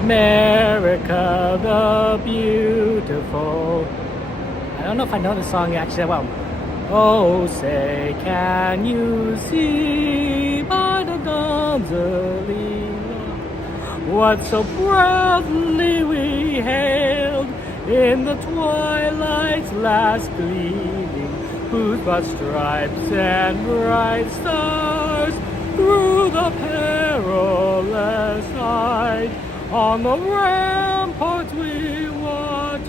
America the beautiful. I don't know if I know the song actually that well. Oh, say, can you see by the dawn's early light what so proudly we hailed in the twilight's last gleaming, whose broad stripes and bright stars through the perilous night on the ramparts we watch,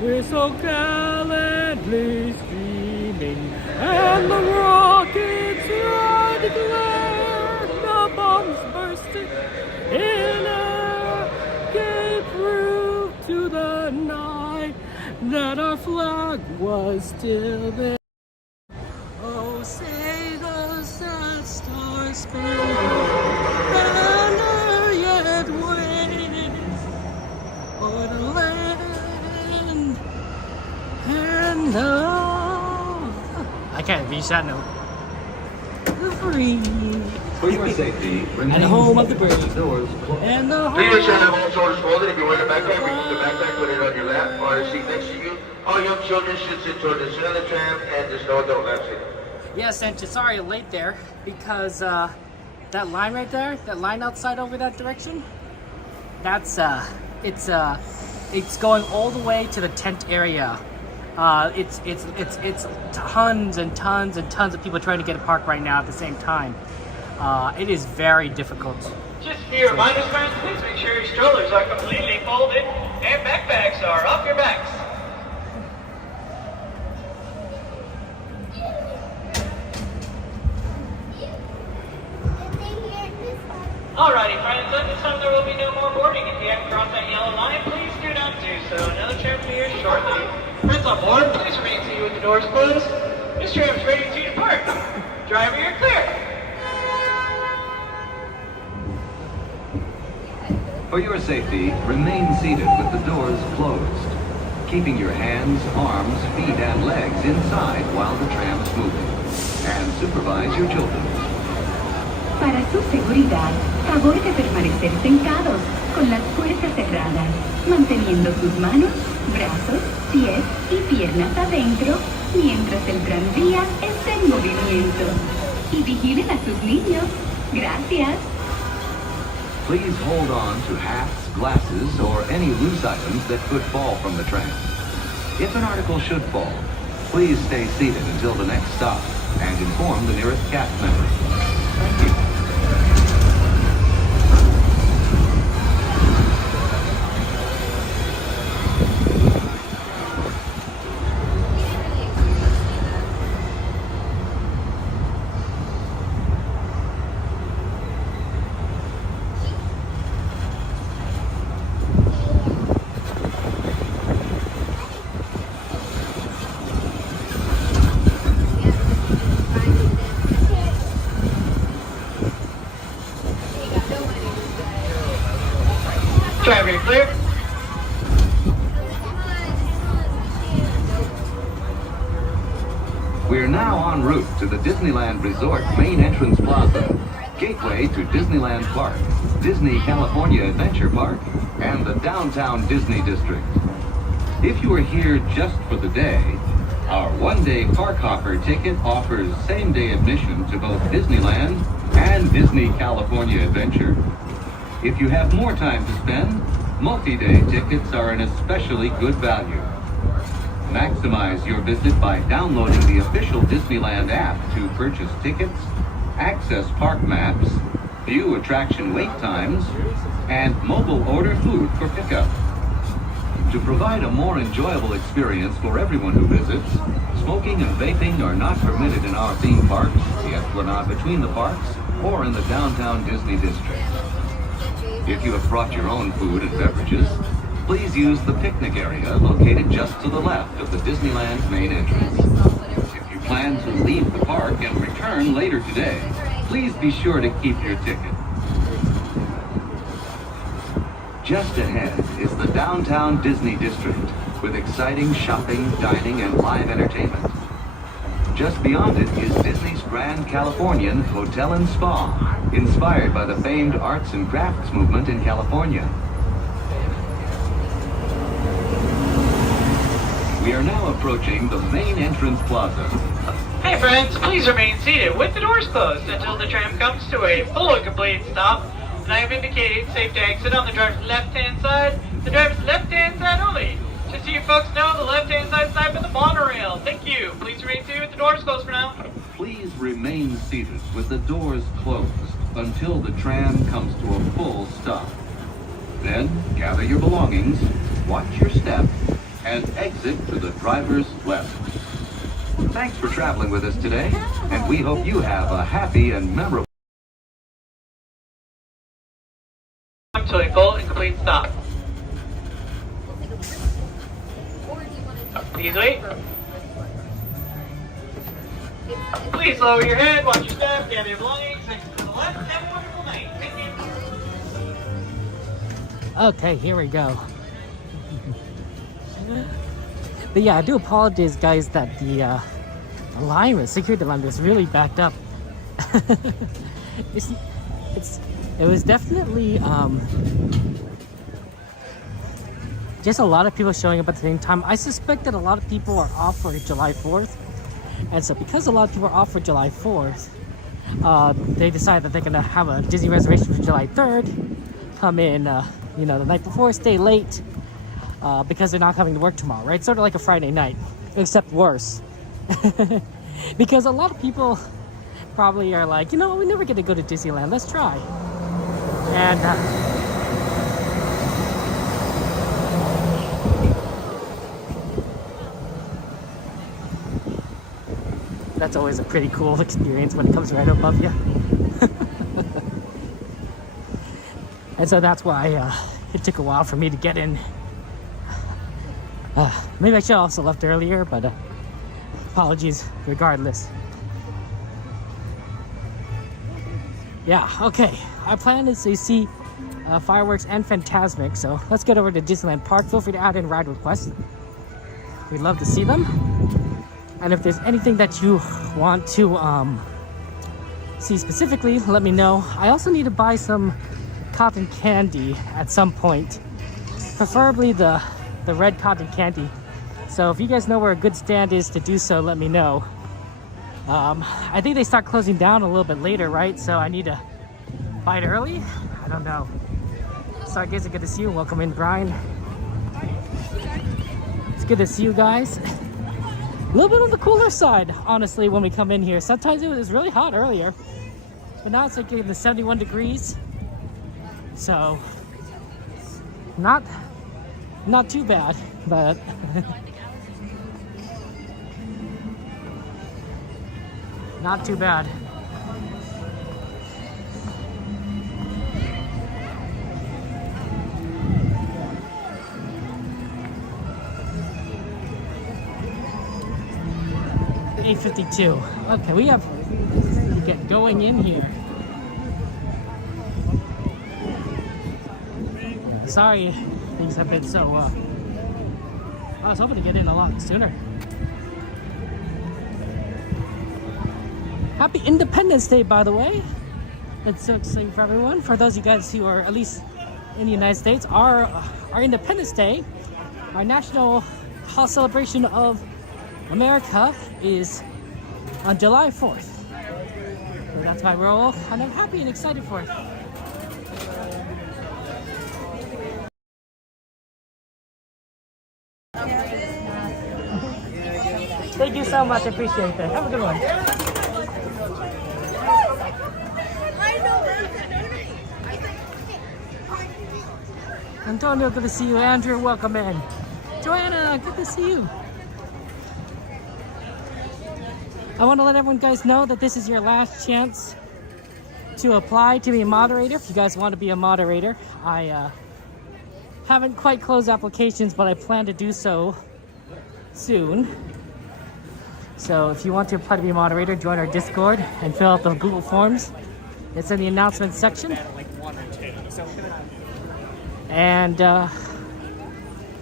we're so gallantly streaming, and the rockets red glare, the bombs bursting in air, gave proof to the night that our flag was still there. Oh, say the sad stars spangled banner yet waves o'er the land and I can't reach that note. The free. For your safety, and the home of the brave. Doors closed. And the home. Please have all shoulders folded. If you wear a backpack, remove the backpack, put it on your lap or a seat next to you. All young children should sit toward the center of the tram, and there's no adult lap seat. Yes, and sorry I'm late there because that line right there, that line outside over that direction, that's it's going all the way to the tent area. It's tons and tons and tons of people trying to get a park right now at the same time. It is very difficult. Just a few reminders, friends. Please make sure your strollers are completely folded and backpacks are off your backs. Alrighty, friends, at this time there will be no more boarding. If you haven't crossed that yellow line, please do not do so. Another tram will be here shortly. Friends on board, please remain seated with the doors closed. This tram is ready to depart. Driver, you're clear. For your safety, remain seated with the doors closed, keeping your hands, arms, feet, and legs inside while the tram is moving. And supervise your children. Para su seguridad, favor de permanecer sentados con las puertas cerradas, manteniendo sus manos, brazos, pies y piernas adentro mientras el tranvía está en movimiento. Y vigilen a sus niños. Gracias. Please hold on to hats, glasses, or any loose items that could fall from the tram. If an article should fall, please stay seated until the next stop and inform the nearest cast member. Thank you. Driver, you're clear. We're now en route to the Disneyland Resort main entrance plaza, gateway to Disneyland Park, Disney California Adventure Park, and the downtown Disney District. If you are here just for the day, our one-day park hopper ticket offers same-day admission to both Disneyland and Disney California Adventure. If you have more time to spend, multi-day tickets are an especially good value. Maximize your visit by downloading the official Disneyland app to purchase tickets, access park maps, view attraction wait times, and mobile order food for pickup. To provide a more enjoyable experience for everyone who visits, smoking and vaping are not permitted in our theme parks, the Esplanade between the parks, or in the downtown Disney District. If you have brought your own food and beverages, please use the picnic area located just to the left of the Disneyland main entrance. If you plan to leave the park and return later today, please be sure to keep your ticket. Just ahead is the downtown Disney District with exciting shopping, dining, and live entertainment. Just beyond it is Disney's Grand Californian Hotel and Spa, inspired by the famed arts and crafts movement in California. We are now approaching the main entrance plaza. Hey friends, please remain seated with the doors closed until the tram comes to a full and complete stop. And I have indicated safe to exit on the driver's left-hand side. The driver's left-hand side only. Just so you folks know, the left-hand side side for the monorail. Thank you. Please remain seated with the doors closed for now. Please remain seated with the doors closed until the tram comes to a full stop. Then gather your belongings, watch your step, and exit to the driver's left. Thanks for traveling with us today, and we hope you have a happy and memorable To a full and complete stop. Please wait. Please lower your head, watch your step, gather your belongings, exit to the left, have a wonderful night. Thank you. Okay, here we go. But yeah, I do apologize, guys, that the line, security line was really backed up. It was definitely just a lot of people showing up at the same time. I suspect that a lot of people are off for July 4th. And so because a lot of people are off for July 4th, they decide that they're going to have a Disney reservation for July 3rd. Come in, you know, the night before, stay late, because they're not coming to work tomorrow, right? Sort of like a Friday night, except worse. Because a lot of people probably are like, you know what, we're never going to go to Disneyland. Let's try. And that's always a pretty cool experience when it comes right above you. And so that's why it took a while for me to get in. Maybe I should have also left earlier, but apologies regardless. Yeah, okay. Our plan is to see fireworks and Fantasmic, so let's get over to Disneyland Park. Feel free to add in ride requests. We'd love to see them. And if there's anything that you want to see specifically, let me know. I also need to buy some cotton candy at some point, preferably the red cotton candy. So if you guys know where a good stand is to do so, let me know. I think they start closing down a little bit later, right? So I need to buy it early. I don't know. Stargazer, good to see you. Welcome in, Brian. It's good to see you guys. A little bit on the cooler side, honestly, when we come in here. Sometimes it was really hot earlier, but now it's like in the 71 degrees. So not too bad, but not too bad. $8.52. Okay, we have to get going in here. Sorry, things have been so. I was hoping to get in a lot sooner. Happy Independence Day, by the way. It's so exciting for everyone. For those of you guys who are at least in the United States, our Independence Day, our national celebration of America, is on July 4th. So that's why we're all kind of happy and excited for it. Thank you so much. I appreciate that. Have a good one. Antonio, good to see you. Andrew, welcome in. Joanna, good to see you. I want to let everyone guys know that this is your last chance to apply to be a moderator. If you guys want to be a moderator, I haven't quite closed applications, but I plan to do so soon. So if you want to apply to be a moderator, join our Discord and fill out the Google Forms. It's in the announcement section. And yeah,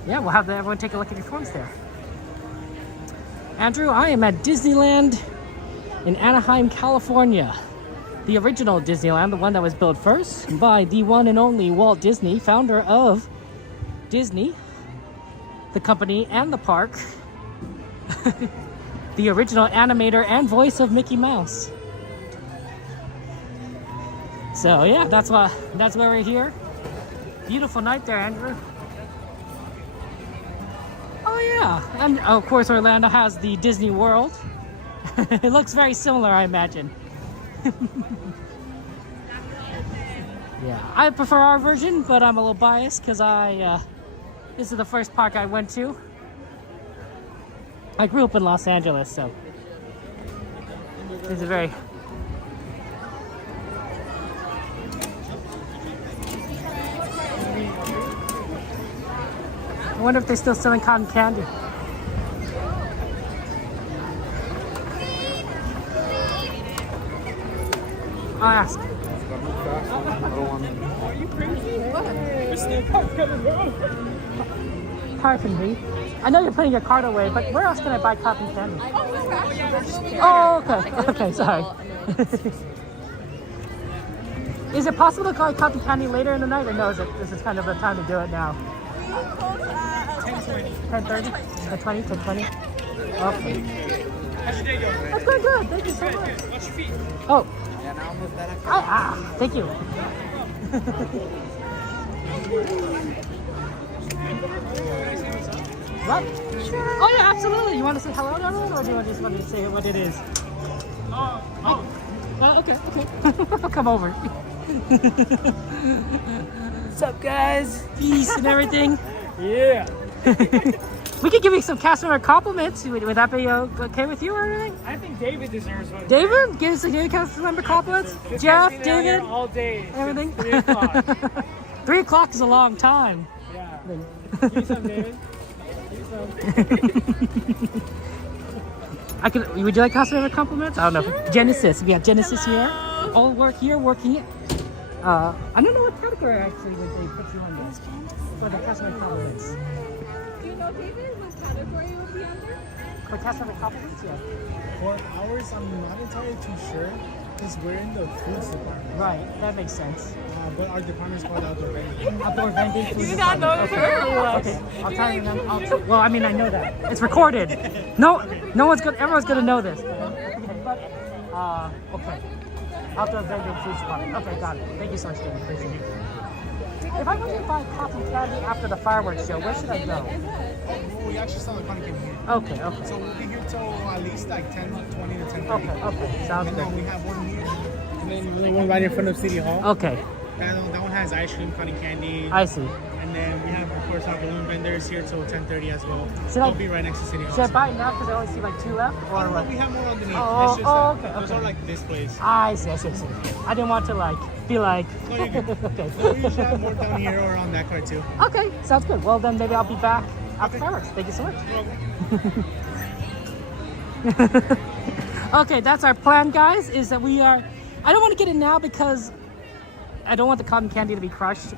we'll have everyone take a look at your forms there. Andrew, I am at Disneyland in Anaheim, California. The original Disneyland, the one that was built first by the one and only Walt Disney, founder of Disney, the company and the park. The original animator and voice of Mickey Mouse. So yeah, that's why we're here. Beautiful night there, Andrew. Oh yeah, and of course Orlando has the Disney World. It looks very similar, I imagine. Yeah, I prefer our version, but I'm a little biased because this is the first park I went to. I grew up in Los Angeles, so it's a very... I wonder if they're still selling cotton candy. I'll ask. Are you crazy? What? There's no cars coming, bro. Pardon me. I know you're putting your cart away, but where else can I buy cotton candy? Oh, okay. Okay, sorry. Is it possible to buy cotton candy later in the night, or no? This is kind of the time to do it now? 10:30? 10:20? 10:20? Okay. How's your day going? That's going good. Thank you so much. Watch your feet. Oh. Thank you. What? Sure. Oh yeah, absolutely. You want to say hello to everyone, or do you just want to say what it is? Okay. I'll come over. What's up, guys? Peace and everything. Yeah. We could give you some cast member compliments. Would that be okay with you or anything? I think David deserves one. David? Give us a cast member compliments. This Jeff, guy's been out here David, all day. everything. 3 o'clock. 3 o'clock is a long time. Yeah. Give me some, David. Give me some. Would you like cast member compliments? I don't know. Genesis. We have Genesis here. All work here, working it. I don't know what category actually would they put you under. For the cast member compliments. Do you know, David, what category it would be under? For cast member compliments, yeah. For ours, I'm not entirely too sure because we're in the foods department. Right, that makes sense. But our department's called outdoor vending. Outdoor vending. Food You do not know department. who it was. Okay, I'll tell you. Well, I mean, I know that it's recorded. No one's gonna. Everyone's gonna know this. Okay, but okay. Outdoor vending food department. Okay, got it. Thank you so much, David. Appreciate it. If I want to buy cotton candy after the fireworks show, where should I go? Well, we actually sell the cotton candy here. Okay. So we'll be here till at least like 10:20 to 10:30. Okay. Sounds And then we good. have one here, and then the one right in front of City Hall. Okay, That one has ice cream, cotton candy. I see. And then we have, of course, our balloon vendors here till 10:30 as well. Should I- They'll be right next to City Hall. Should I buy it now because I only see like 2 left, or No, what? we have more underneath. Oh, It's just okay, those okay. are like displays. I see. I didn't want to be like. No, you can. Okay. We usually have more down here or on that card too. Okay, sounds good. Well, then maybe I'll be back after fireworks. Thank you so much. Okay, that's our plan, guys. Is that we are. I don't want to get it now because I don't want the cotton candy to be crushed.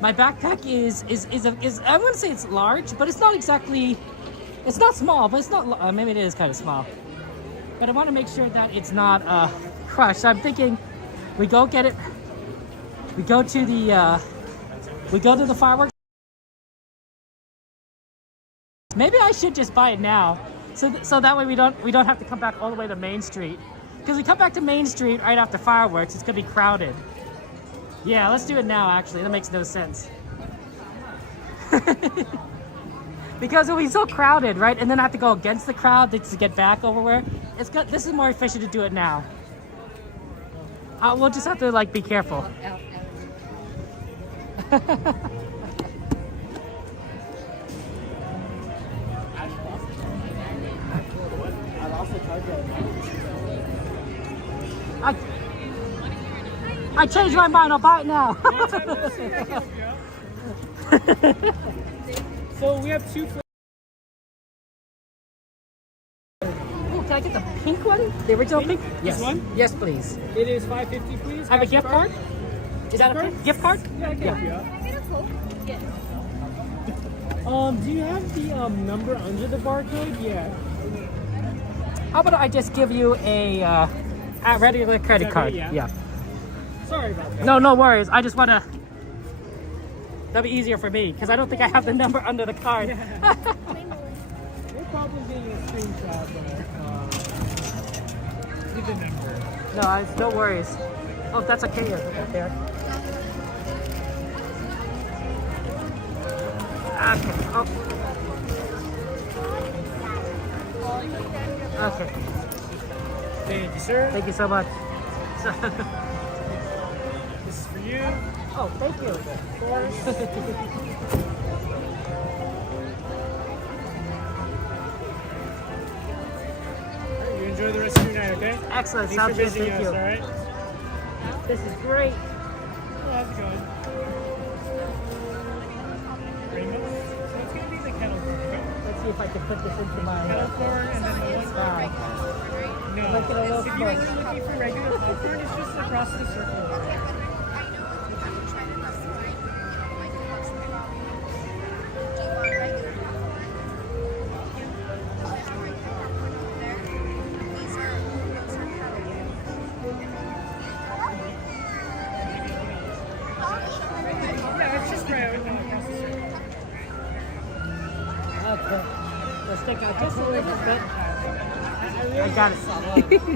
My backpack is I wouldn't say it's large, but it's not exactly. It's not small, but it's not. Maybe it is kind of small. But I want to make sure that it's not crushed. So I'm thinking we go get it. We go to the fireworks. Maybe I should just buy it now, so that way we don't have to come back all the way to Main Street. Because we come back to Main Street right after fireworks, it's gonna be crowded. Yeah, let's do it now. Actually, that makes no sense. Because it'll be so crowded, right? And then I have to go against the crowd to get back over where it's good. This is more efficient to do it now. We'll just have to be careful. I changed my mind. I'll buy it now. So we have 2 Ooh, can I get the pink one? The original pink? Yes. This one? Yes, please. It is $5.50, please. I have a gift card. Is that a card? gift card? Yeah, I can help you out. Do you have the number under the barcode? Yeah. How about I just give you a regular credit card? Yeah. Yeah. Sorry about that. No, no worries. I just want to. That'll be easier for me because I don't think I have the number under the card. We'll probably get you a screenshot, but with the number. No, it's no worries. Oh, that's okay right there. Okay. Oh. Okay. Thank you, sir. Thank you so much. This is for you. Oh, thank you. Of course. You enjoy the rest of your night, okay? Excellent. Thanks Sounds for good. visiting Thank us, you. all right? This is great. Well, how's it going? Rainbow? So it's going to be the kettle corn, okay? Let's see if I can put this into my Kettle corn and then the one bag. No. Look at a little If you smush. were looking for regular popcorn, it's just across the circle. Yeah, it's just right across the circle. Okay. Let's stick out just a little bit. I got it.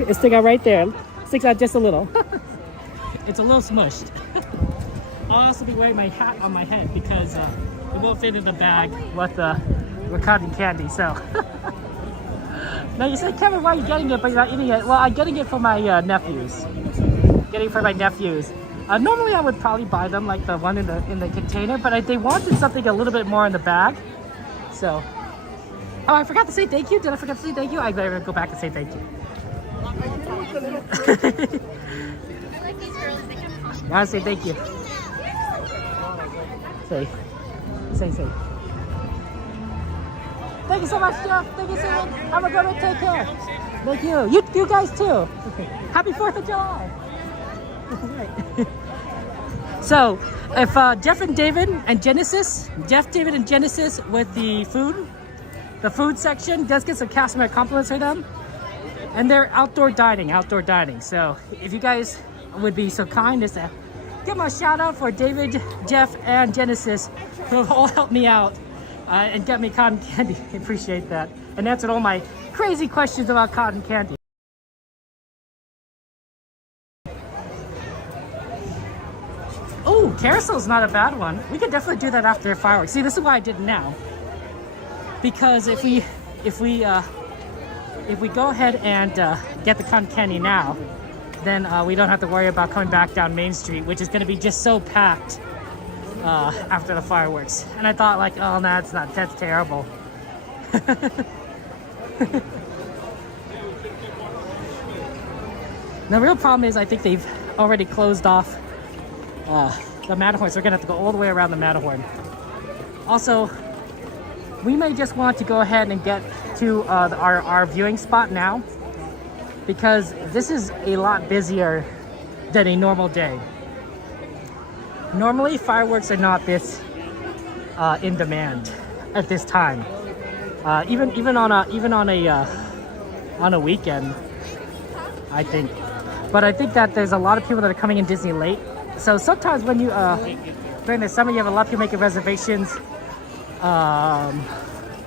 It stick out right there. Sticks out just a little. It's a little smushed. I'll also be wearing my hat on my head because it won't fit in the bag with cotton candy. So now you say, Kevin, why are you getting it but you're not eating it? Well, I'm getting it for my nephews. Getting it for my nephews. Normally I would probably buy them like the one in the container, but they wanted something a little bit more in the bag. So, oh, I forgot to say thank you. Did I forget to say thank you? I better go back and say thank you. I want to say thank you. Say. Thank you so much, Jeff. Thank you so much. Have a good one. Take care. Thank you. You guys too. Happy 4th of July. So, if Jeff, David, and Genesis with the food section does get some customer compliments for them, and they're outdoor dining. So, if you guys would be so kind as to give them a shout out for David, Jeff, and Genesis, who have all helped me out and get me cotton candy. I appreciate that, and answered all my crazy questions about cotton candy. Oh, Carousel's not a bad one. We could definitely do that after fireworks. See, this is why I did it now. Because if we go ahead and get the cotton candy now, then we don't have to worry about coming back down Main Street, which is going to be just so packed after the fireworks. And I thought, like, oh, no, that's terrible. The real problem is I think they've already closed off the Matterhorn, so we're gonna have to go all the way around the Matterhorn. Also, we may just want to go ahead and get to our viewing spot now, because this is a lot busier than a normal day. Normally, fireworks are not this in demand at this time. Even on a weekend, I think. But I think that there's a lot of people that are coming in Disney late. So sometimes when you during the summer, you have a lot of people making reservations, or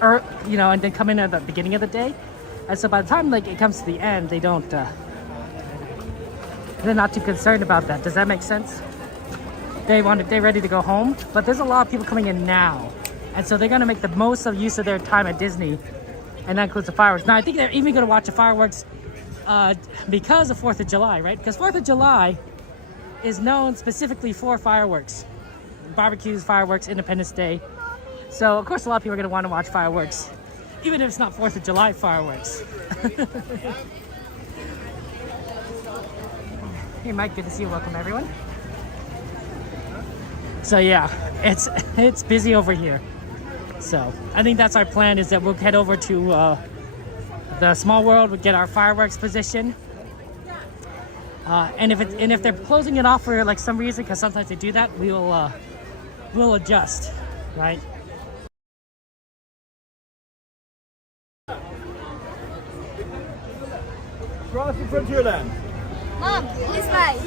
and then come in at the beginning of the day. And so by the time it comes to the end, they don't. They're not too concerned about that. Does that make sense? They're ready to go home, but there's a lot of people coming in now, and so they're gonna make the most of use of their time at Disney, and that includes the fireworks. Now I think they're even gonna watch the fireworks because of 4th of July, right? Because 4th of July is known specifically for fireworks, barbecues, fireworks, Independence Day. So of course a lot of people are gonna want to watch fireworks, even if it's not 4th of July fireworks. Hey Mike, good to see you. Welcome everyone. So yeah, it's busy over here. So I think that's our plan, is that we'll head over to the Small World, we'll get our fireworks position. And if they're closing it off for like some reason, because sometimes they do that, we'll adjust, right? crossing Frontierland. Mom, this way.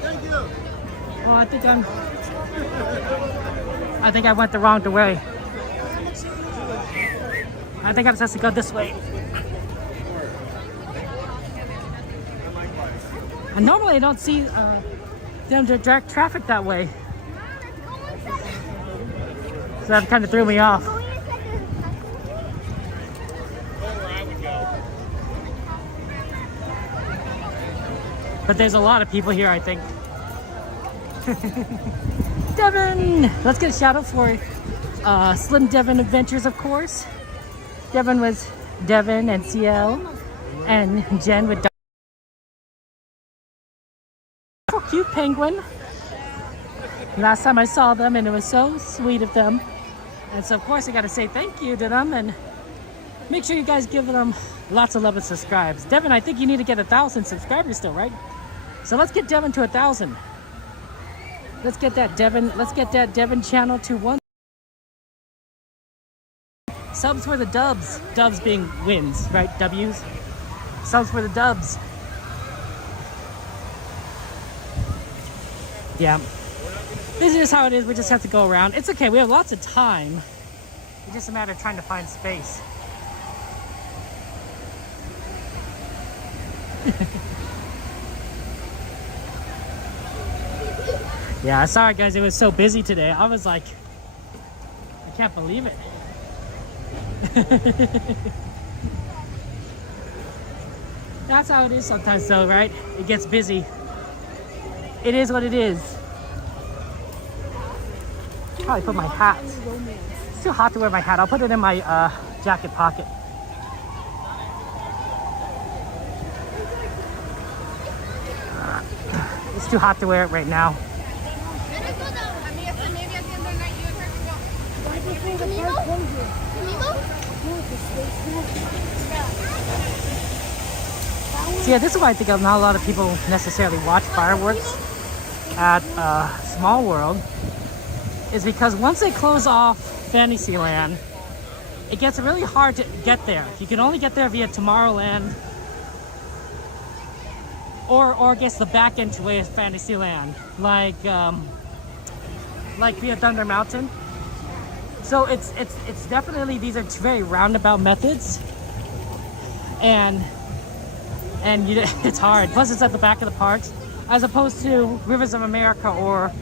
Thank you. Oh, I think I went the wrong way. I think I'm supposed to go this way. And normally I don't see them to direct traffic that way. So that kind of threw me off. But there's a lot of people here, I think. Devin! Let's get a shout out for Slim Devin Adventures, of course. Devin was Devin and CL, and Jen with cute penguin. Last time I saw them, and it was so sweet of them. And so, of course, I got to say thank you to them, and make sure you guys give them lots of love and subscribes. Devin, I think you need to get 1,000 subscribers still, right? So let's get Devin to 1,000. Let's get that Devin channel to 1. Subs for the dubs. Dubs being wins, right? W's. Subs for the dubs. Yeah. This is how it is. We just have to go around. It's okay. We have lots of time. It's just a matter of trying to find space. Yeah, sorry guys, it was so busy today. I was like, I can't believe it. That's how it is sometimes though, right? It gets busy. It is what it is. Probably put my hat. It's too hot to wear my hat. I'll put it in my jacket pocket. It's too hot to wear it right now. So yeah, this is why I think not a lot of people necessarily watch fireworks at Small World, is because once they close off Fantasyland, it gets really hard to get there. You can only get there via Tomorrowland, or I guess the back entryway of Fantasyland, like via Thunder Mountain. So it's definitely, these are very roundabout methods, and it's hard. Plus it's at the back of the parks, as opposed to Rivers of America or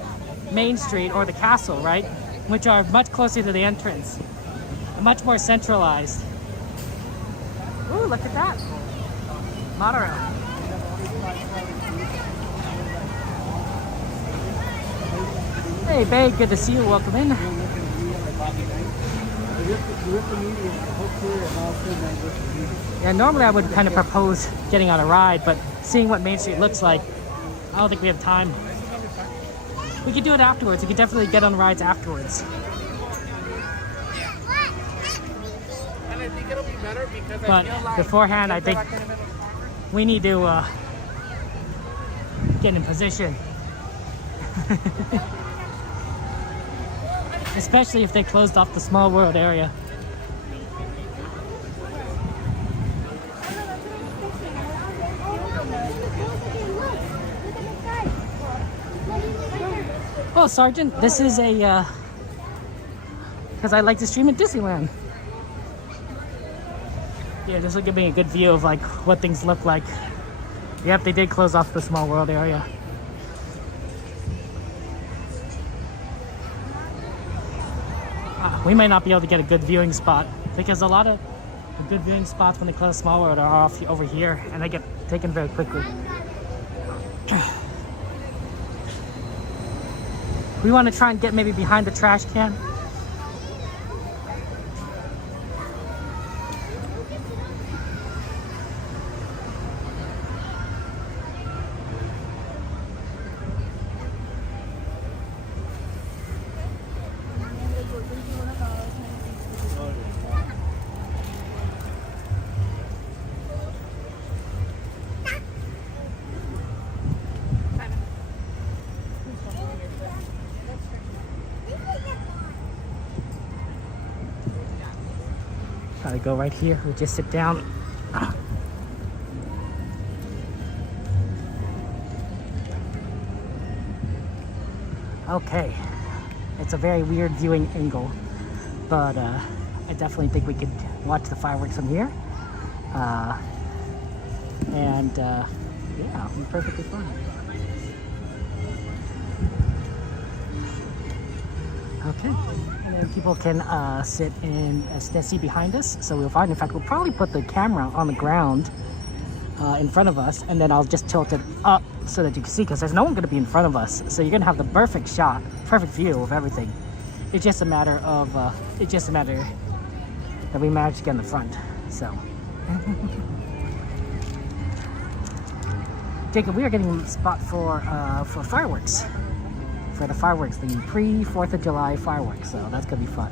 Main Street or the Castle, right? Which are much closer to the entrance, much more centralized. Ooh, look at that. Monorail. Hey, babe, good to see you. Welcome in. Yeah, normally I would kind of propose getting on a ride, but seeing what Main Street looks like, I don't think we have time. We could do it afterwards. We could definitely get on rides afterwards. But beforehand, I think we need to get in position. Especially if they closed off the Small World area. Oh, Sergeant, this is a, because I like to stream at Disneyland. Yeah, this will give me a good view of like what things look like. Yep, they did close off the Small World area. We might not be able to get a good viewing spot, because a lot of the good viewing spots when they close Small World are off over here, and they get taken very quickly. We want to try and get maybe behind the trash can. Gotta go right here. We just sit down. Okay, it's a very weird viewing angle, but I definitely think we could watch the fireworks from here. Yeah, it'll be perfectly fine. Okay, and then people can sit in a seat behind us, so we'll find. In fact, we'll probably put the camera on the ground in front of us, and then I'll just tilt it up so that you can see, because there's no one going to be in front of us, so you're going to have the perfect shot, perfect view of everything. It's just a matter of that we managed to get in the front. So Jacob, we are getting a spot for fireworks, for the fireworks, the pre-4th of July fireworks, so that's gonna be fun.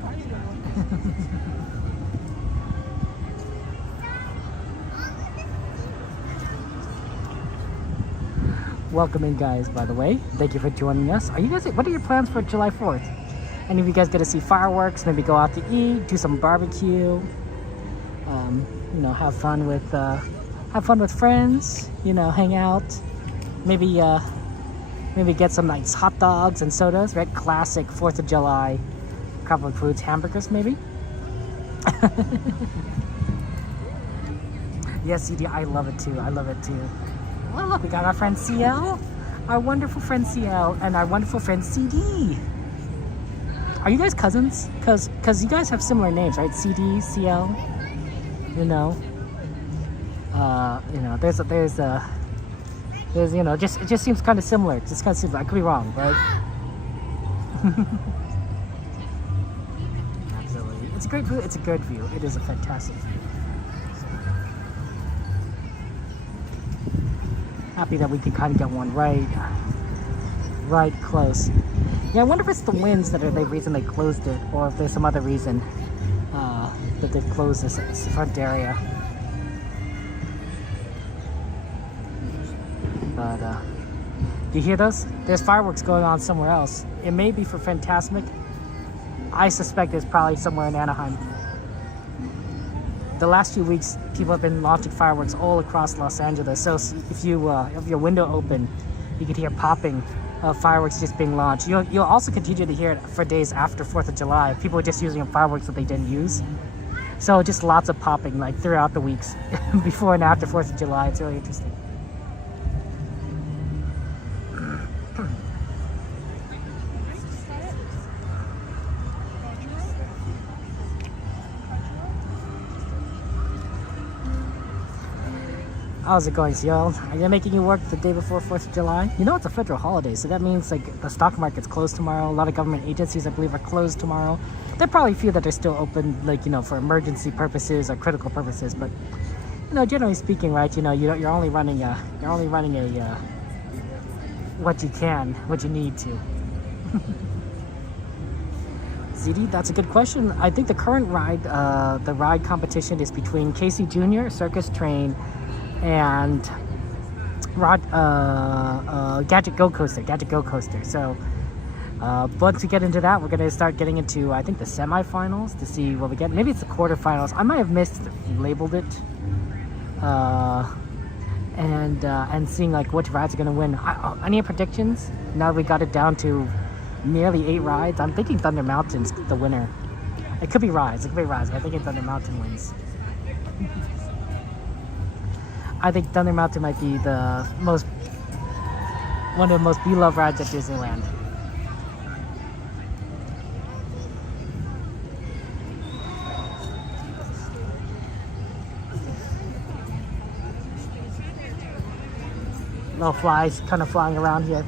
Welcome in, guys, by the way. Thank you for joining us. What are your plans for July 4th? Any of you guys get to see fireworks, maybe go out to eat, do some barbecue, have fun with friends, hang out, maybe get some nice hot dogs and sodas, right? Classic 4th of July comfort foods, hamburgers maybe. Yes, CD, I love it too. Well, look, we got our friend CL, our wonderful friend CL, and our wonderful friend CD. Are you guys cousins? Cause you guys have similar names, right? CD, CL. It just seems kind of similar. I could be wrong, right? Absolutely, it's a great view. It's a good view. It is a fantastic view. Happy that we could kind of get one right close. Yeah, I wonder if it's the winds that are the reason they closed it, or if there's some other reason that they've closed this front area. But do you hear those? There's fireworks going on somewhere else. It may be for Fantasmic. I suspect it's probably somewhere in Anaheim. The last few weeks, people have been launching fireworks all across Los Angeles. So if you have your window open, you could hear popping of fireworks just being launched. You'll also continue to hear it for days after 4th of July. People are just using fireworks that they didn't use. So just lots of popping like throughout the weeks before and after 4th of July. It's really interesting. How's it going, Ciel? Are they making you work the day before 4th of July? It's a federal holiday, so that means like the stock market's closed tomorrow. A lot of government agencies, I believe, are closed tomorrow. There are probably a few that are still open, like, for emergency purposes or critical purposes. But, generally speaking, right, you're only running a what you need to. ZD, that's a good question. I think the current ride, the ride competition is between Casey Jr., Circus Train, and Gadget Go Coaster. So once we get into that, we're going to start getting into, I think, the semifinals to see what we get. Maybe it's the quarterfinals. I might have labeled it, and seeing like which rides are going to win. Any predictions? Now that we got it down to nearly 8 rides, I'm thinking Thunder Mountain's the winner. It could be Rise, but I think Thunder Mountain wins. I think Thunder Mountain might be one of the most beloved rides at Disneyland. Little flies kind of flying around here.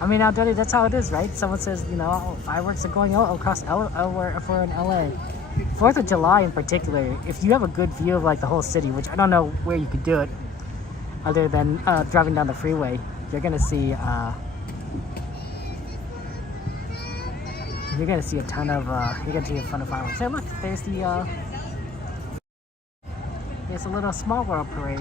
I mean, now, Dodie, that's how it is, right? Someone says, fireworks are going across if we're in LA. 4th of July in particular, if you have a good view of like the whole city, which I don't know where you could do it other than driving down the freeway, you're gonna see You're gonna see a ton of fireworks. Hey, look, there's there's a little Small World parade.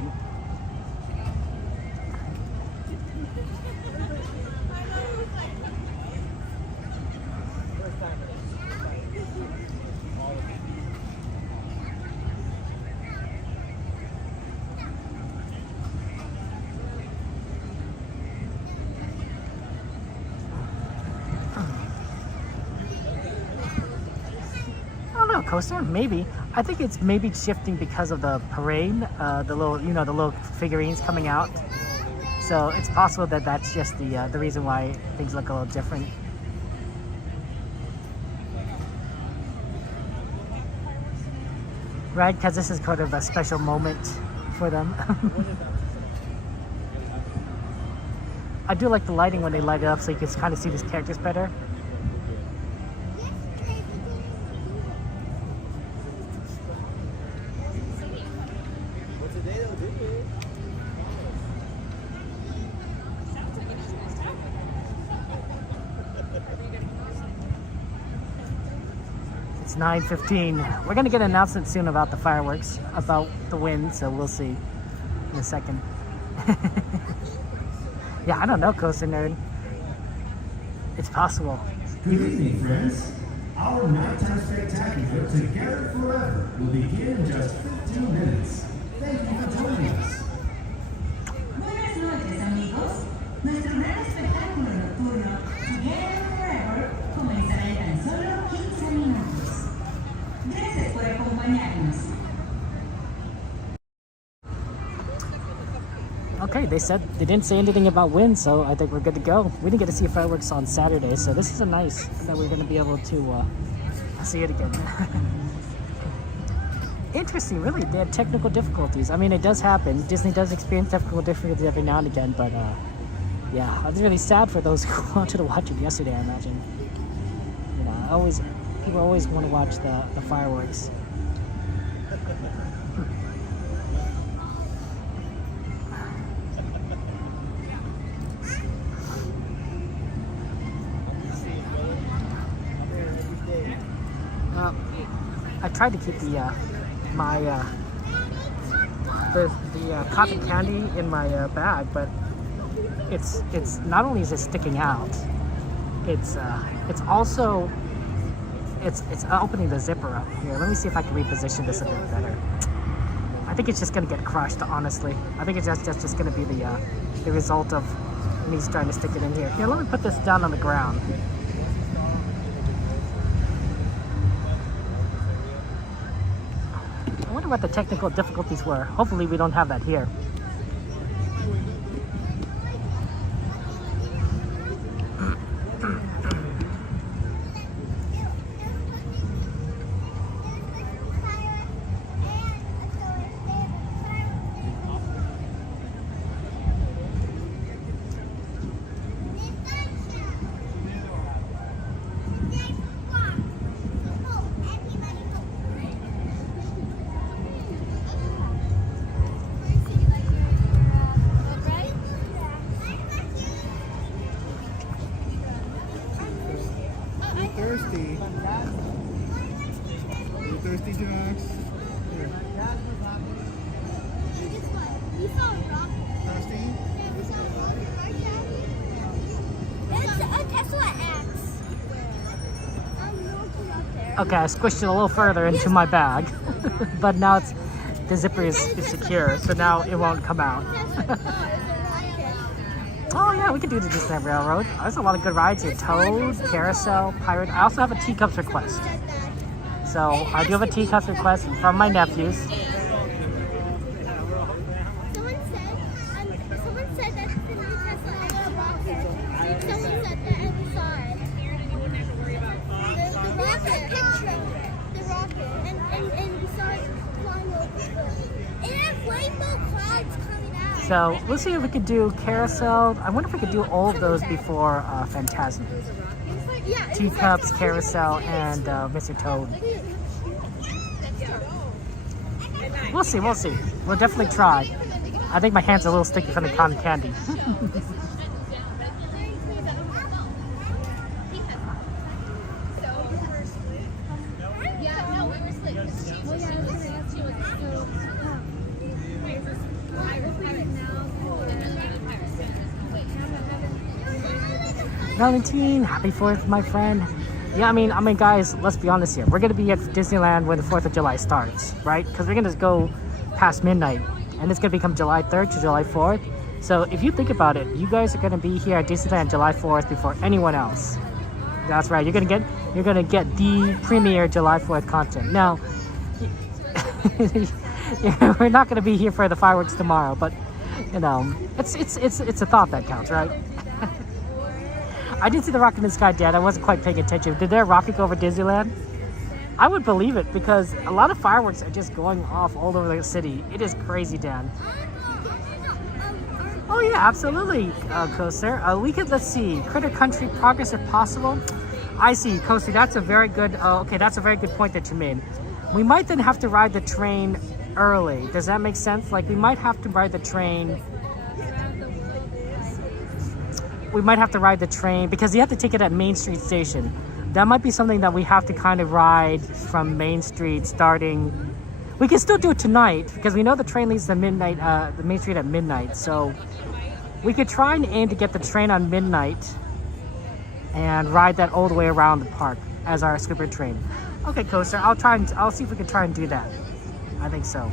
Coaster? Maybe. I think it's maybe shifting because of the parade, the little figurines coming out. So it's possible that that's just the reason why things look a little different. Right, because this is kind of a special moment for them. I do like the lighting when they light it up so you can kind of see these characters better. It's 9:15. We're gonna get an announcement soon about the fireworks, about the wind, so we'll see in a second. Yeah, I don't know, Coaster Nerd. It's possible. Good evening, friends. Our nighttime spectacular, Together Forever, will begin in just 15 minutes. Thank you for joining us. Buenas noches, amigos. Nuestro gran espectáculo nocturno, Together Forever, comenzará en tan solo 15 minutos. Gracias por acompañarnos. Okay, they didn't say anything about wind, so I think we're good to go. We didn't get to see fireworks on Saturday, so this is a nice that we're going to be able to see it again. Interesting, really. They had technical difficulties. I mean, it does happen. Disney does experience technical difficulties every now and again, but yeah, I was really sad for those who wanted to watch it yesterday, I imagine. You know, people always want to watch the fireworks. I tried to keep the cotton candy in my bag, but it's not only is it sticking out, it's also opening the zipper up here. Let me see if I can reposition this a bit better. I think it's just gonna get crushed, honestly. I think it's just gonna be the result of me trying to stick it in here. Here, let me put this down on the ground. I wonder what the technical difficulties were. Hopefully we don't have that here. Thirsty. Are you thirsty, Jax? Here. Thirsty? Okay, I squished it a little further into my bag, but now the zipper is secure, so now it won't come out. Oh yeah, we could do the Disneyland Railroad. There's a lot of good rides here. Toad, Carousel, Pirate. I also have a Teacups request. So I do have a Teacups request from my nephews. Someone said that the new Tesla has a rocket. Someone said that and we saw it. You wouldn't have to worry about the rocket. The rocket. And we saw it flying over. It had rainbow clouds coming out. So we'll see if we could do Carousel. I wonder if we could do all of those before Fantasmic. Teacups, Carousel, and Mr. Toad. We'll see, we'll see. We'll definitely try. I think my hands are a little sticky from the cotton candy. Valentine, happy 4th, my friend. Yeah, I mean, guys, let's be honest here. We're gonna be at Disneyland when the 4th of July starts, right? Because we're gonna go past midnight, and it's gonna become July 3rd to July 4th. So if you think about it, you guys are gonna be here at Disneyland July 4th before anyone else. That's right. You're gonna get the premier July 4th content. Now, we're not gonna be here for the fireworks tomorrow, but you know, it's a thought that counts, right? I did see the rocket in the sky, Dad. I wasn't quite paying attention. Did there a rocket go over Disneyland? I would believe it because a lot of fireworks are just going off all over the city. It is crazy, Dan. Oh yeah, absolutely, Coaster. We could, let's see, Critter Country progress if possible. I see, Coaster. That's a very good. Okay, that's a very good point that you made. We might then have to ride the train early. Does that make sense? Like we might have to ride the train. We might have to ride the train because you have to take it at Main Street Station. That might be something that we have to kind of ride from Main Street starting. We can still do it tonight because we know the train leaves the midnight, the Main Street at midnight. So we could try and aim to get the train on midnight and ride that all the way around the park as our scooper train. Okay, Coaster, I'll see if we can try and do that. I think so.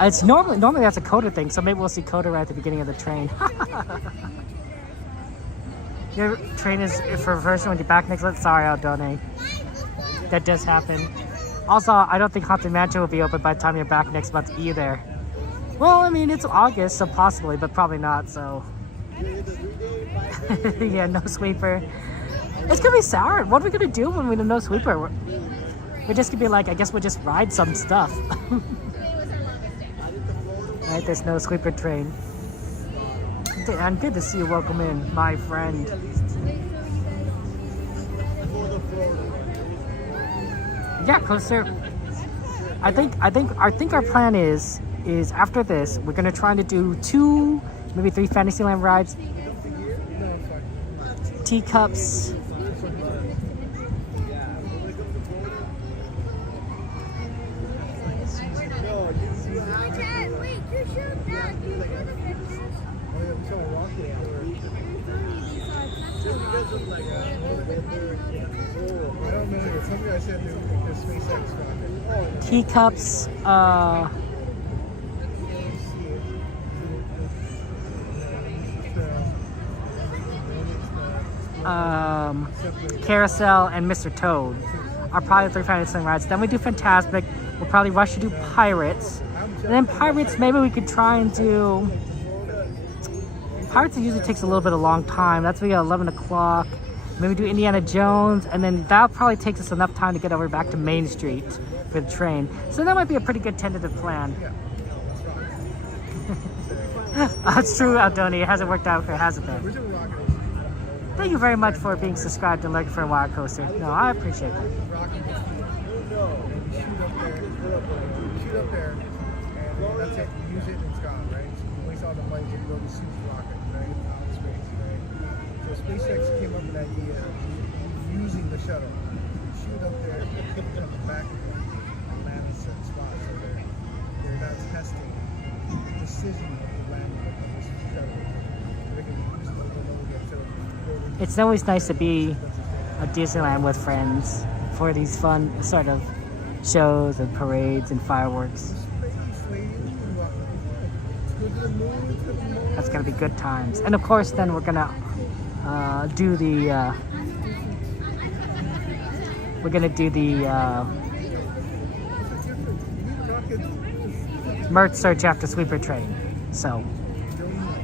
It's normally that's a Coda thing, so maybe we'll see Coda right at the beginning of the train. Your train is for reversing when you back next. Sorry, Aldone. That does happen. Also, I don't think Haunted Mansion will be open by the time you're back next month either. Well, I mean, it's August, so possibly, but probably not, so. Yeah, no sweeper. It's gonna be sour. What are we gonna do when we have no sweeper? We're just gonna be like, I guess we'll just ride some stuff. Right, there's no sweeper train. And good to see you. Welcome in, my friend. Yeah, Coaster. I think our plan is after this we're gonna try to do 2, maybe 3 Fantasyland rides. Teacups. Teacups, Carousel, and Mr. Toad are probably the 3 Fantasyland rides. Then we do Fantasmic. We'll probably rush to do Pirates. And then Pirates, maybe we could try and do... Pirates usually takes a little bit of long time. That's maybe at 11 o'clock. Maybe do Indiana Jones, and then that probably takes us enough time to get over back to Main Street for the train. So that might be a pretty good tentative plan. That's true, Aldoni. It hasn't worked out for it, has it then? Thank you very much for being subscribed and lurking for a while, Coaster. No, I appreciate that. Shoot up there, and that's it. You use it and it's gone, right? So you waste all the money to go to shoot rocket, right? Out of space, right? So SpaceX came up with that idea of using the shuttle. You shoot up there, come back, and land in certain spots. So they're not testing the precision of the landing of this shuttle. They can use it to It's always nice to be at Disneyland with friends for these fun sort of shows and parades and fireworks. That's gonna be good times. And of course then we're gonna do the merch search after sweeper train. So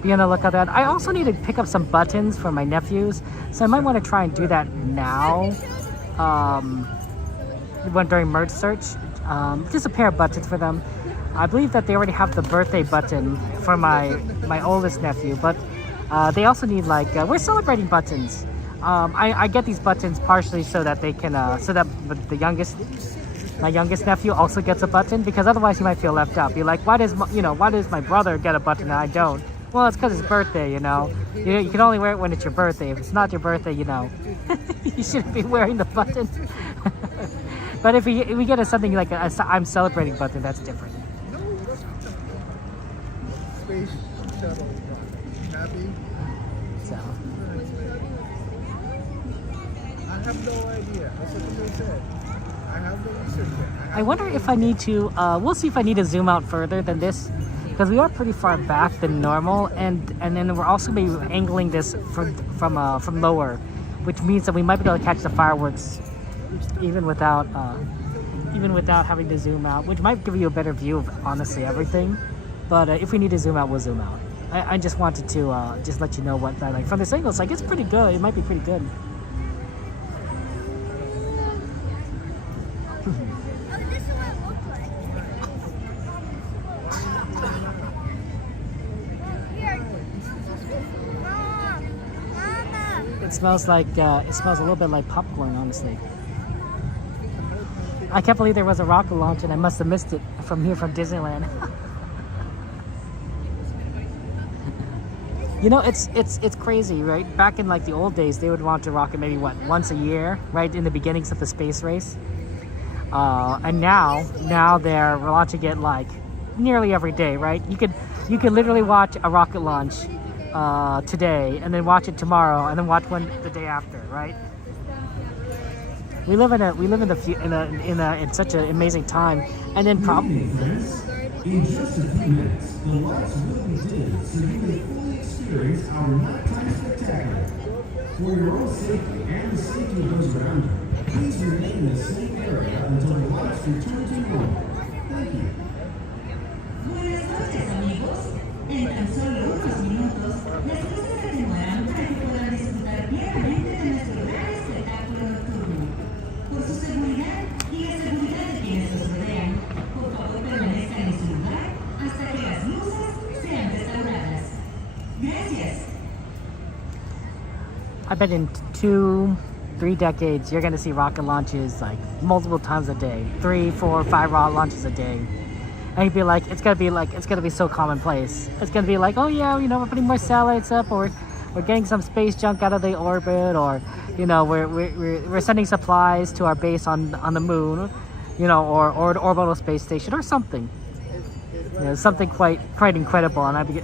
be on the lookout at that. I also need to pick up some buttons for my nephews, so I might want to try and do that now. During merch search, just a pair of buttons for them. I believe that they already have the birthday button for my oldest nephew, but they also need we're celebrating buttons. I get these buttons partially so that they can so that my youngest nephew also gets a button, because otherwise he might feel left out. Be like, why does my brother get a button and I don't? Well, it's because it's birthday, you know. You can only wear it when it's your birthday. If it's not your birthday, you shouldn't be wearing the button. But if we get something like a I'm celebrating button, that's different. space shuttle rocket. Happy? So I have no idea. That's what they said. I have no research yet. I wonder if I need to. We'll see if I need to zoom out further than this, because we are pretty far back than normal, and then we're also maybe angling this from lower, which means that we might be able to catch the fireworks even without having to zoom out, which might give you a better view of honestly everything. But if we need to zoom out, we'll zoom out. I just wanted to just let you know what that, like, from this angle, it's like it's pretty good. It might be pretty good. Oh, this is what it looked like. Here. Mama. It smells like it smells a little bit like popcorn, honestly. I can't believe there was a rocket launch and I must have missed it from Disneyland. You know, it's crazy, right? Back in like the old days, they would launch a rocket maybe once a year, right in the beginnings of the space race. And now they're launching it like nearly every day, right? You could literally watch a rocket launch today, and then watch it tomorrow, and then watch one the day after, right? We live in such an amazing time, and then probably. In just a few minutes, the lights will be dimmed so you may fully experience our nighttime spectacular. For your own safety and the safety of those around you, please remain in the same area until the lights return to normal. Thank you. Buenas noches, amigos. En tan solo unos minutos, las luces se atenuarán para que puedan disfrutar plenamente de nuestro gran espectáculo nocturno. Por su seguridad y la seguridad de quienes los rodean, por favor permanezcan en su lugar hasta que las luces sean restauradas. Gracias. I bet in 2-3 decades, you're gonna see rocket launches like multiple times a day, 3, 4, 5 rocket launches a day. And you'd be like, it's gonna be so commonplace. It's gonna be like, oh yeah, you know, we're putting more satellites up, or we're getting some space junk out of the orbit, or you know, we're sending supplies to our base on the moon, you know, or an orbital space station or something. You know, something quite incredible, and I'd be.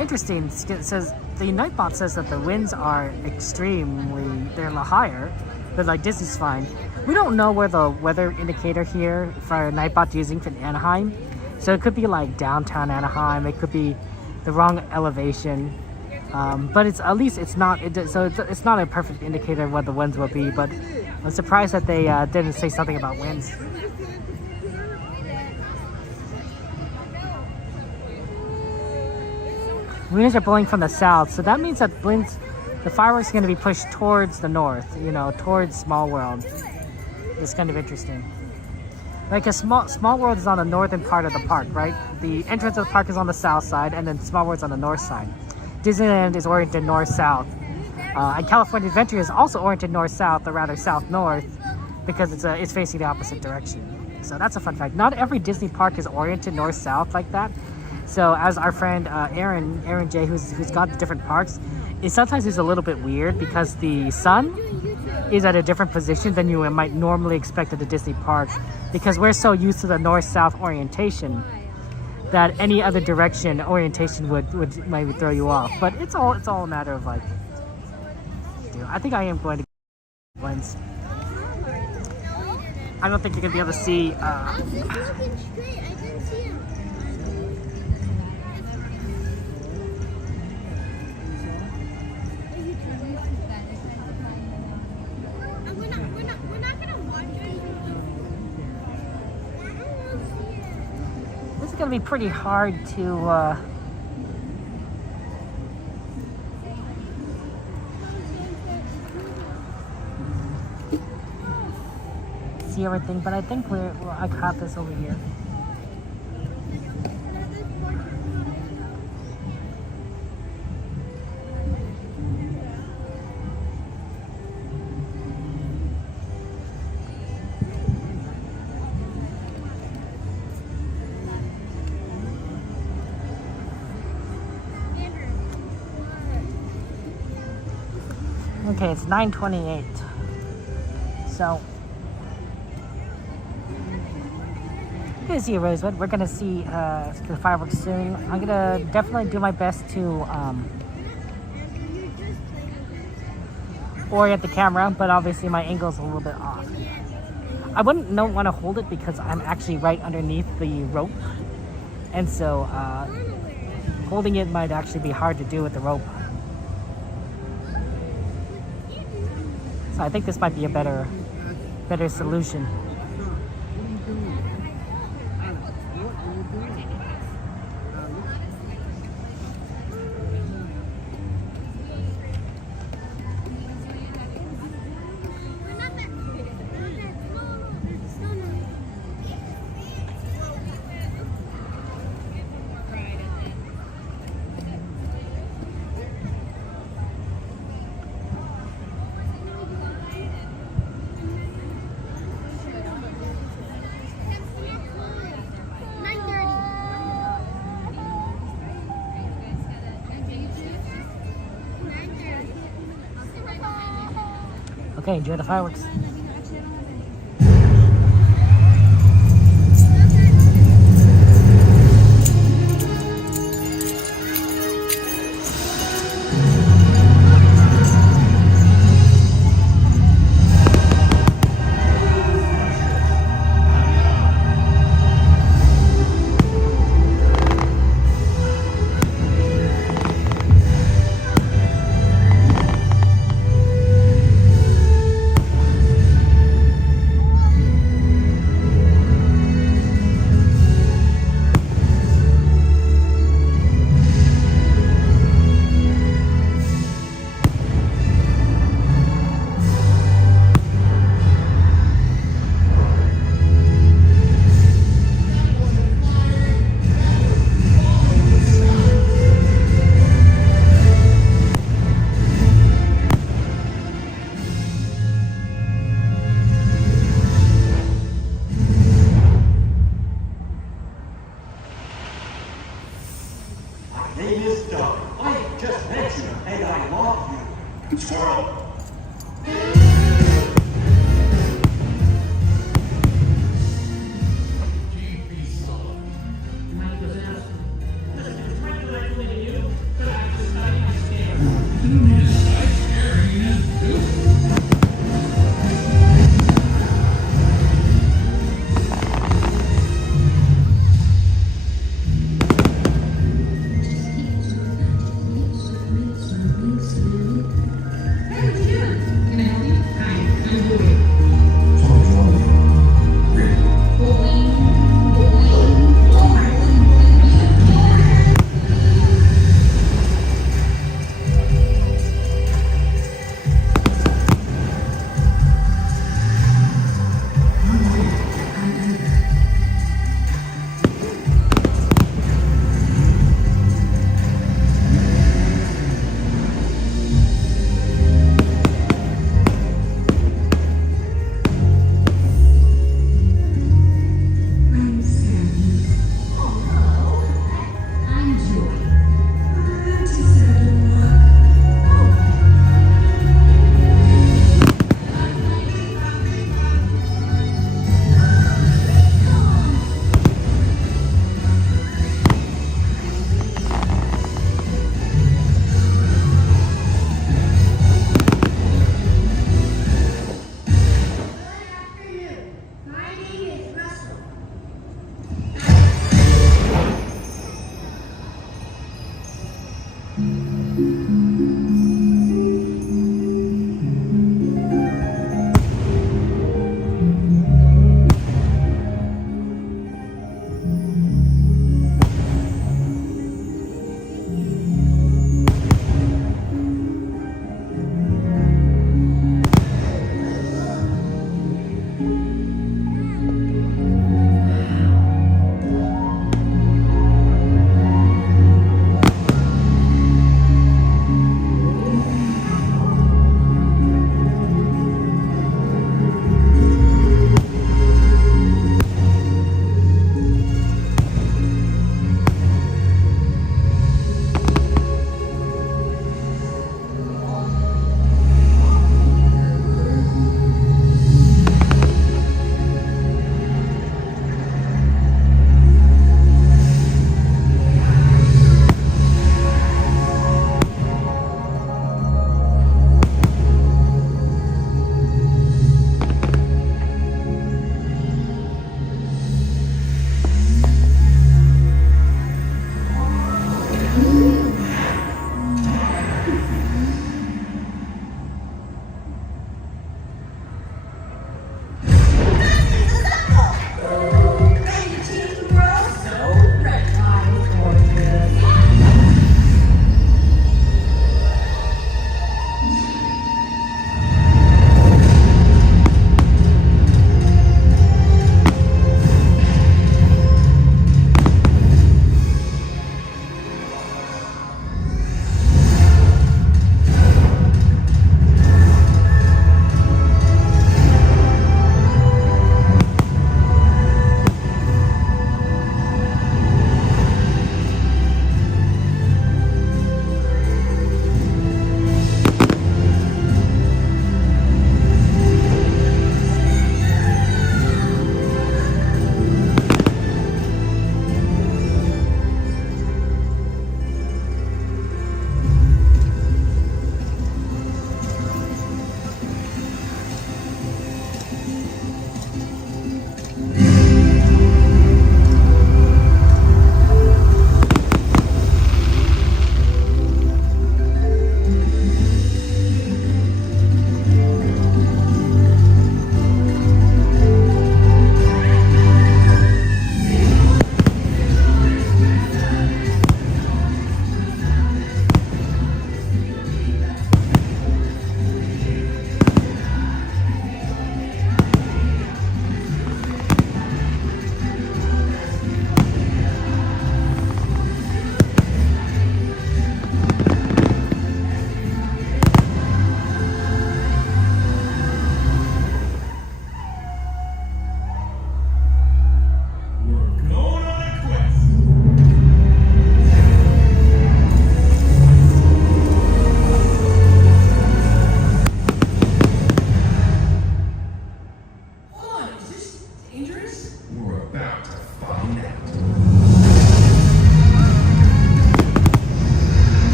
Interesting. It says the Nightbot says that the winds are they're a lot higher, but like Disney's fine. We don't know where the weather indicator here for Nightbot using for Anaheim, so it could be like downtown Anaheim. It could be the wrong elevation, but it's at least it's not a perfect indicator of what the winds will be. But I'm surprised that they didn't say something about winds. Winds are blowing from the south, so that means that the fireworks are going to be pushed towards the north, you know, towards Small World. It's kind of interesting. Like a Small World is on the northern part of the park, right? The entrance of the park is on the south side, and then Small World's on the north side. Disneyland is oriented north-south, and California Adventure is also oriented north-south, or rather south-north, because it's facing the opposite direction. So that's a fun fact. Not every Disney park is oriented north-south like that. So as our friend Aaron J, who's got the different parks, it sometimes is a little bit weird because the sun is at a different position than you might normally expect at a Disney park, because we're so used to the north-south orientation that any other direction orientation would maybe throw you off. But it's all a matter of like, I think I am going to lens. I don't think you're gonna be able to see. I was just looking straight. I didn't see him. We're not gonna watch it. This is gonna be pretty hard to. See everything, but I think I caught this over here. Okay, it's 9:28. So gonna see Rosewood. We're gonna see the fireworks soon. I'm gonna definitely do my best to orient the camera, but obviously my angle's a little bit off. I wouldn't want to hold it because I'm actually right underneath the rope, and so holding it might actually be hard to do with the rope. So I think this might be a better solution. Okay, enjoy the fireworks.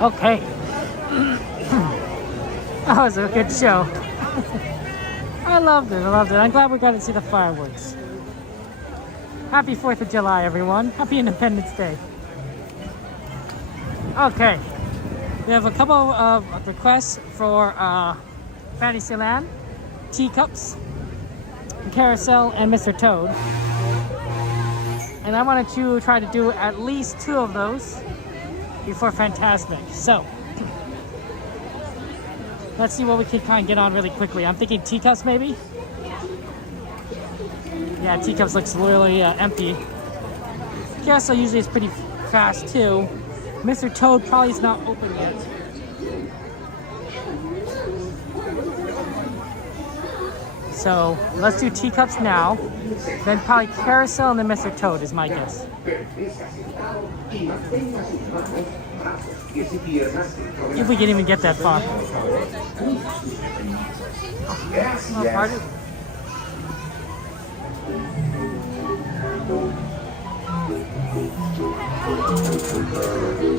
Okay. That was a good show. I loved it. I'm glad we got to see the fireworks. Happy 4th of July, everyone. Happy Independence Day. Okay. We have a couple of requests for Fantasyland, Teacups, Carousel, and Mr. Toad. And I wanted to try to do at least 2 of those before Fantasmic. So, let's see what we can kind of get on really quickly. I'm thinking Teacups maybe? Yeah, Teacups looks really empty. Carousel usually is pretty fast too. Mr. Toad probably is not open yet. So let's do Teacups now, then probably Carousel and then Mr. Toad is my guess. If we can even get that far.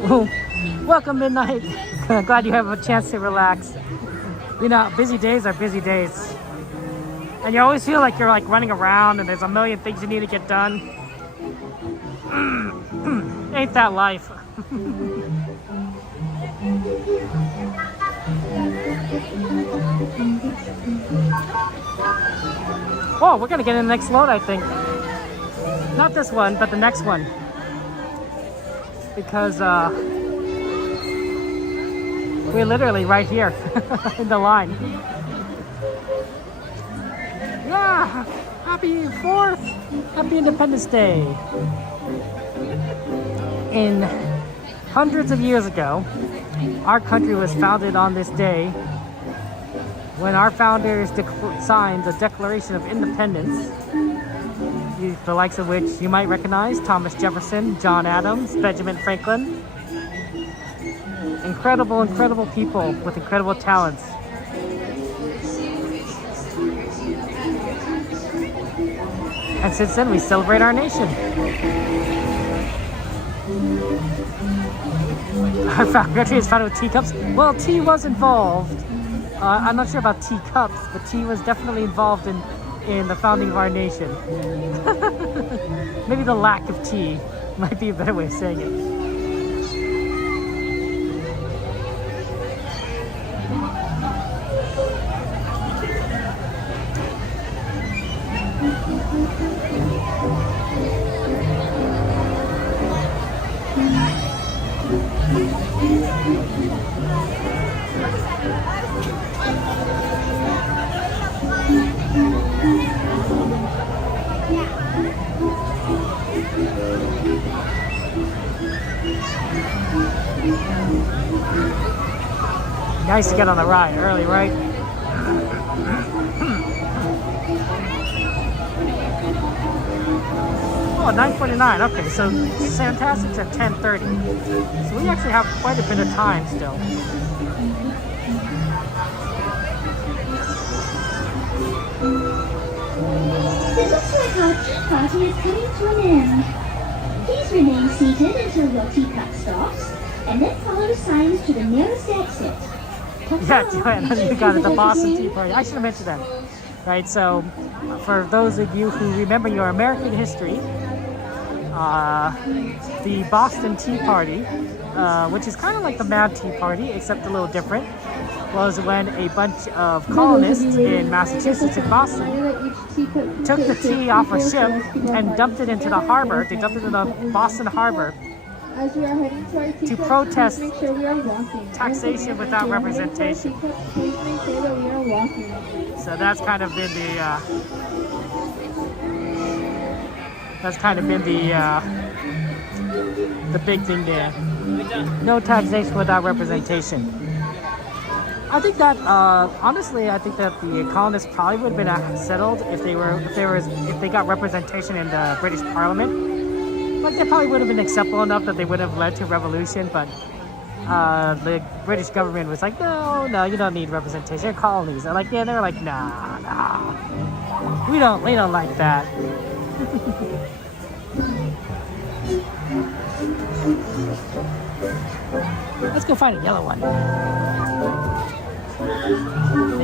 Oh, welcome midnight. Glad you have a chance to relax. You know, busy days are busy days. And you always feel like you're like running around and there's a million things you need to get done. Ain't that life? Oh, we're gonna get in the next load, I think. Not this one, but the next one. Because we're literally right here in the line. Yeah, happy 4th, happy Independence Day. In hundreds of years ago, our country was founded on this day when our founders signed the Declaration of Independence, the likes of which you might recognize: Thomas Jefferson, John Adams, Benjamin Franklin. Incredible, incredible people with incredible talents. And since then, we celebrate our nation. Our country is founded with teacups. Well, tea was involved. I'm not sure about teacups, but tea was definitely involved in the founding of our nation. Maybe the lack of tea might be a better way of saying it. Nice to get on the ride early, right? Oh, 9:49. Okay, so Fantasmic's at 10:30. So we actually have quite a bit of time still. It looks like our tea party is coming to an end. Please remain seated until your teacup stops, and then follow the signs to the nearest exit. Yeah, Joanna, you got it, the Boston Tea Party. I should have mentioned that. Right, so for those of you who remember your American history, the Boston Tea Party, which is kind of like the Mad Tea Party, except a little different, was when a bunch of colonists in Massachusetts and Boston took the tea off a ship and dumped it into the harbor. They dumped it in the Boston Harbor As we are heading to our to protest make sure we are walking. taxation without representation. Please make sure that we are walking. So that's kind of been the big thing there. No taxation without representation. I think that honestly, I think that the colonists probably would have been settled if they got representation in the British Parliament. Like, they probably would have been acceptable enough that they would have led to revolution, but the British government was like, no, you don't need representation. They're colonies. They're like, yeah, they were like, nah, we don't like that. Let's go find a yellow one.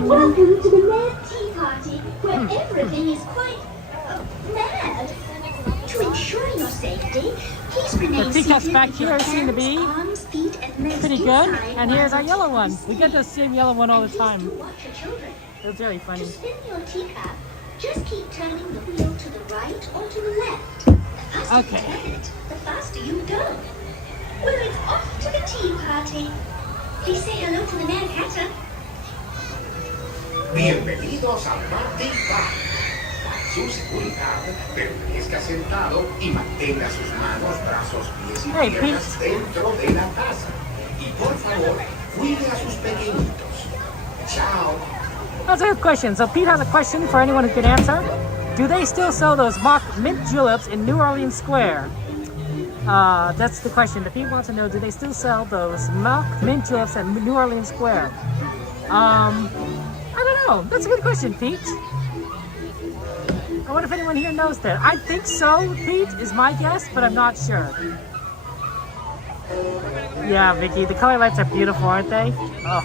Welcome to the Mad Tea Party, where everything is quite mad. To ensure your safety, please remain The teacups seated back with your here seem to hands, be arms, feet, and legs pretty good. inside And here's our while yellow one. you We get the same yellow one all the time. Do watch your children. It's really funny. To spin your teacup, just keep turning the wheel to the right or to the left. The faster Okay. you turn it, the faster you go. Well, it's off to the tea party. Please say hello to the Mad Hatter. Bienvenidos al Party Park. Para su seguridad, permanezca sentado y mantenga sus manos, brazos, pies y Hey, piernas dentro de la taza. Y por favor, cuide a sus pequeñitos. Chao. That's a good question. So Pete has a question for anyone who can answer. Do they still sell those mock mint juleps in New Orleans Square? That's the question. The Pete wants to know, do they still sell those mock mint juleps at New Orleans Square? I don't know. That's a good question, Pete. I wonder if anyone here knows that. I think so, Pete, is my guess, but I'm not sure. Yeah, Vicky, the color lights are beautiful, aren't they? Oh.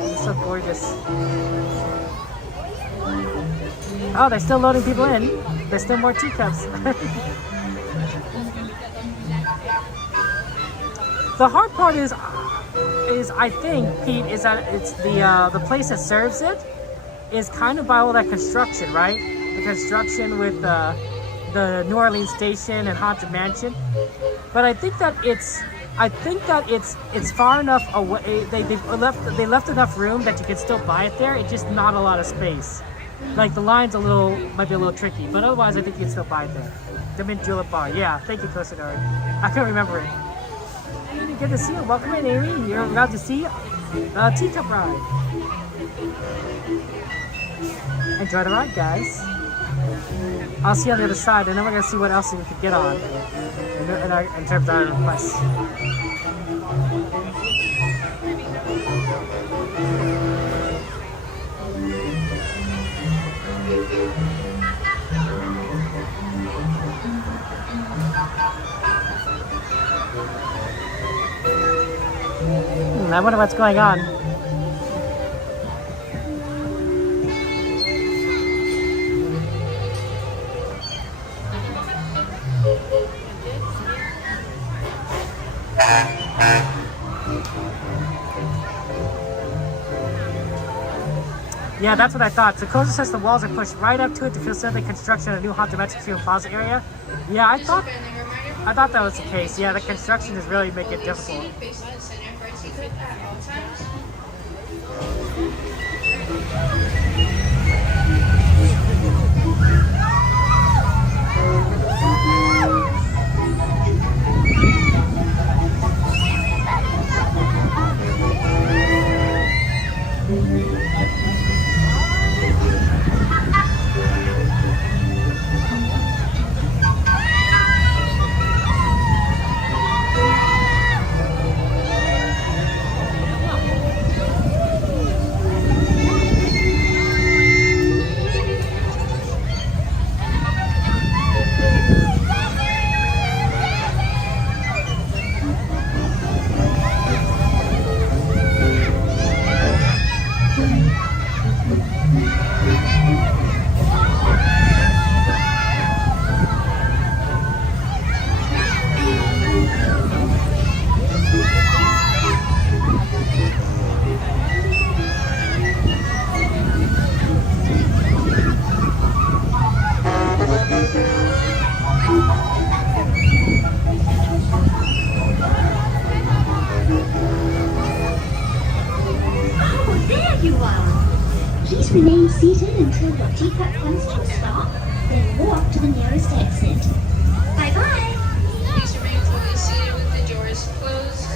It's so gorgeous. Oh, they're still loading people in. There's still more teacups. The hard part is I think, Pete, is that it's the place that serves it is kind of by all that construction, right? The construction with the New Orleans station and Haunted Mansion. But I think that it's far enough away. They left enough room that you can still buy it there. It's just not a lot of space. Like the line's might be a little tricky, but otherwise I think you can still buy it there. The Mint Julep Bar. Yeah, thank you, Kosadori. I couldn't remember it. Good to see you. Welcome in, Amy. You're about to see the Teacup ride. Enjoy the ride, guys. I'll see you on the other side, and then we're gonna see what else we could get on in terms of our requests. I wonder what's going on. Yeah, that's what I thought. So Koza says the walls are pushed right up to it to facilitate construction of a new Haunted Mansion Plaza area. Yeah, I thought that was the case. Yeah, the construction is really making it difficult. Please remain seated until your teacup comes to a stop, then walk to the nearest exit. Bye-bye. Please remain fully seated with the doors closed.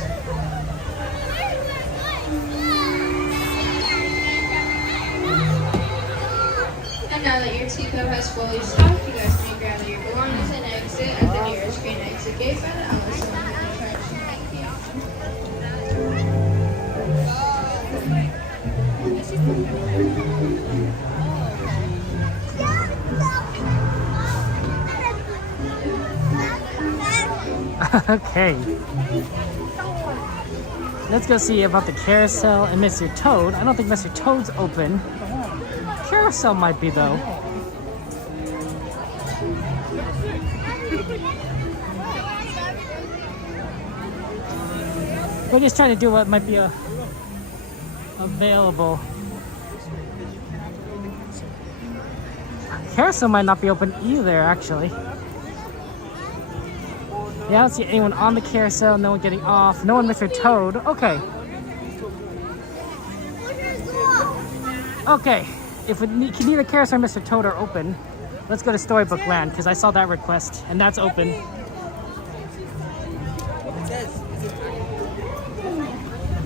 And now that your teacup has fully stopped, you guys may grab your belongings and exit at the nearest green exit gate by the Alice in Wonderland attraction. Thank you. Okay. Let's go see about the Carousel and Mr. Toad. I don't think Mr. Toad's open. Carousel might be though. We're just trying to do what might be available. Carousel might not be open either, actually. Yeah, I don't see anyone on the carousel, no one getting off, no one Mr. Toad. Okay. Okay, if neither Carousel or Mr. Toad are open, let's go to Storybook Land, because I saw that request, and that's open.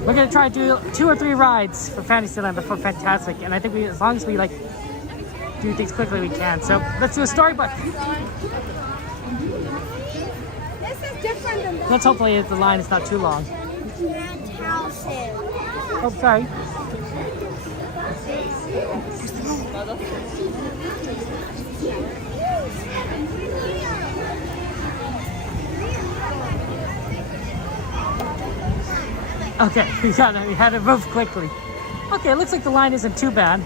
We're gonna try to do 2 or 3 rides for Fantasyland before Fantasmic, and I think as long as we like do things quickly, we can. So let's do a Storybook. This is different than the Let's hopefully the line is not too long. Oh, sorry. Okay, we had to move quickly. Okay, it looks like the line isn't too bad.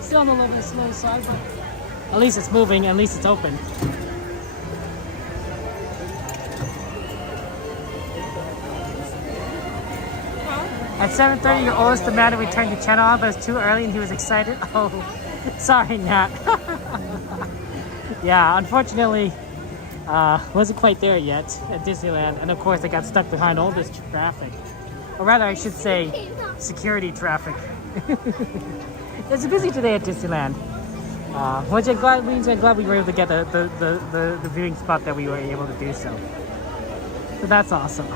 Still on the little bit slow side, but at least it's moving, at least it's open. At 7:30, your oldest demanded we turn the channel on, but it's too early and he was excited. Oh, sorry, Nat. Yeah, unfortunately, wasn't quite there yet at Disneyland, and of course I got stuck behind all this traffic, or rather I should say security traffic. It's busy today at Disneyland, which I'm glad we were able to get the viewing spot that we were able to do so. So that's awesome.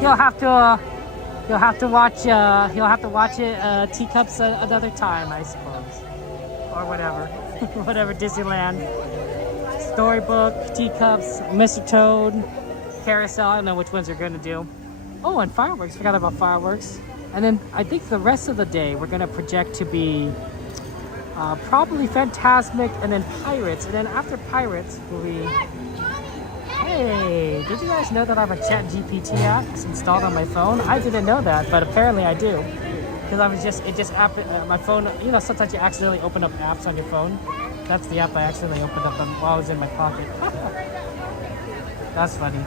You'll have to watch it Teacups another time, I suppose, or whatever. Whatever. Disneyland, Storybook, Teacups, Mr. Toad, Carousel. I don't know which ones you're gonna do. Oh, and fireworks. Forgot about fireworks. And then I think the rest of the day we're gonna project to be probably Fantasmic and then Pirates. And then after Pirates will be. Hey, did you guys know that I have a ChatGPT app installed on my phone? I didn't know that, but apparently I do. Because my phone, you know, sometimes you accidentally open up apps on your phone. That's the app I accidentally opened up while I was in my pocket. That's funny.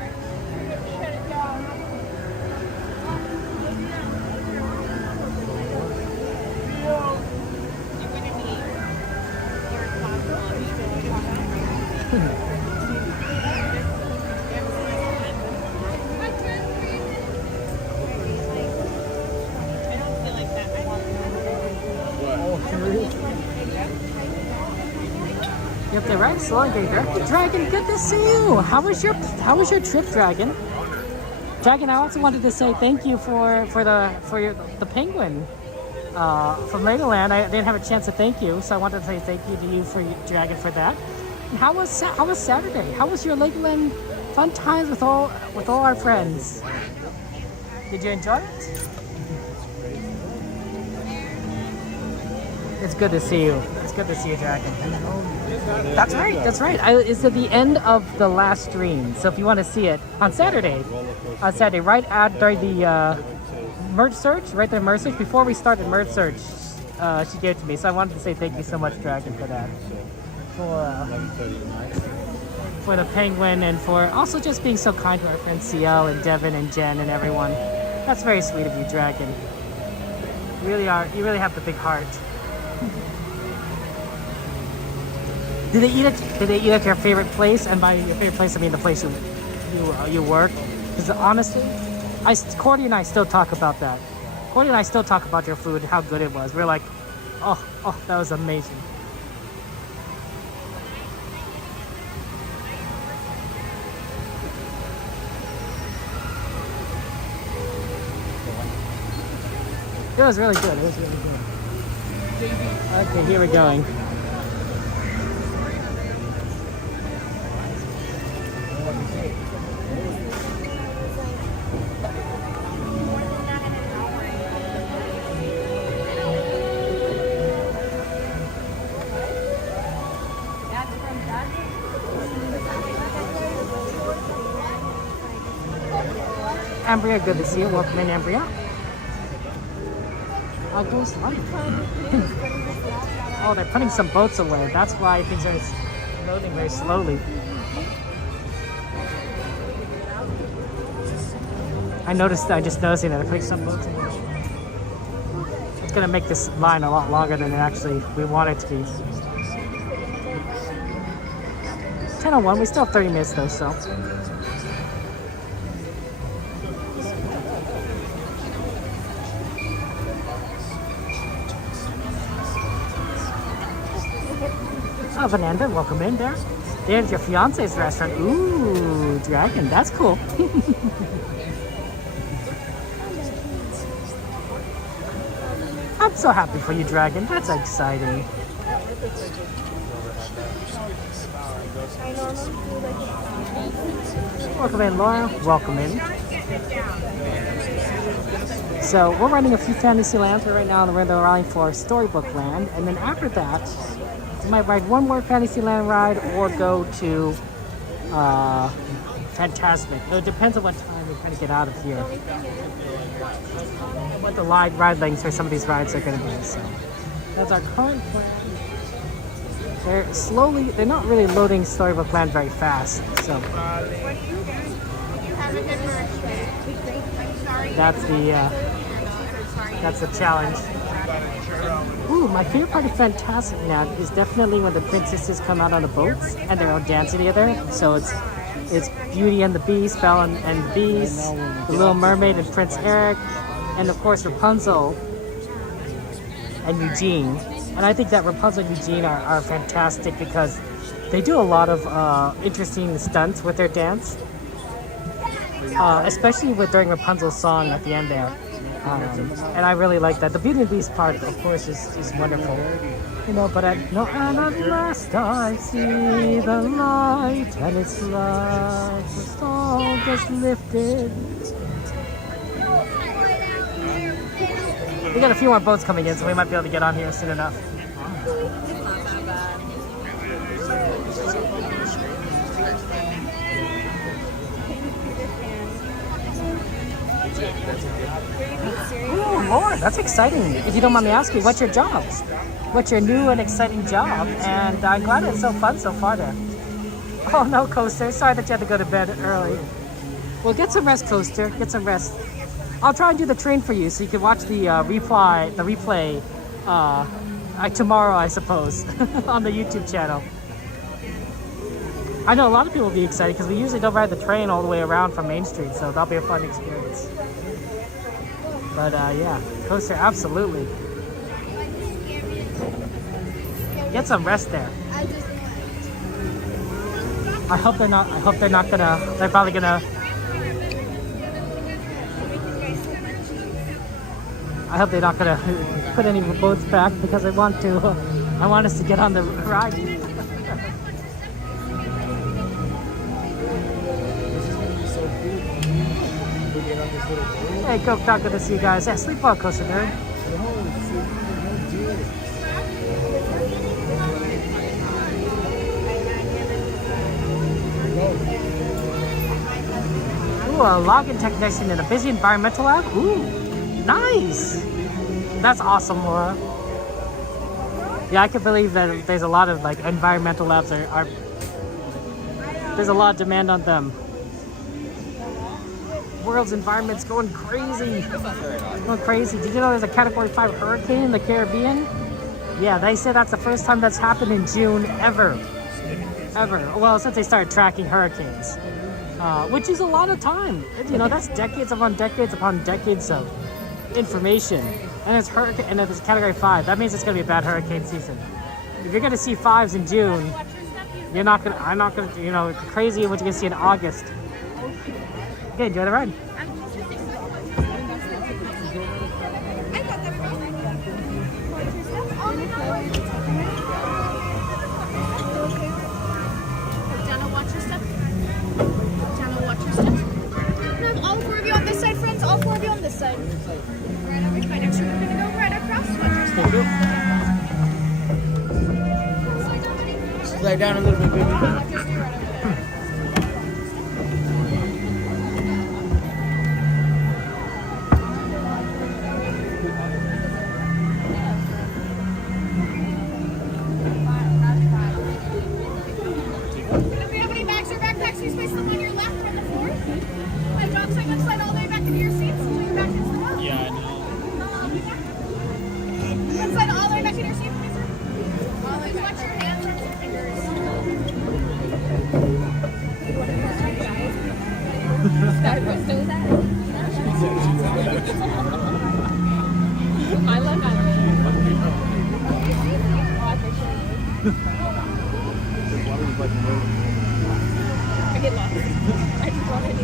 Yep, they're right. Slow and great. Dragon, good to see you. How was your trip, Dragon? Dragon, I also wanted to say thank you for the penguin from Raiderland. I didn't have a chance to thank you, so I wanted to say thank you to you for Dragon for that. And how was Saturday? How was your Legoland fun times with all our friends? Did you enjoy it? It's good to see you. It's good to see you, Dragon. That's right. That's right. It's at the end of the last stream. So if you want to see it on Saturday, right after the merge search, right there, merge search. Before we started merge search, she gave it to me. So I wanted to say thank you so much, Dragon, for that. For the penguin and for also just being so kind to our friends CL and Devin and Jen and everyone. That's very sweet of you, Dragon. You really are. You really have the big heart. Did they eat at your favorite place? And by your favorite place, I mean the place you work. Because honestly, Cordy and I still talk about that. Cordy and I still talk about your food and how good it was. We're like, oh, that was amazing. It was really good. It was really good. Okay, here we're going. Ambria, good to see you. Welcome in, Ambria. Outdoors life. Oh, they're putting some boats away. That's why things are loading very slowly. I just noticed that they're putting some boats away. It's gonna make this line a lot longer than we want it to be. 10:01, we still have 30 minutes though, so. Oh, Vananda, welcome in there. There's your fiance's restaurant. Ooh, Dragon, that's cool. I'm so happy for you, Dragon. That's exciting. Welcome in, Laura. Welcome in. So we're running a few Fantasylands right now, and we're running for Storybook Land, and then after that, we might ride one more Fantasyland ride or go to Fantasmic. It depends on what time we kind of get out of here. And what the ride lengths for some of these rides are going to be. So that's our current plan. They're not really loading Storybook Land very fast. So that's the challenge. Ooh, my favorite part of Fantasmic now is definitely when the princesses come out on the boats and they're all dancing together. So it's Beauty and the Beast, Belle and the Beast, the Little Mermaid and Prince Eric, and of course Rapunzel and Eugene. And I think that Rapunzel and Eugene are fantastic because they do a lot of interesting stunts with their dance, especially during Rapunzel's song at the end there. And I really like that. The Beauty and the Beast part, of course, is wonderful. You know, but and at last I see the light, and it's like the song just lifted. We got a few more boats coming in, so we might be able to get on here soon enough. Oh Lord, that's exciting. If you don't mind me asking, what's your job? What's your new and exciting job? And I'm glad it's so fun so far there. Oh no, Coaster, sorry that you had to go to bed early. Well, get some rest, Coaster, get some rest. I'll try and do the train for you so you can watch the replay tomorrow, I suppose, on the YouTube channel. I know a lot of people will be excited because we usually don't ride the train all the way around from Main Street, so that'll be a fun experience. But yeah, Coaster, absolutely. Get some rest there. I hope they're not gonna. They're probably gonna. I hope they're not gonna put any boats back because I want us to get on the ride. Hey, Coke, good to see you guys. Yeah, sleep well, Coaster Nerd. Ooh, a login technician in a busy environmental lab? Ooh, nice! That's awesome, Laura. Yeah, I can believe that there's a lot of environmental labs there's a lot of demand on them. World's environment's going crazy. It's going crazy. Did you know there's a Category 5 hurricane in the Caribbean? Yeah, they said that's the first time that's happened in June ever. Well, since they started tracking hurricanes, which is a lot of time. You know, that's decades upon decades of information. And it's hurricane, and it's Category 5. That means it's going to be a bad hurricane season. If you're going to see 5s in June, I'm not going to, you know, crazy what you can see in August. Okay, enjoy the ride. side. Right over here. Next, we're gonna go right across what Slide down a little bit, baby. If you have any bags or backpacks, please place them on your left or the floor. My dog's going to slide all the way back into your seats and pull you back into the boat. Yeah, I know. Let's slide all the way back into your seat, please. All the way back. Watch your hands and your fingers. My luck, I get lost. I just want to do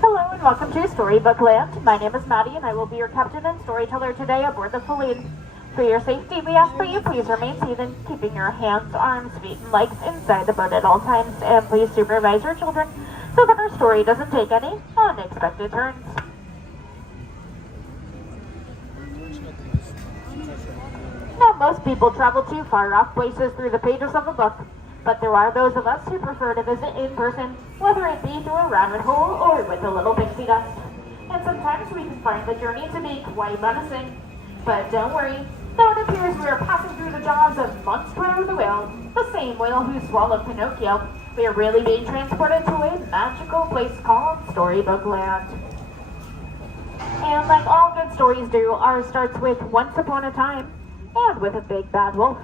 Hello and welcome to Storybook Land. My name is Maddie and I will be your captain and storyteller today aboard the Feline. For your safety, we ask that you please remain seated, keeping your hands, arms, feet, and legs inside the boat at all times, and please supervise your children so that our story doesn't take any unexpected turns. Now, most people travel to far-off places through the pages of a book, but there are those of us who prefer to visit in person, whether it be through a rabbit hole or with a little pixie dust. And sometimes we can find the journey to be quite menacing. But don't worry, though it appears we are passing through the jaws of Monstro the whale, the same whale who swallowed Pinocchio, we are really being transported to a magical place called Storybook Land. And like all good stories do, ours starts with once upon a time, and with a big bad wolf.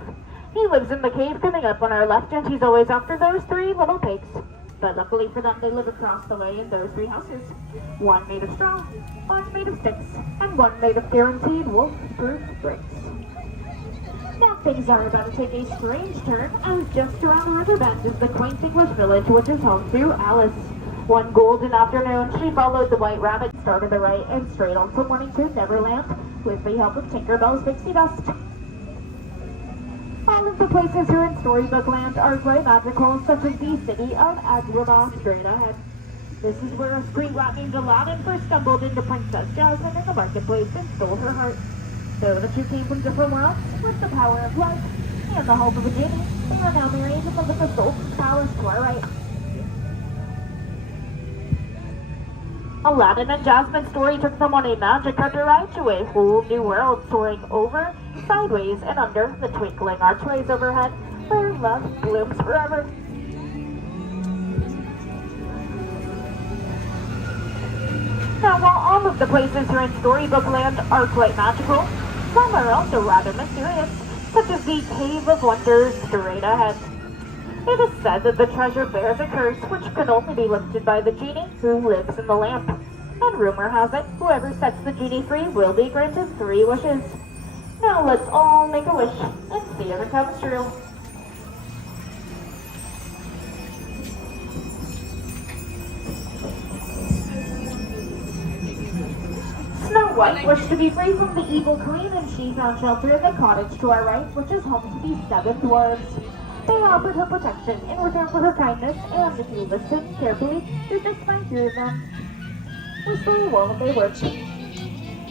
He lives in the cave coming up on our left, and he's always after those three little pigs. But luckily for them, they live across the way in those three houses. One made of straw, one made of sticks, and one made of guaranteed wolf-proof bricks. Now things are about to take a strange turn, as just around the river bend is the quaint English village which is home to Alice. One golden afternoon, she followed the White Rabbit, started the right, and straight on to Mornington Neverland with the help of Tinkerbell's pixie dust. All of the places here in Storybook Land are quite magical, such as the city of Agrabah straight ahead. This is where a street rat named Aladdin first stumbled into Princess Jasmine in the marketplace and stole her heart. Though the two came from different worlds, with the power of love and the help of a genie, they are now married and live at the Sultan's palace to our right. Aladdin and Jasmine's story took them on a magic under ride to a whole new world, soaring over, sideways, and under the twinkling archways overhead, where love blooms forever. Now, while all of the places here in Storybook Land are quite magical, some are also rather mysterious, such as the Cave of Wonders straight ahead. It is said that the treasure bears a curse which can only be lifted by the genie who lives in the lamp. And rumor has it, whoever sets the genie free will be granted 3 wishes. Now let's all make a wish and see if it comes true. Snow White wished to be free from the evil queen, and she found shelter in the cottage to our right, which is home to the 7 dwarves. They offered her protection in return for her kindness, and if you listen carefully, you'd just find 3 of them. Whistling while they worked.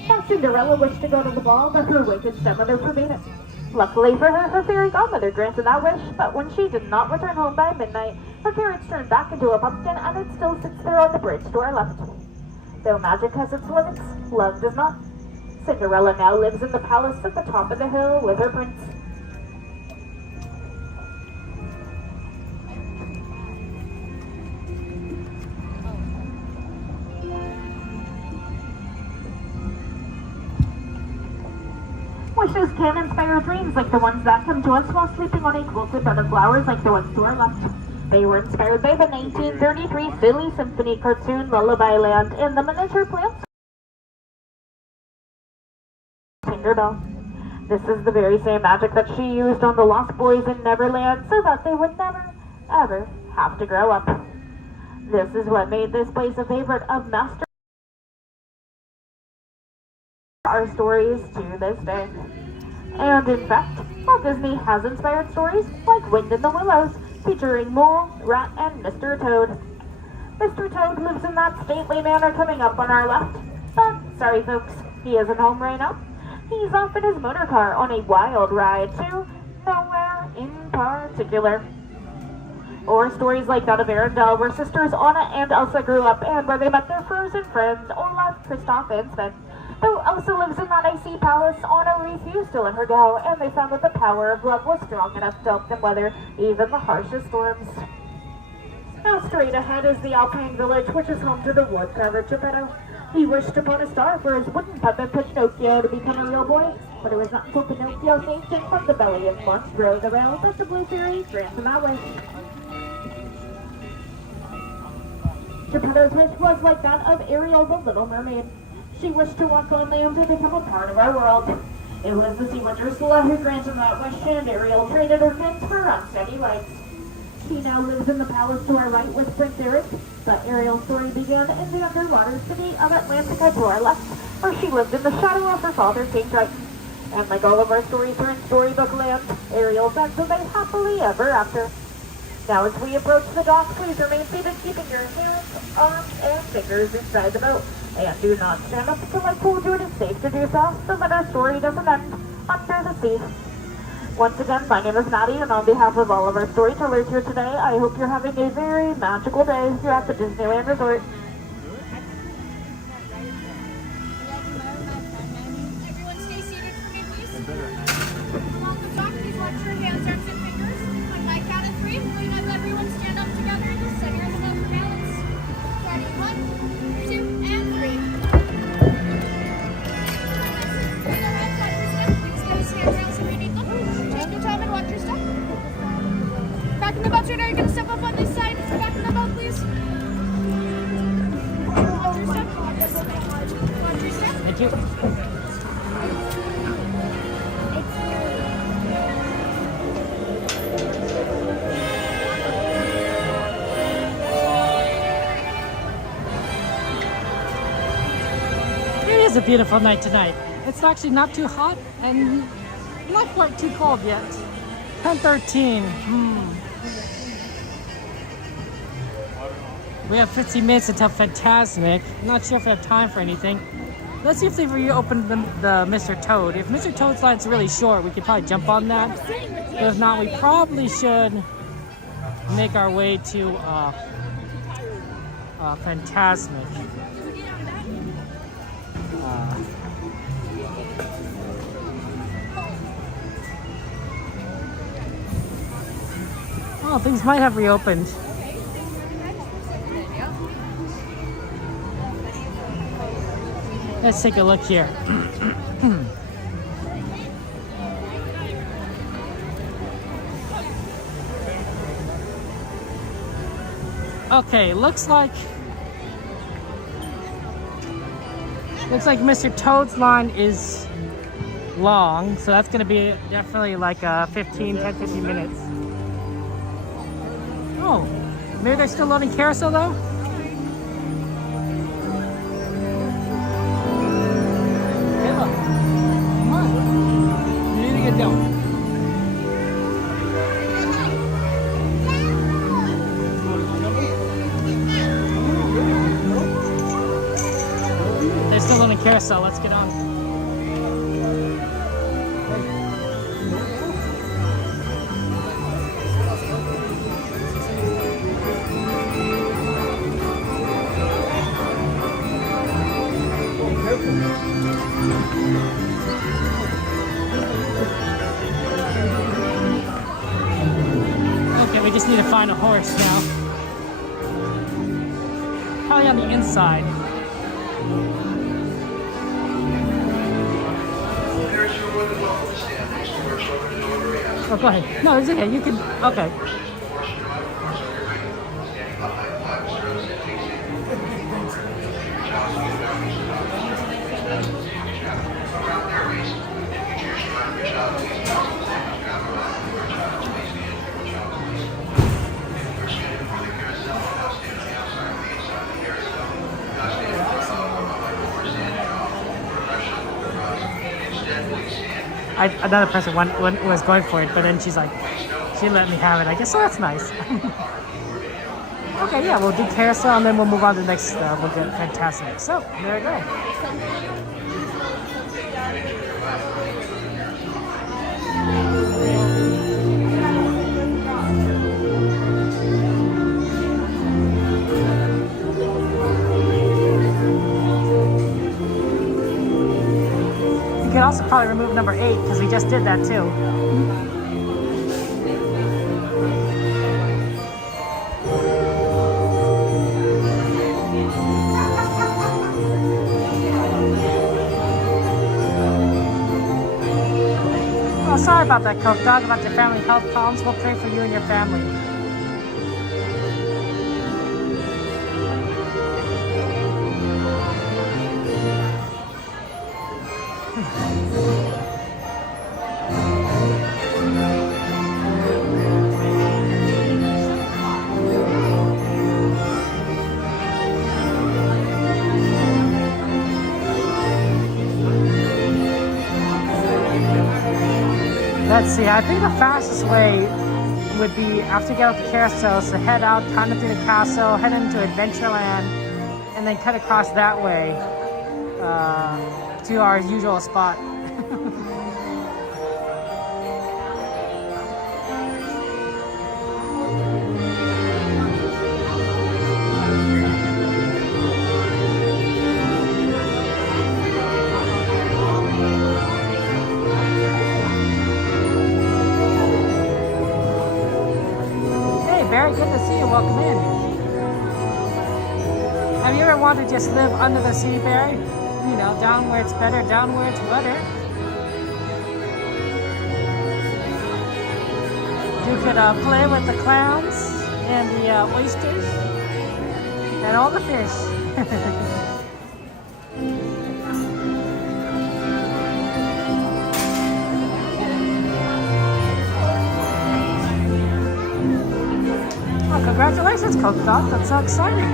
Now Cinderella wished to go to the ball, but her wicked stepmother forbade it. Luckily for her, her fairy godmother granted that wish, but when she did not return home by midnight, her carriage turned back into a pumpkin, and it still sits there on the bridge to our left. Though magic has its limits, love does not. Cinderella now lives in the palace at the top of the hill with her prince. Wishes can inspire dreams like the ones that come to us while sleeping on a quilted bed of flowers like the ones to our left. They were inspired by the 1933 Silly Symphony cartoon Lullaby Land and the miniature plants Tinkerbell. This is the very same magic that she used on the Lost Boys in Neverland so that they would never, ever have to grow up. This is what made this place a favorite of master our stories to this day. And in fact, Walt Disney has inspired stories like Wind in the Willows, featuring Mole, Rat, and Mr. Toad. Mr. Toad lives in that stately manor coming up on our left, but sorry folks, he isn't home right now. He's off in his motor car on a wild ride to nowhere in particular. Or stories like that of Arendelle, where sisters Anna and Elsa grew up and where they met their frozen friends Olaf, Kristoff, and Sven. Though Elsa lives in that icy palace, Anna refused to let her go, and they found that the power of love was strong enough to help them weather even the harshest storms. Now straight ahead is the Alpine Village, which is home to the woodcarver Geppetto. He wished upon a star for his wooden puppet Pinocchio to become a real boy, but it was not until Pinocchio saved him from the belly of Monstro the Rail that the Blue Fairy granted him that wish. Geppetto's wish was like that of Ariel the Little Mermaid. She wished to walk on land to become a part of our world. It was the Sea Witch Ursula who granted that wish, and Ariel traded her fins for unsteady legs. She now lives in the palace to our right with Prince Eric, but Ariel's story began in the underwater city of Atlantica to our left, where she lived in the shadow of her father, King Triton. And like all of our stories are in Storybook land, Ariel's ends with a happily ever after. Now as we approach the dock, please remain seated, keeping your hands, arms, and fingers inside the boat. And do not stand up until I told you it is safe to do so that our story doesn't end under the sea. Once again, my name is Maddie, and on behalf of all of our storytellers here today, I hope you're having a very magical day here at the Disneyland Resort. Everyone stay seated for me, please. Along the top, please watch your hands, arms, and fingers. On my count of 3, please have everyone stand up together in the center of the boat for balance. Ready, 1, 2, and 3. To the right side of the step, please get his handrails if you need them. Change your time and watch your step. Back in the boat, are you going to step up on this side? Back in the boat, please. Watch your step. Watch your step. Thank you. It is a beautiful night tonight. It's actually not too hot and not quite too cold yet. 10:13. We have 15 minutes until Fantasmic. I'm not sure if we have time for anything. Let's see if they've reopened the Mr. Toad. If Mr. Toad's line's really short, we could probably jump on that. But if not, we probably should make our way to Fantasmic. Oh, things might have reopened. Let's take a look here. Okay, looks like Mr. Toad's line is long, so that's gonna be definitely like 10-15 minutes. Oh, maybe they're still loading Carousel though? Hey, look. Come on. You need to get down. They're still loading Carousel. Let's get on. Okay, we just need to find a horse now. Probably on the inside. Oh, go ahead. No, it's okay. You can. Okay. Another person was going for it, but then she let me have it. I guess so. That's nice. Okay, yeah, we'll do Carousel and then we'll move on to the next. We'll get Fantasmic. So there we go. You could also probably remove number 8 because we just did that too. Oh, sorry about that, Coke Dog, about your family health problems. We'll pray for you and your family. Let's see, I think the fastest way would be after you get off the carousel, so head out kind of through the castle, head into Adventureland, and then cut across that way to our usual spot. Barry, good to see you. Welcome in. Have you ever wanted to just live under the sea, Barry? You know, down where it's better, down where it's wetter. You could play with the clowns and the oysters and all the fish. Congratulations, Coke Dog. That's so exciting.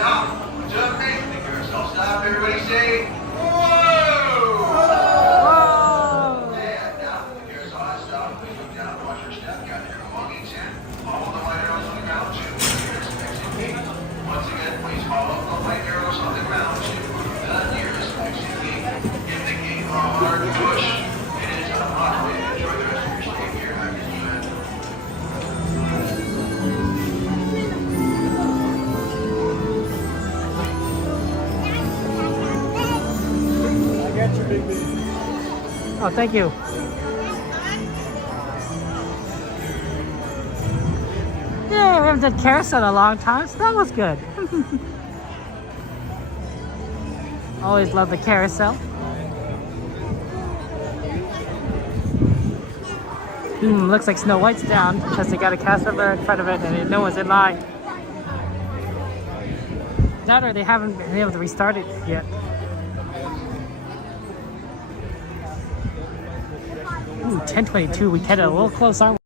stop. Jump in. The carousel stop. Everybody say, whoa! And now the carousel has stopped. Please look down, watch your step, gather your belongings in. Follow the white arrows on the ground to the nearest exit gate. Once again, please follow the white arrows on the ground to the nearest exit gate. Give the gate a hard push. It is unlocked. Enjoy the rest of your stay here at Disneyland. I got your big baby. Oh, thank you. Yeah, we haven't done Carousel in a long time, so that was good. Always love the Carousel. Looks like Snow White's down because they got a cast member in front of it and no one's in line. That or they haven't been able to restart it yet. Ooh, 10:22. We get it a little close, aren't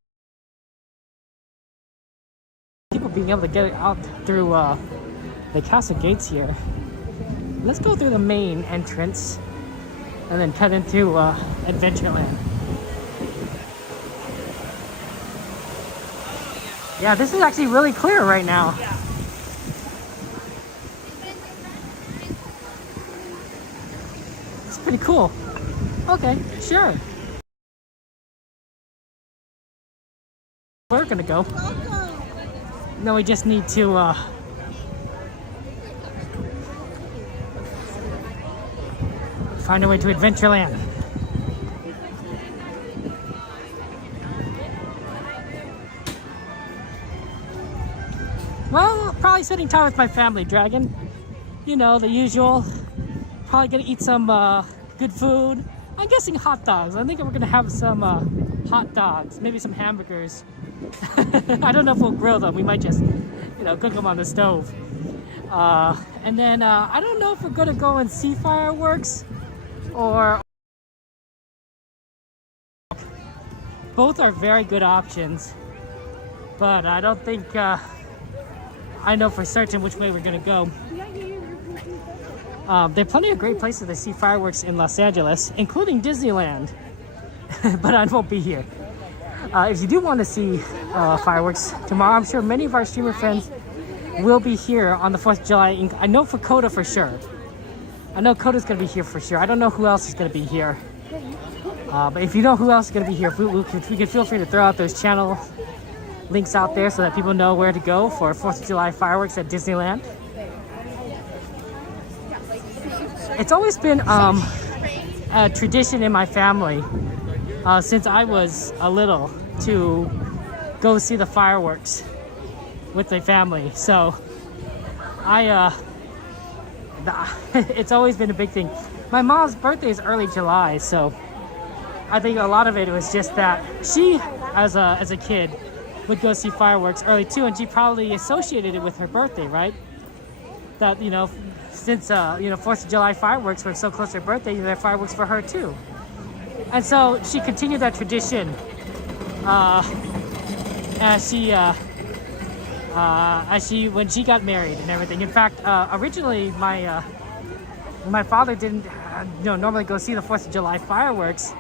we? People being able to get it out through the castle gates here. Let's go through the main entrance and then cut into Adventureland. Yeah, this is actually really clear right now. It's pretty cool. Okay, sure. We're gonna go. No, we just need to find our way to Adventureland. Well, probably spending time with my family, Dragon. You know, the usual. Probably gonna eat some good food. I'm guessing hot dogs. I think we're gonna have some hot dogs, maybe some hamburgers. I don't know if we'll grill them. We might just, you know, cook them on the stove. And then I don't know if we're gonna go and see fireworks or. Both are very good options, but I don't think I know for certain which way we're gonna go. There are plenty of great places to see fireworks in Los Angeles, including Disneyland, but I won't be here. If you do want to see fireworks tomorrow, I'm sure many of our streamer friends will be here on the 4th of July. I know for Coda for sure. I know Coda's going to be here for sure. I don't know who else is going to be here. But if you know who else is going to be here, we can feel free to throw out those channel links out there so that people know where to go for 4th of July fireworks at Disneyland. It's always been a tradition in my family since I was a little to go see the fireworks with my family. So it's always been a big thing. My mom's birthday is early July, so I think a lot of it was just that she, as a kid, would go see fireworks early too, and she probably associated it with her birthday, right? That, you know, since 4th of July fireworks were so close to her birthday, there are fireworks for her too. And so she continued that tradition when she got married and everything. In fact, originally my father didn't normally go see the 4th of July fireworks,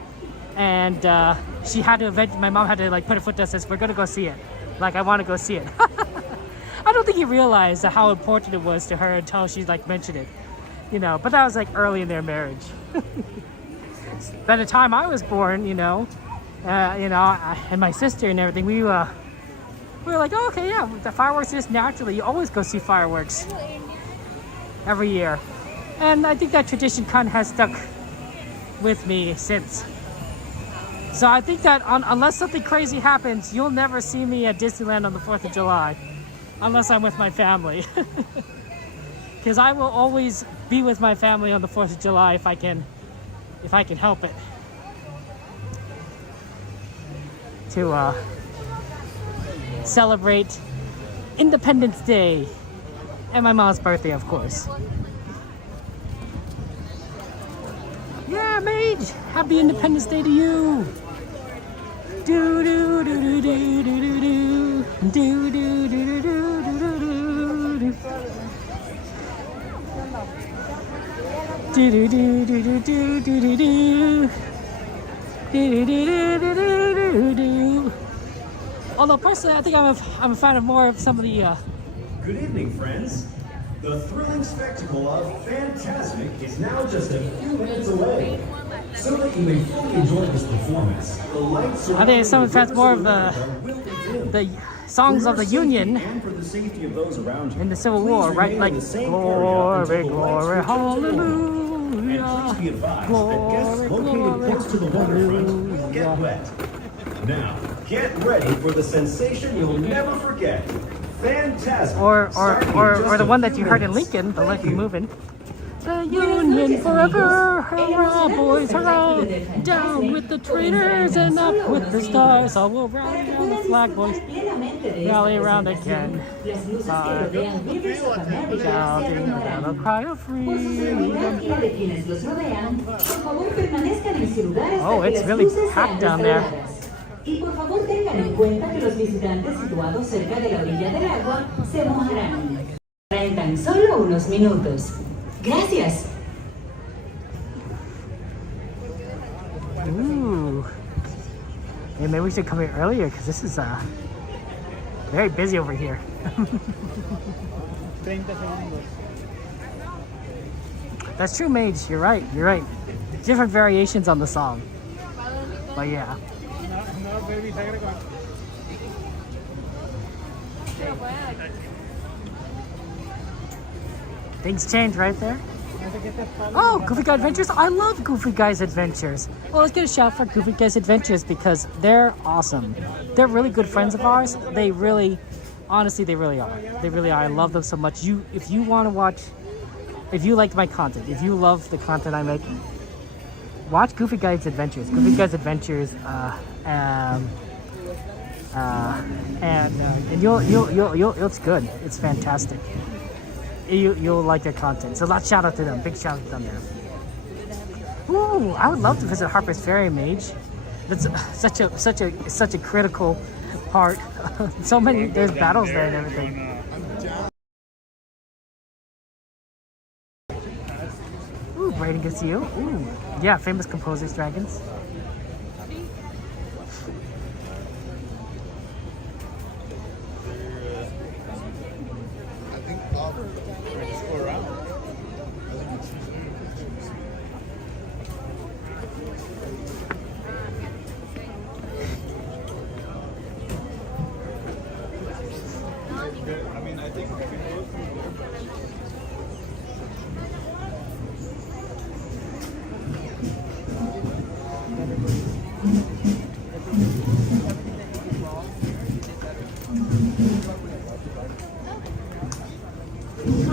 and my mom had to like put her foot down and says, we're gonna go see it. Like, I want to go see it. I don't think he realized how important it was to her until she like mentioned it, you know. But that was like early in their marriage. By the time I was born, and my sister and everything, we were like, oh, okay, yeah, the fireworks just naturally. You always go see fireworks every year, and I think that tradition kind of has stuck with me since. So I think that unless something crazy happens, you'll never see me at Disneyland on the 4th of July. Unless I'm with my family. Because I will always be with my family on the 4th of July if I can help it. To celebrate Independence Day and my mom's birthday, of course. Yeah, Mage! Happy Independence Day to you! Do do do do do do do do do do do do do do do. Do do do do do do do do do. Do do do do do do do. Although personally, I think I'm a fan of more of some of the. Good evening, friends. The thrilling spectacle of Fantasmic is now just a few minutes away. So that you may fully enjoy this performance, the lights I think some fans more of the songs of the Union in the Civil War, right? Like glory, glory, hallelujah, glory, glory, hallelujah. Get wet. Now, get ready for the sensation you'll never forget. Fantastic. Or the one that you heard in Lincoln, the Lincoln Moving. The Union forever, hurrah, boys, hurrah! Down with the traitors and up with the stars. All will rally down the flag, boys. Rally around again. Shouting down a cry of freedom. Oh, it's really packed down there. Y por favor tengan en cuenta que los visitantes situados cerca de la orilla del agua se mojarán. En tan solo unos minutos. Gracias. Ooh. Hey, maybe we should come here earlier because this is very busy over here. 30 segundos. That's true, Mage. You're right. You're right. Different variations on the song. But yeah. No, baby, te agrego. Things change right there. Oh, Goofy Guy Adventures. I love Goofy Guy's Adventures. Well, let's get a shout for Goofy Guy's Adventures because they're awesome. They're really good friends of ours. They really, honestly, they really are. They really are. I love them so much. If you want to watch, if you like my content, if you love the content I make, watch Goofy Guy's Adventures. Goofy Guy's Adventures, and you'll it's good. It's fantastic. You'll like their content. So let's shout out to them. Big shout out to them there. Ooh, I would love to visit Harper's Ferry, Mage. That's such a critical part. So many there's battles there and everything. Ooh, Brayden gets you. Ooh, yeah, famous composers, dragons.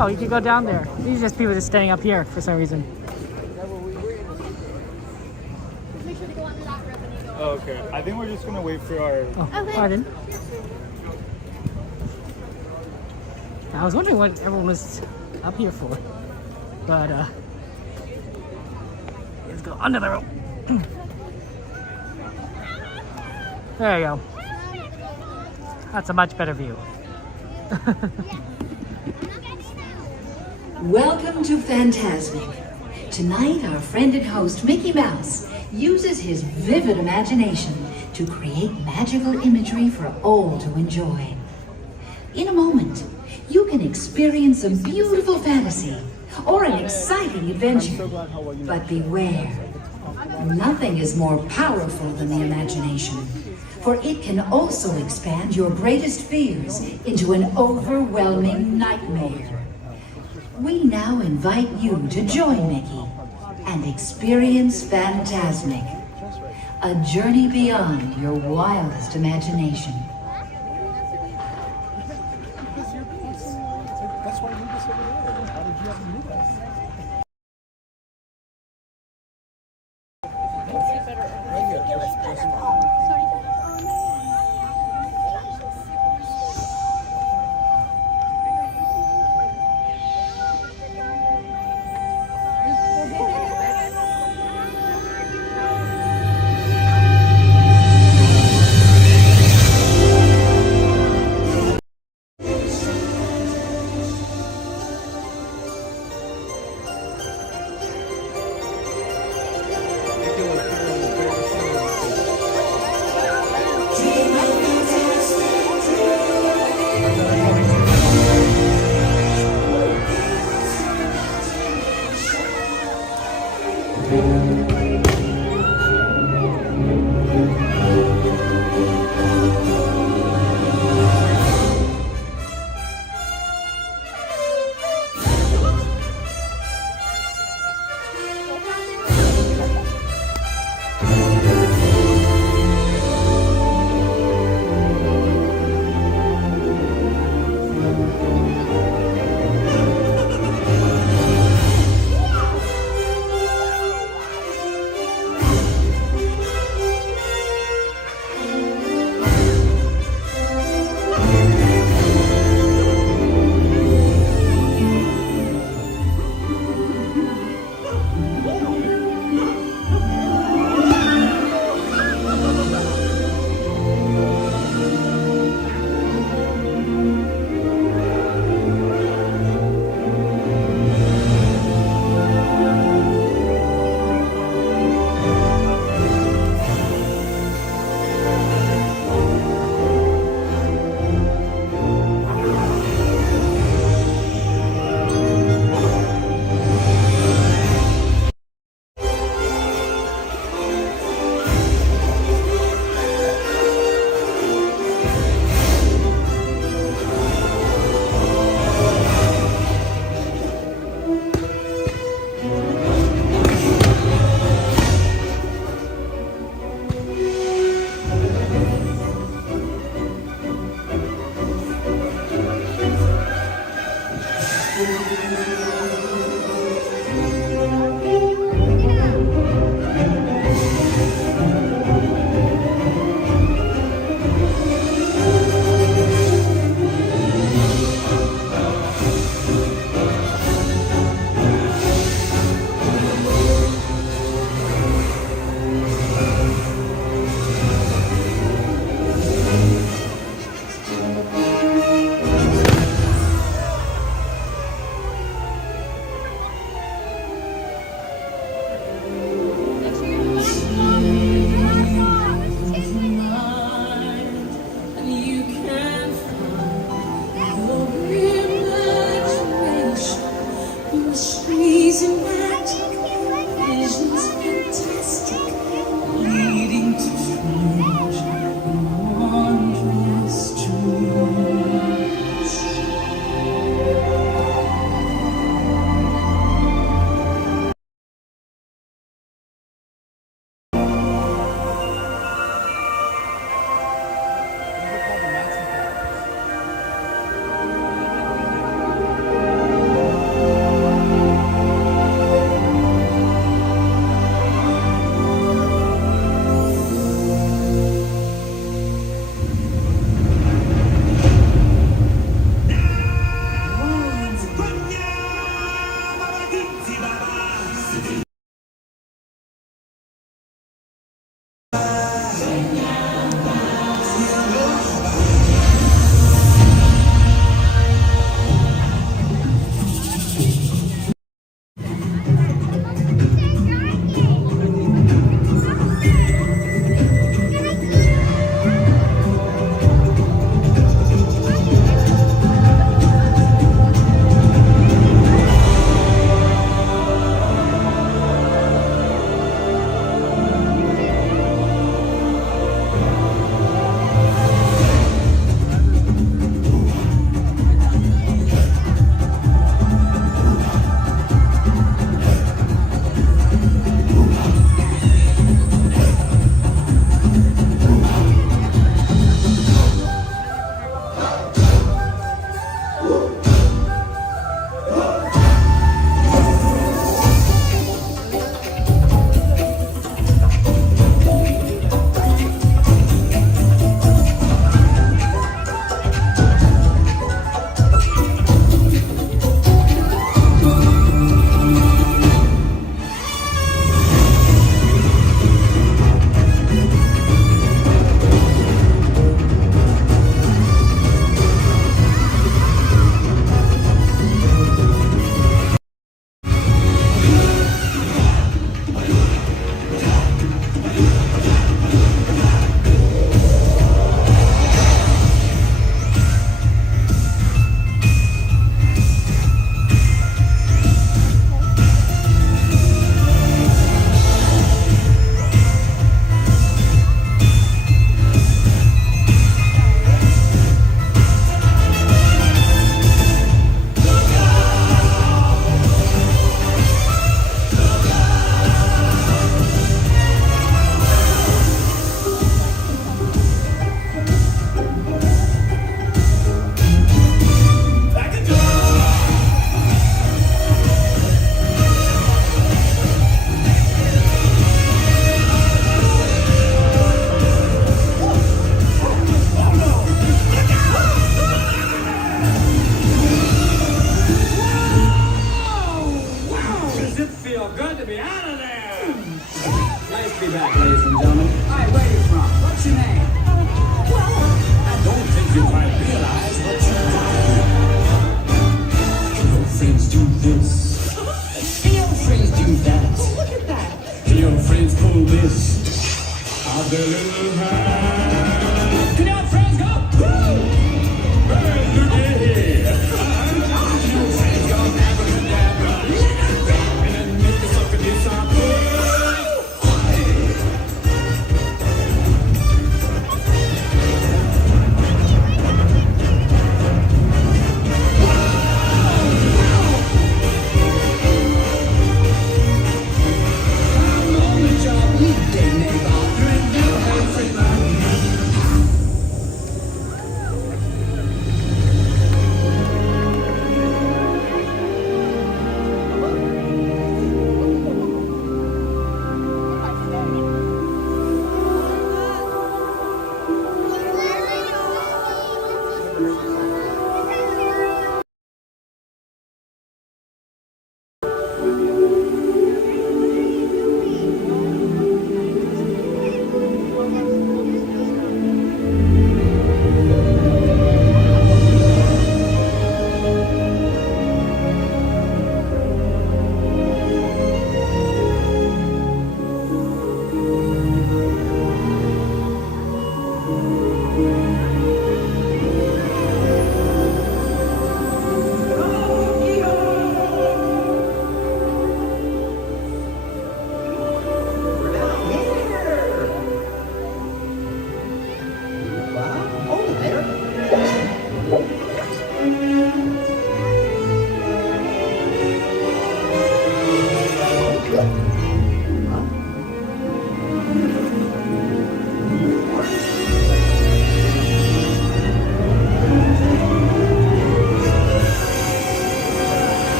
Oh, you could go down there. These are just people just standing up here for some reason. Make sure to go on the locker when you go. Oh, okay. I think we're just gonna wait for our. Oh, pardon. I was wondering what everyone was up here for, but let's go under the rope. There you go. That's a much better view. Welcome to Fantasmic. Tonight, our friend and host, Mickey Mouse, uses his vivid imagination to create magical imagery for all to enjoy. In a moment, you can experience a beautiful fantasy or an exciting adventure. But beware, nothing is more powerful than the imagination, for it can also expand your greatest fears into an overwhelming nightmare. We now invite you to join Mickey and experience Fantasmic, a journey beyond your wildest imagination. That's why you just over there. How did you have to do that?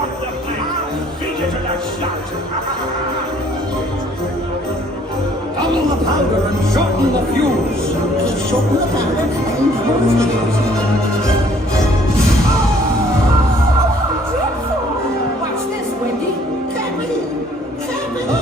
want the plank. Feed it to the shark. Double the powder and shorten the fuse. Shorten the powder and double the fuse. Watch this, Wendy. Tap it in. Tap it in.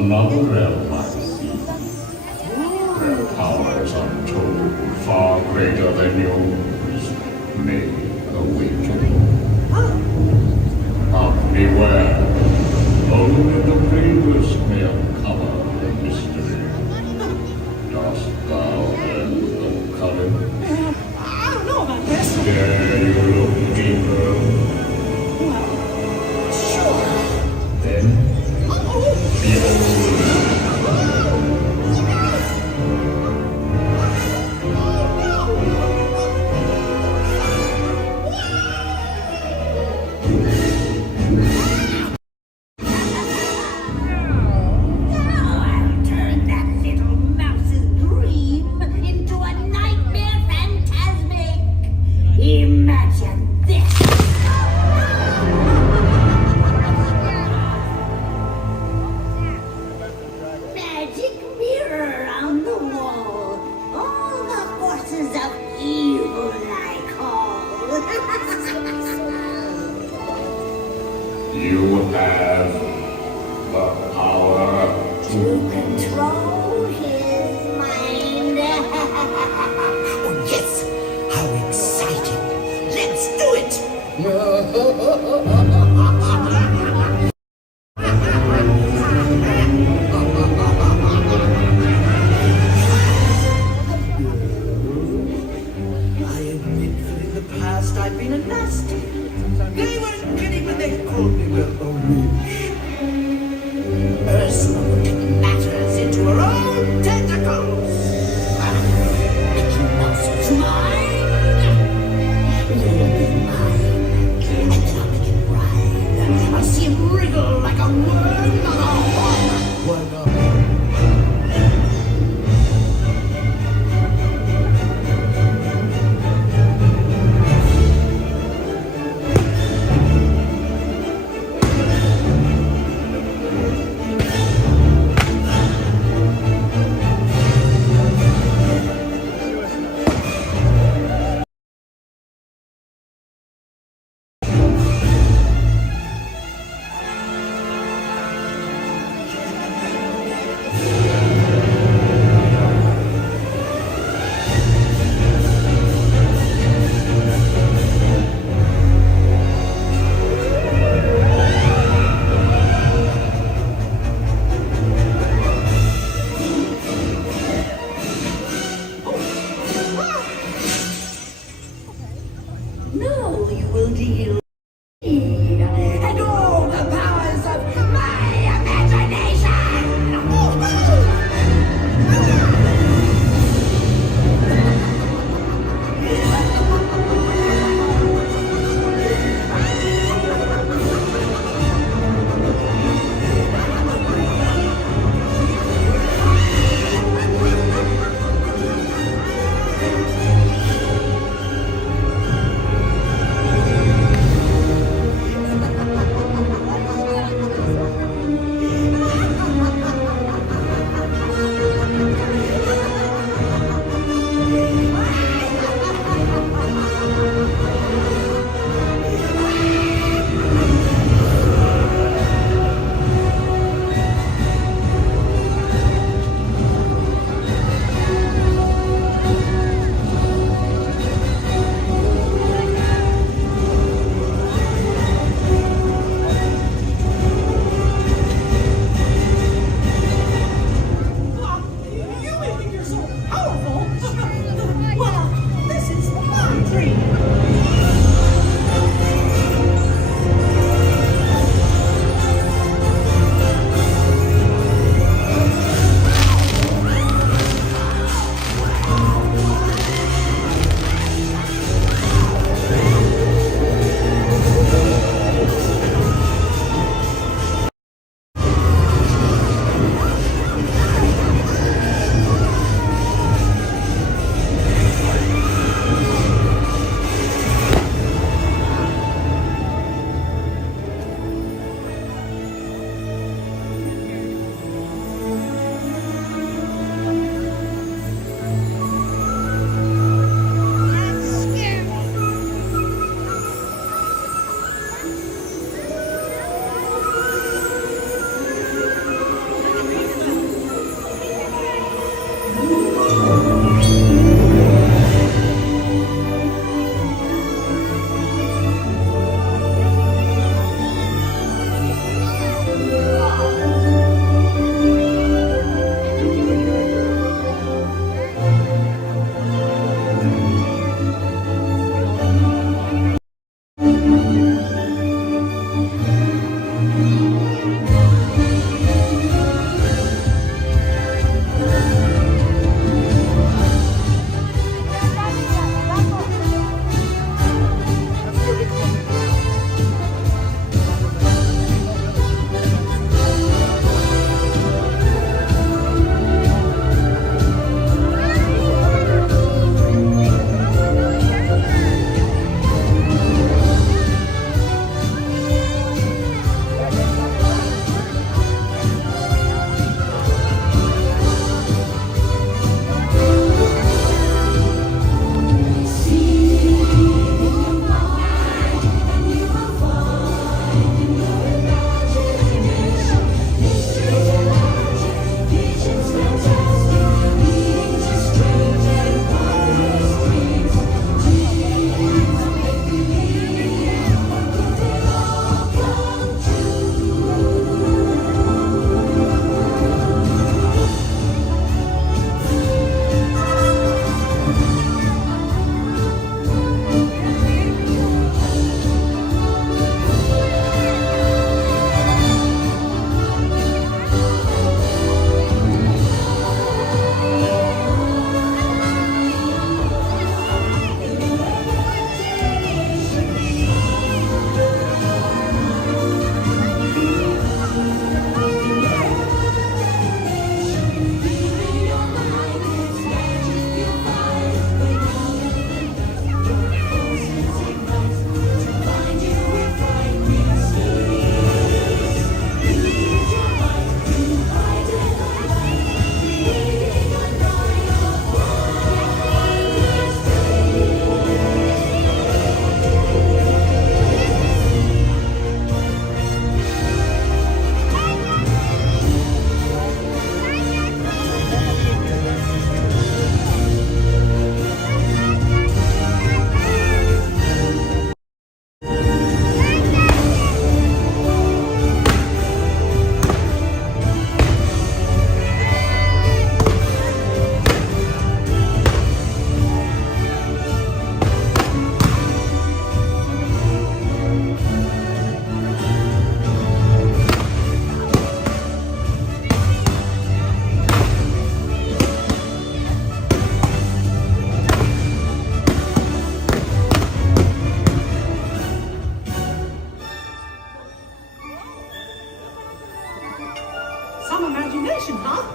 another realm, I see. Their powers untold, far greater than yours, may awaken. But beware, only the bravest may uncover the mystery. Dost thou then the current? I don't know about this. Dare you look deeper? Well, sure. Then, behold. imagination, huh?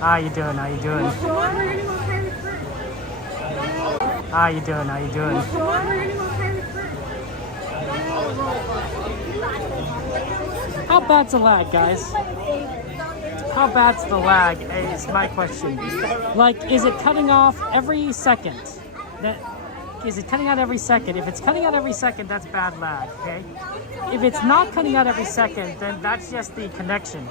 How you doing? How you doing? How you doing? How you doing? How bad's the lag, guys? How bad's the lag is my question. Like, is it cutting off every second? Is it cutting out every second? If it's cutting out every second, that's bad lag, okay? If it's not cutting out every second, then that's just the connection.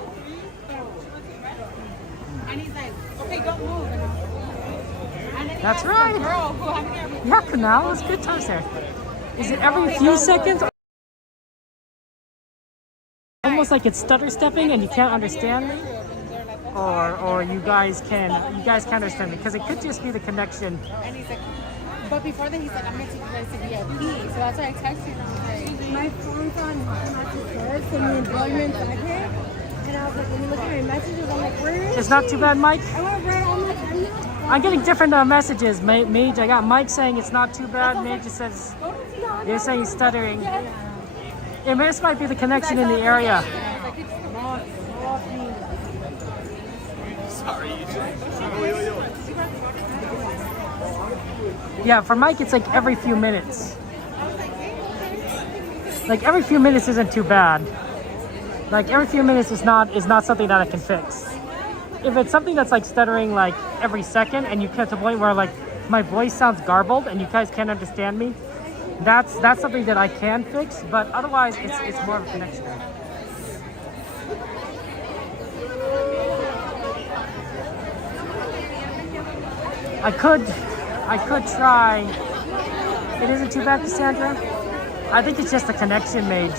And he's like, okay, don't move. That's right. Yeah, Canal, it's good times there. Is it every few seconds? Almost like it's stutter stepping and you can't understand me? Or you guys can't understand me? Because it could just be the connection. And he's like, but before that, he said, I'm going to take you guys to VIP. So that's why I texted him. My phone's on not to first, and the employment second. And I was like, when you look at my messages, I'm like, where is It's not too bad, Mike? I went right on the I'm getting different messages. Mage, I got Mike saying it's not too bad. Mage just says, you're saying he's stuttering. Yeah, this might be the connection in the area. Yeah, for Mike, it's like every few minutes. Like every few minutes isn't too bad. Like every few minutes is not something that I can fix. If it's something that's like stuttering like every second and you get to the point where like my voice sounds garbled and you guys can't understand me, that's something that I can fix. But otherwise, it's more of a connection. I could try. It isn't too bad, Cassandra. I think it's just the connection, Mage.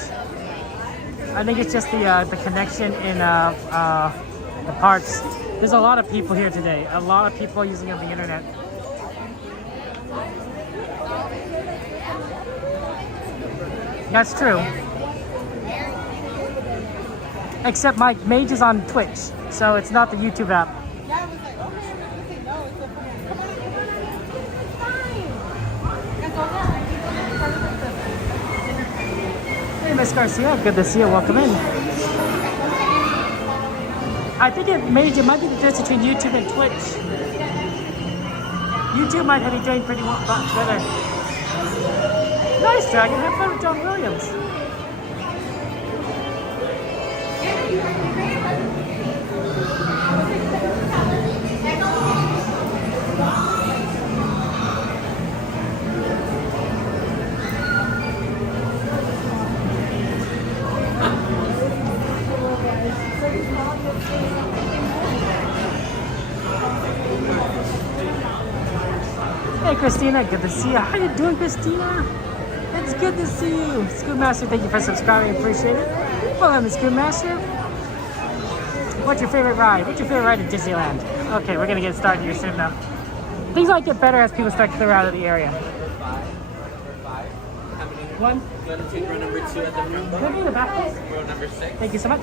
I think it's just the connection in the parts. There's a lot of people here today. A lot of people using the internet. That's true. Except my Mage is on Twitch, so it's not the YouTube app. Hey, Miss Garcia, good to see you. Welcome in. I think it might be the difference between YouTube and Twitch. YouTube might have you doing pretty well better. Nice, Dragon. Have fun with John Williams. Hey, Christina. Good to see you. How you doing, Christina? It's good to see you. Scootmaster, thank you for subscribing. Appreciate it. Welcome to Scootmaster. What's your favorite ride? What's your favorite ride at Disneyland? Okay, we're gonna get started here soon now. Things might get better as people start to clear out of the area. One. You want to take row number 2 at the front? Can I be in the back, please? Row number 6. Thank you so much.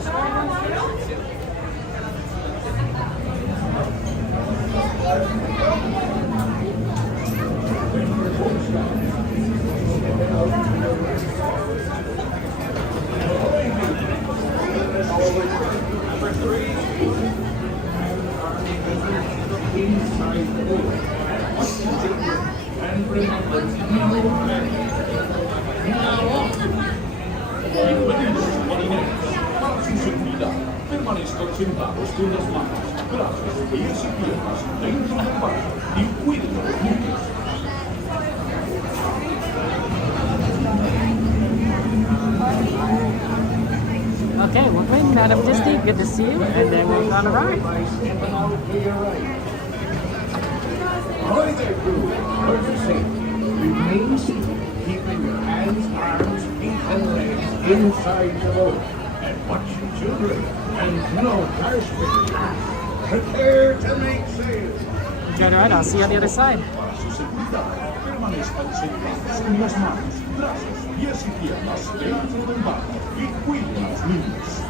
Number 3. Inside the door. Watch your children and remember to be now on. Si se cuida, permanezcan sentados con las manos, brazos, pies y piernas dentro del barco y cuiden a los niños. Okay, welcome in, Madam Disney. Good to see you. And then we're on a ride. Ahoy there, crew. Hold your seat. Remain seated, keeping your hands, arms, feet, and legs inside the boat. And watch your children. And no car spinning. Prepare to make sail. Okay, all right, I'll see you on the other side. Para su seguridad, permanezcan sentados con las manos, brazos, pies y piernas dentro del barco y cuiden a los niños.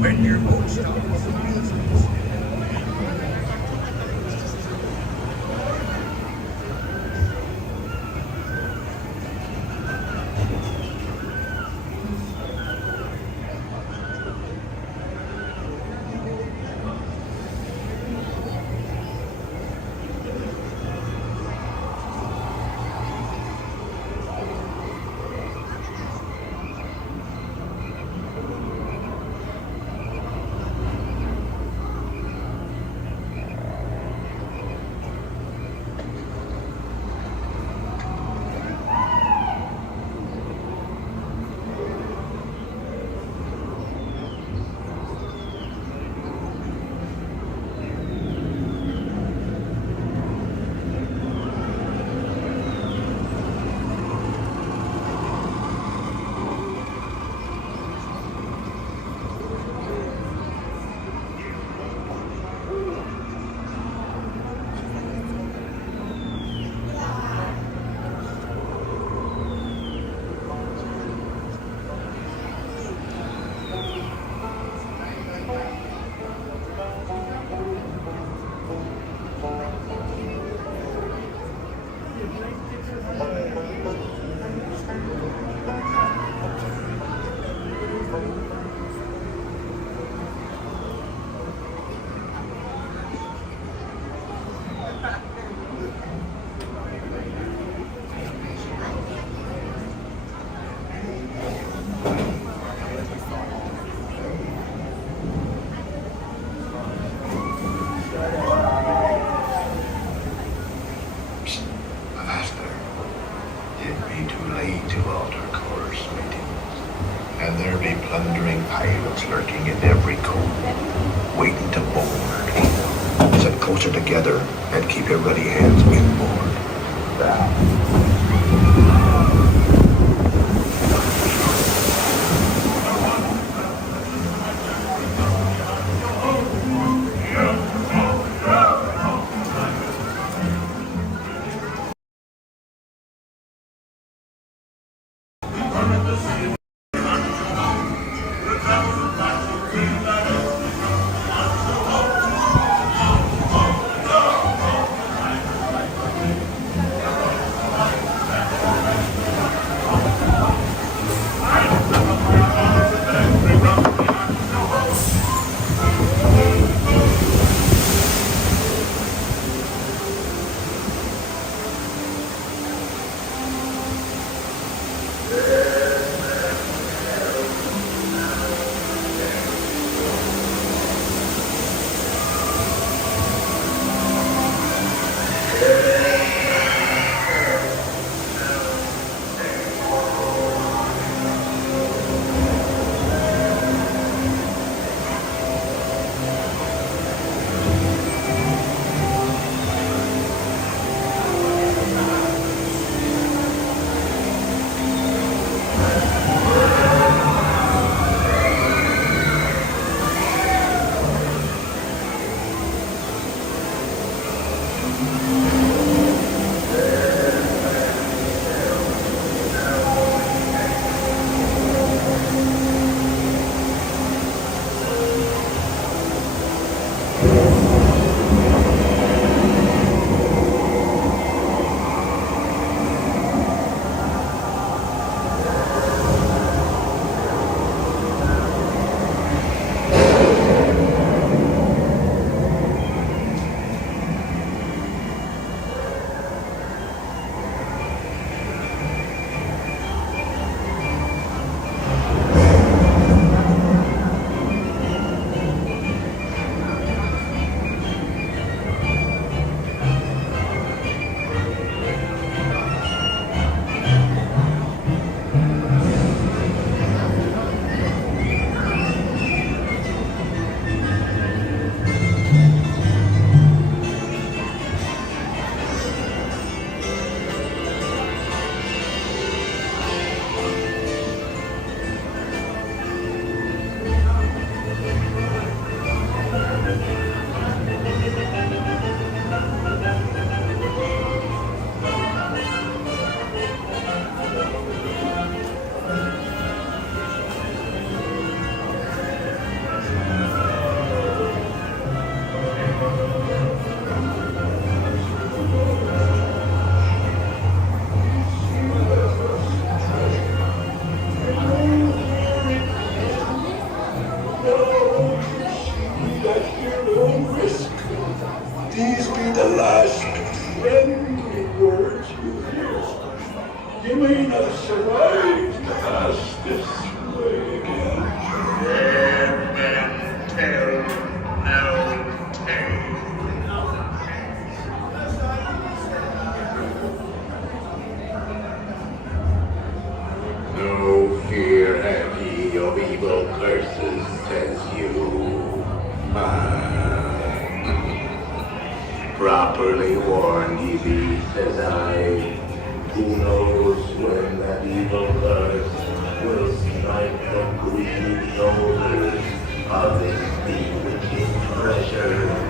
When your boat stops, be too late to alter course, meetings. And there be plundering pirates lurking in every cove, waiting to board. Sit closer together and keep your ready hands inboard. Properly warned ye be, says I. Who knows when that evil curse will strike the greedy shoulders of this bewitching treasure.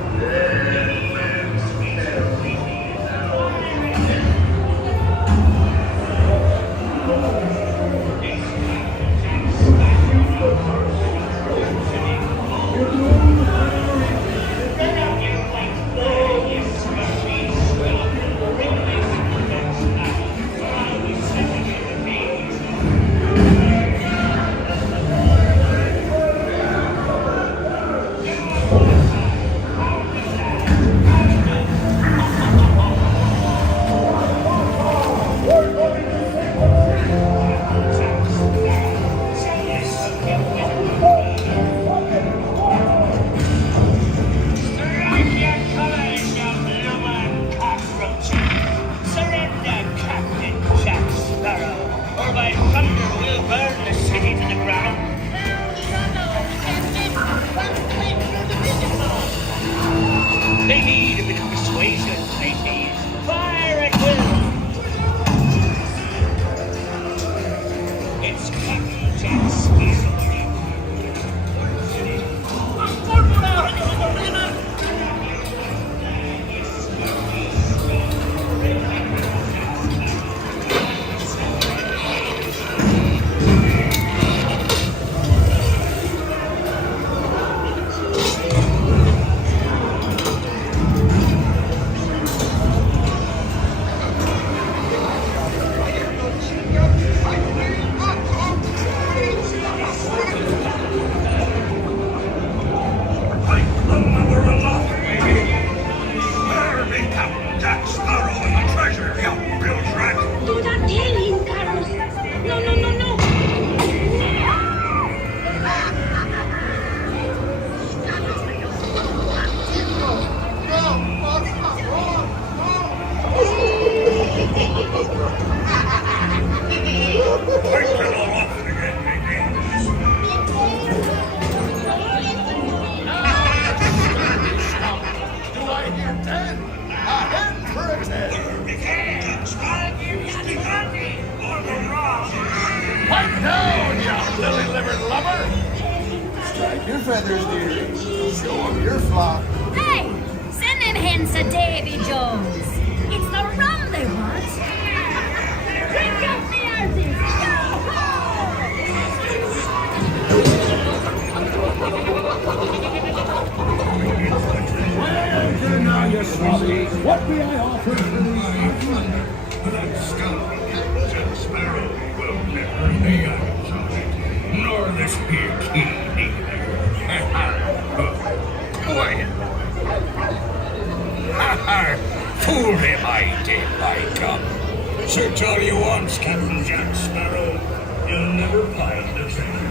feathers, dearie. Show 'em your flock. Hey, send them hens to Davy Jones. It's the rum they want. Drink up the artist. Well, now, you swabby, what may I offer for the evening? That scoundrel, Jack Sparrow, will never lay eyes on it. Nor this here king either. Quiet. Fool him I did, by gum. So tell you once, Captain Jack Sparrow, you'll never find the treasure.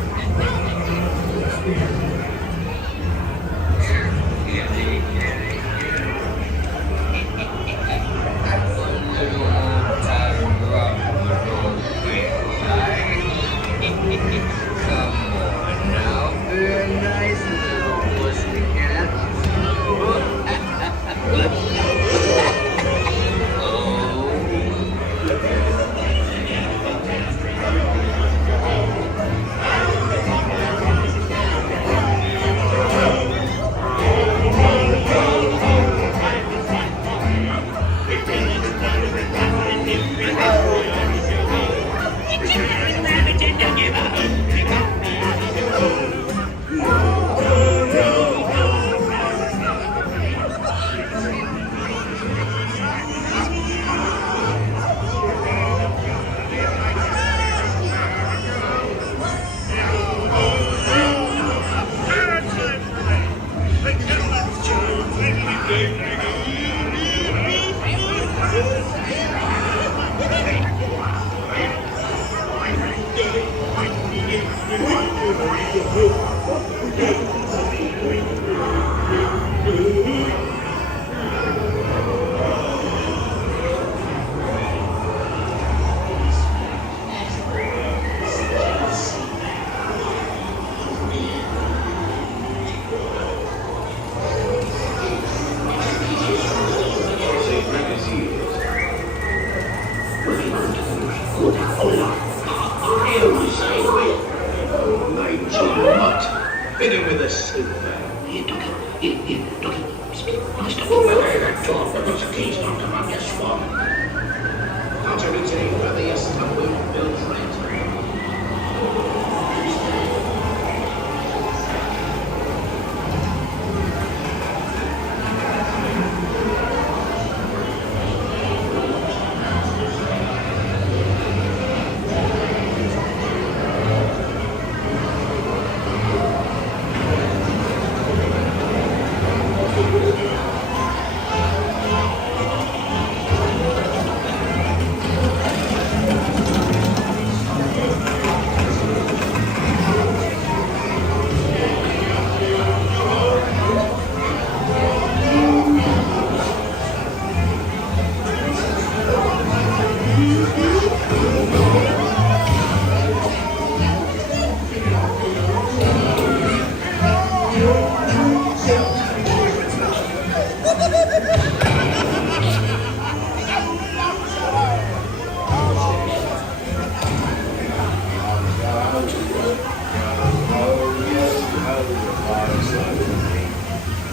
Hit him with a silver. Here, Doggy. Here, Doggy. Mr. That dog for those keys knocked among your swamp. Not to retain whether you stumble Bill's right.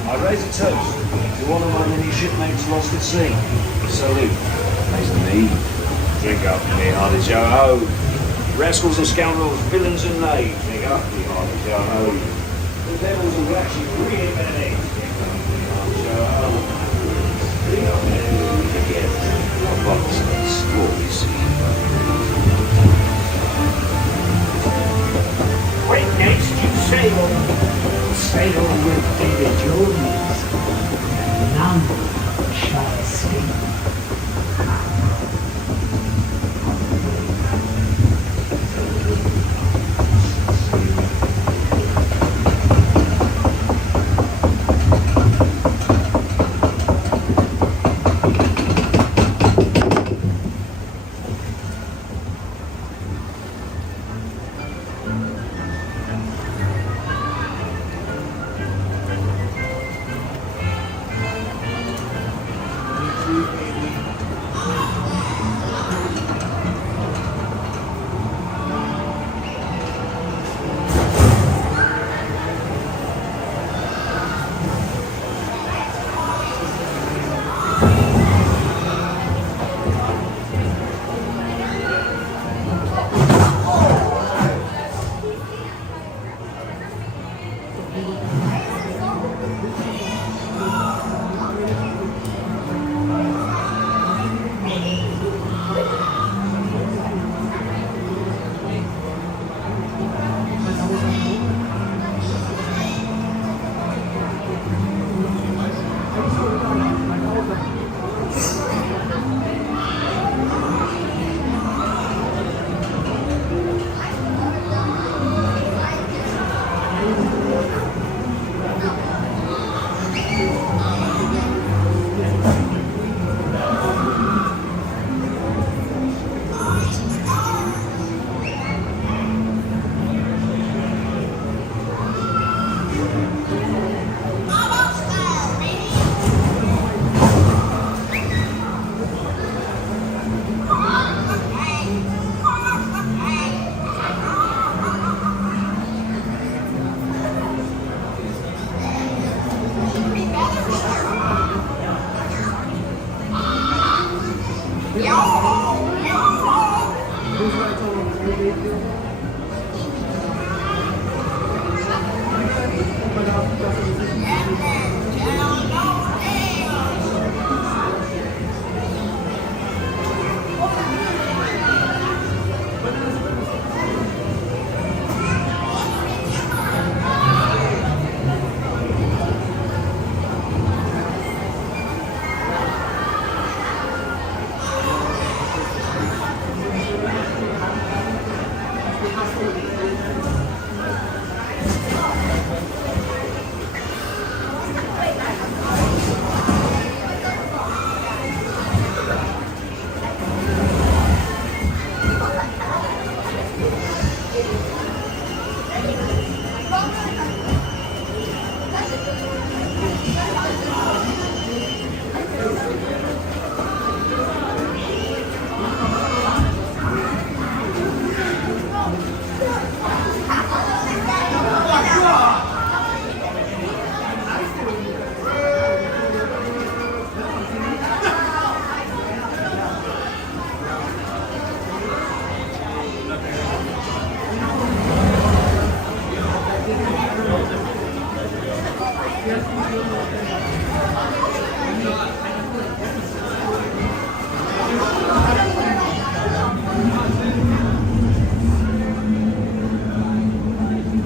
I raise a toast to one of my many shipmates lost at sea. Salute. Thanks to me. Drink up, me hearty Joe. Rascals and scoundrels, villains and knaves. Drink up, me hearty Joe. The devils will actually really many. Joe. Drink up, me again. A box of stories. When next you sail with David Jones, none shall escape.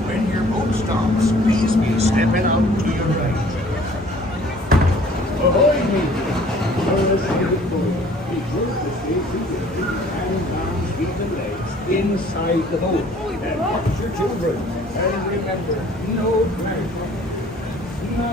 When your boat stops, please be stepping out to your right. Ahoy, mateys! You're a sailor boat. Be sure to stay seated and arms, feet and legs inside the boat. And watch your children. And remember, no pleasure. No.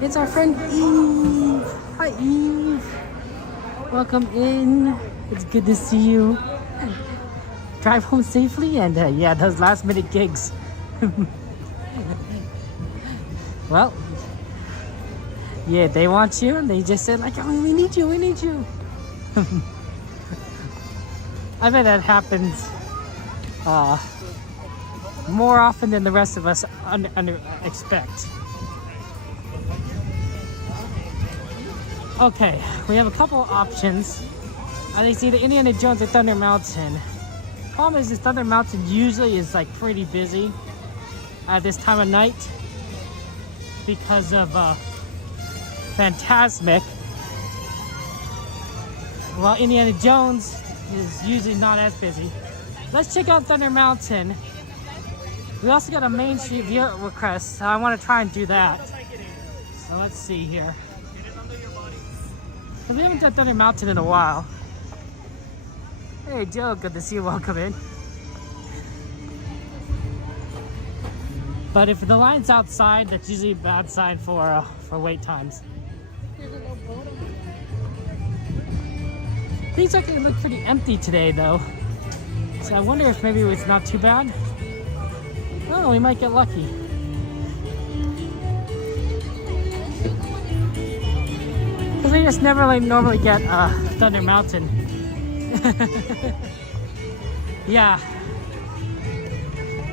It's our friend Eve. Hi, Eve. Welcome in. It's good to see you. Drive home safely, and yeah, those last minute gigs. Well, yeah, they want you, and they just said like, "Oh, we need you, we need you." I bet that happens more often than the rest of us expect. Okay, we have a couple options. I think it's either Indiana Jones or Thunder Mountain. Problem is, Thunder Mountain usually is like pretty busy at this time of night because of Fantasmic. While Indiana Jones is usually not as busy. Let's check out Thunder Mountain. We also got a Main Street viewer request, so I want to try and do that. So let's see here. We haven't done Thunder Mountain in a while. Hey Joe, good to see you. Welcome in. But if the line's outside, that's usually a bad sign for wait times. Things are going to look pretty empty today, though. So I wonder if maybe it's not too bad. Oh, we might get lucky. Because we just never like normally get Thunder Mountain. Yeah.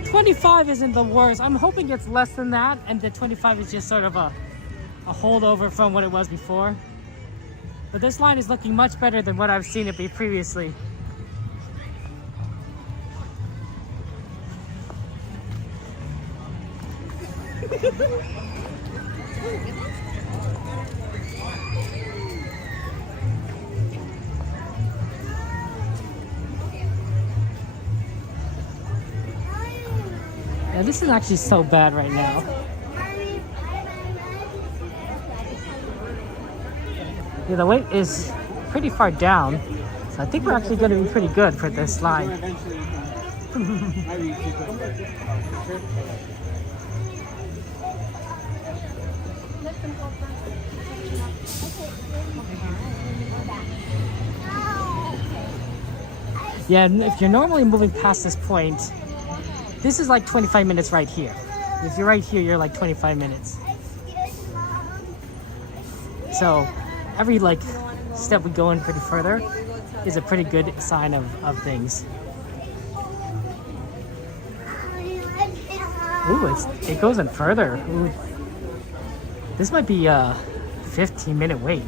25 isn't the worst. I'm hoping it's less than that, and the 25 is just sort of a holdover from what it was before. But this line is looking much better than what I've seen it be previously. Yeah, this is actually so bad right now. Yeah, the weight is pretty far down, so I think we're actually going to be pretty good for this line. Yeah, and if you're normally moving past this point, this is like 25 minutes right here. If you're right here, you're like 25 minutes. So every like step we go in pretty further is a pretty good sign of things. Ooh, it goes in further. Ooh. This might be a 15-minute wait.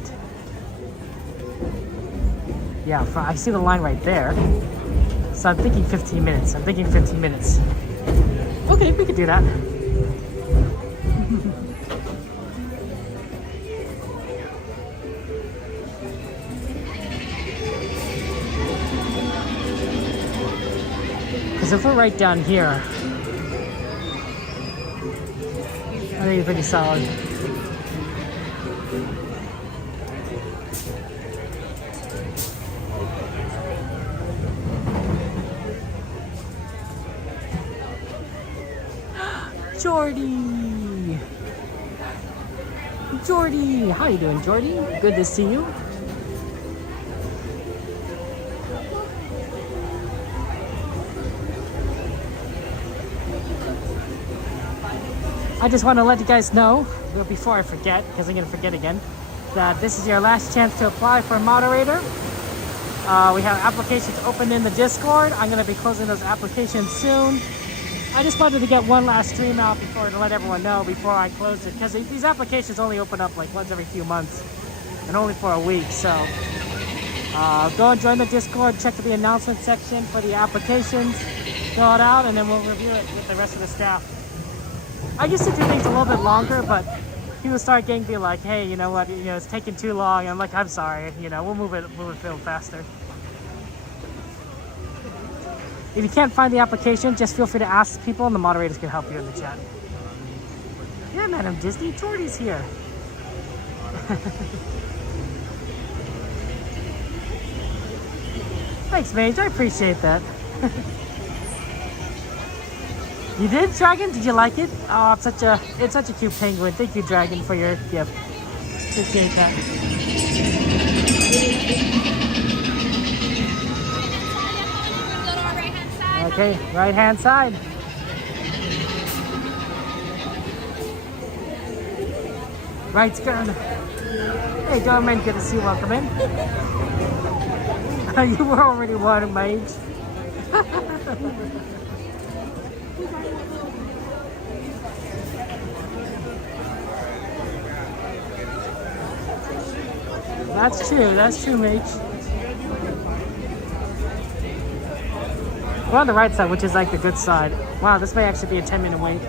Yeah, I see the line right there. So I'm thinking 15 minutes. Okay, we could do that. Because if we're right down here, I think it's pretty solid. Jordy! How you doing, Jordy? Good to see you. I just want to let you guys know, before I forget, because I'm going to forget again, that this is your last chance to apply for a moderator. We have applications open in the Discord. I'm going to be closing those applications soon. I just wanted to get one last stream out before to let everyone know before I close it, because these applications only open up like once every few months and only for a week. So go and join the Discord, check the announcement section for the applications, fill it out, and then we'll review it with the rest of the staff. I used to do things a little bit longer, but people start getting be like, hey, you know what, it's taking too long. And I'm like, I'm sorry, we'll move it a little faster. If you can't find the application, just feel free to ask people and the moderators can help you in the chat. Yeah, Madam Disney, Jordy's here. Thanks, Mage, I appreciate that. You did, Dragon? Did you like it? Oh, it's such a cute penguin. Thank you, Dragon, for your gift. Appreciate that. Okay, right hand side. Right's good. Hey, gentlemen, good to see you. Welcome in. You were already one, Mage. That's true, Mage. We're on the right side, which is like the good side. Wow, this may actually be a 10-minute wait.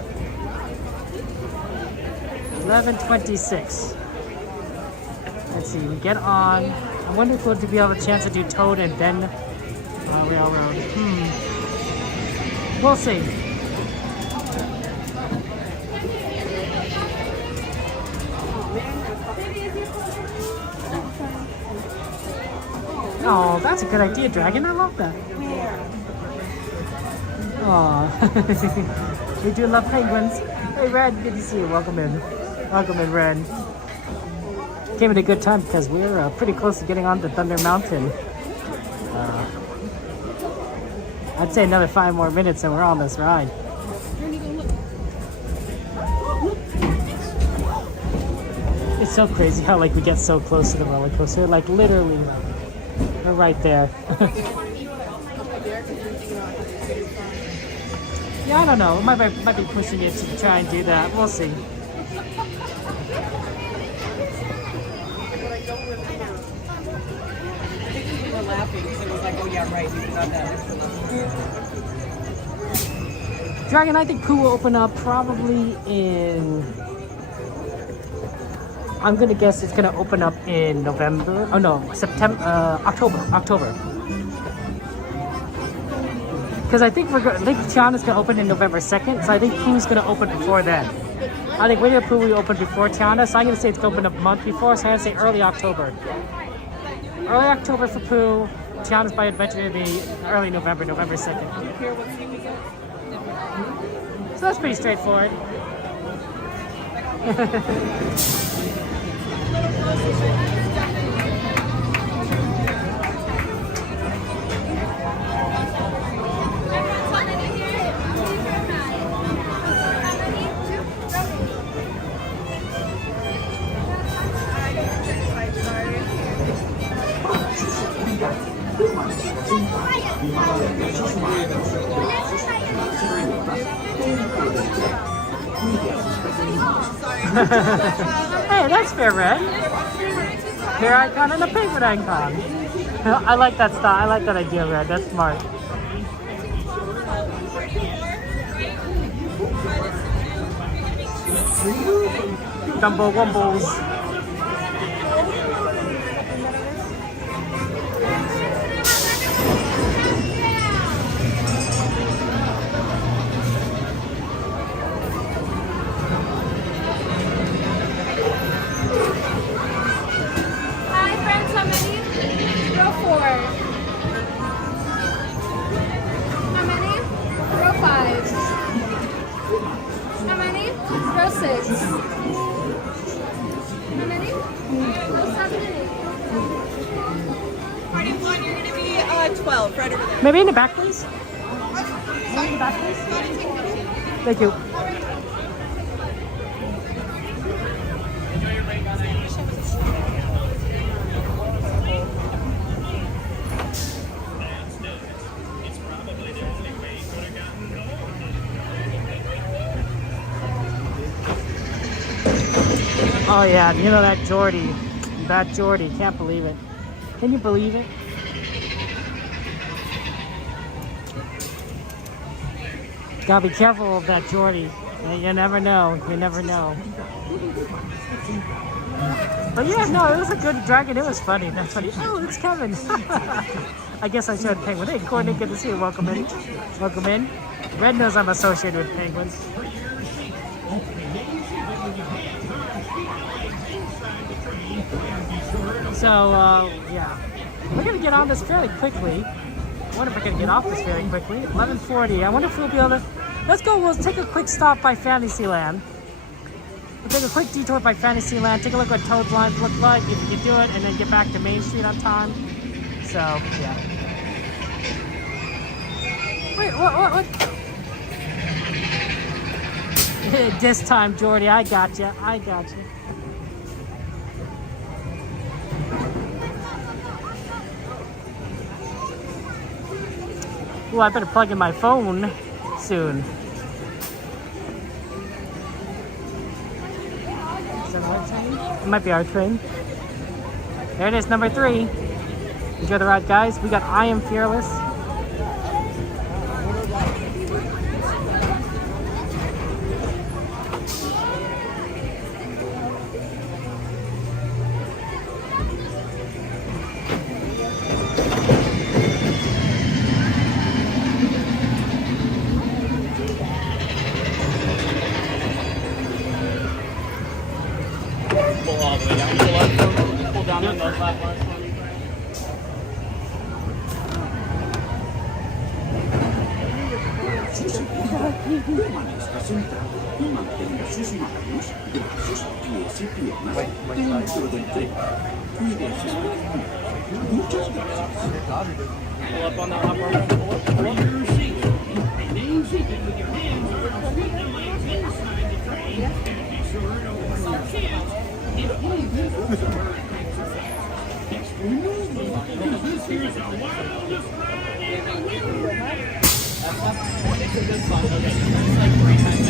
11:26. Let's see, we get on. I wonder if we'll be able to chance to do Toad and then Railroad. We'll see. Oh, that's a good idea, Dragon. I love that. Aw. We do love penguins. Hey, Ren, good to see you. Welcome in. Welcome in, Ren. Came at a good time because we're pretty close to getting on to Thunder Mountain. I'd say another 5 more minutes and we're on this ride. It's so crazy how like we get so close to the roller coaster. Like literally, we're right there. Yeah, I don't know. Might be pushing it to try and do that. We'll see. Dragon, I think Pooh will open up probably in... I'm gonna guess it's gonna open up in November. Oh no, October. Because I think Tiana's gonna open in November 2nd, so I think Pooh's gonna open before then. I think Winnie the Pooh will open before Tiana, so I'm gonna say it's gonna open up a month before, so I'm gonna say early October. Early October for Pooh. Tiana's by Adventure will be early November, November 2nd. So that's pretty straightforward. Hey, that's fair, Red. Hair icon and a penguin icon. I like that style. I like that idea, Red. That's smart. Gumbo Wumbles. Hi, friends. How many? Row 4. How many? Row 5. How many? Row 6. How many? Row 7 and 8. Party 1, you're going to be 12, right over there. Maybe in the back, please. Maybe in the back, please. Thank you. Oh yeah, you know that Geordie. That Geordie, can't believe it. Can you believe it? Gotta be careful of that Geordie. You never know. You never know. But yeah, no, it was a good dragon. It was funny. That's funny. Oh, it's Kevin. I guess I showed Penguin. Hey, Courtney, good to see you. Welcome in. Welcome in. Red knows I'm associated with penguins. So, yeah. We're going to get on this fairly quickly. I wonder if we're going to get off this fairly quickly. 11:40. I wonder if we'll be able to... Let's go. We'll take a quick stop by Fantasyland. We'll take a quick detour by Fantasyland. Take a look at what Toad's lines look like, if you can do it, and then get back to Main Street on time. So, yeah. Wait, what? This time, Jordy, I got you. I got you. Ooh, I better plug in my phone soon. Is that our train? It might be our train. There it is, number 3. Enjoy the ride, guys. We got I Am Fearless. Pull all the way down. Pull down on those lap bars for me. Permanezca sentado y mantenga sus manos, brazos, pies y piernas dentro del tren. Cuide a sus pequeños. Muchas gracias. Pull up on that lap bar. Pull up. Remain seated with your hands over the feet and legs inside the train. And be sure to warn your kids if one of them moves over and makes a fuss. Extra movement, because this here's the wildest ride in the wilderness. It's a good fun. Okay, it's like 3 times.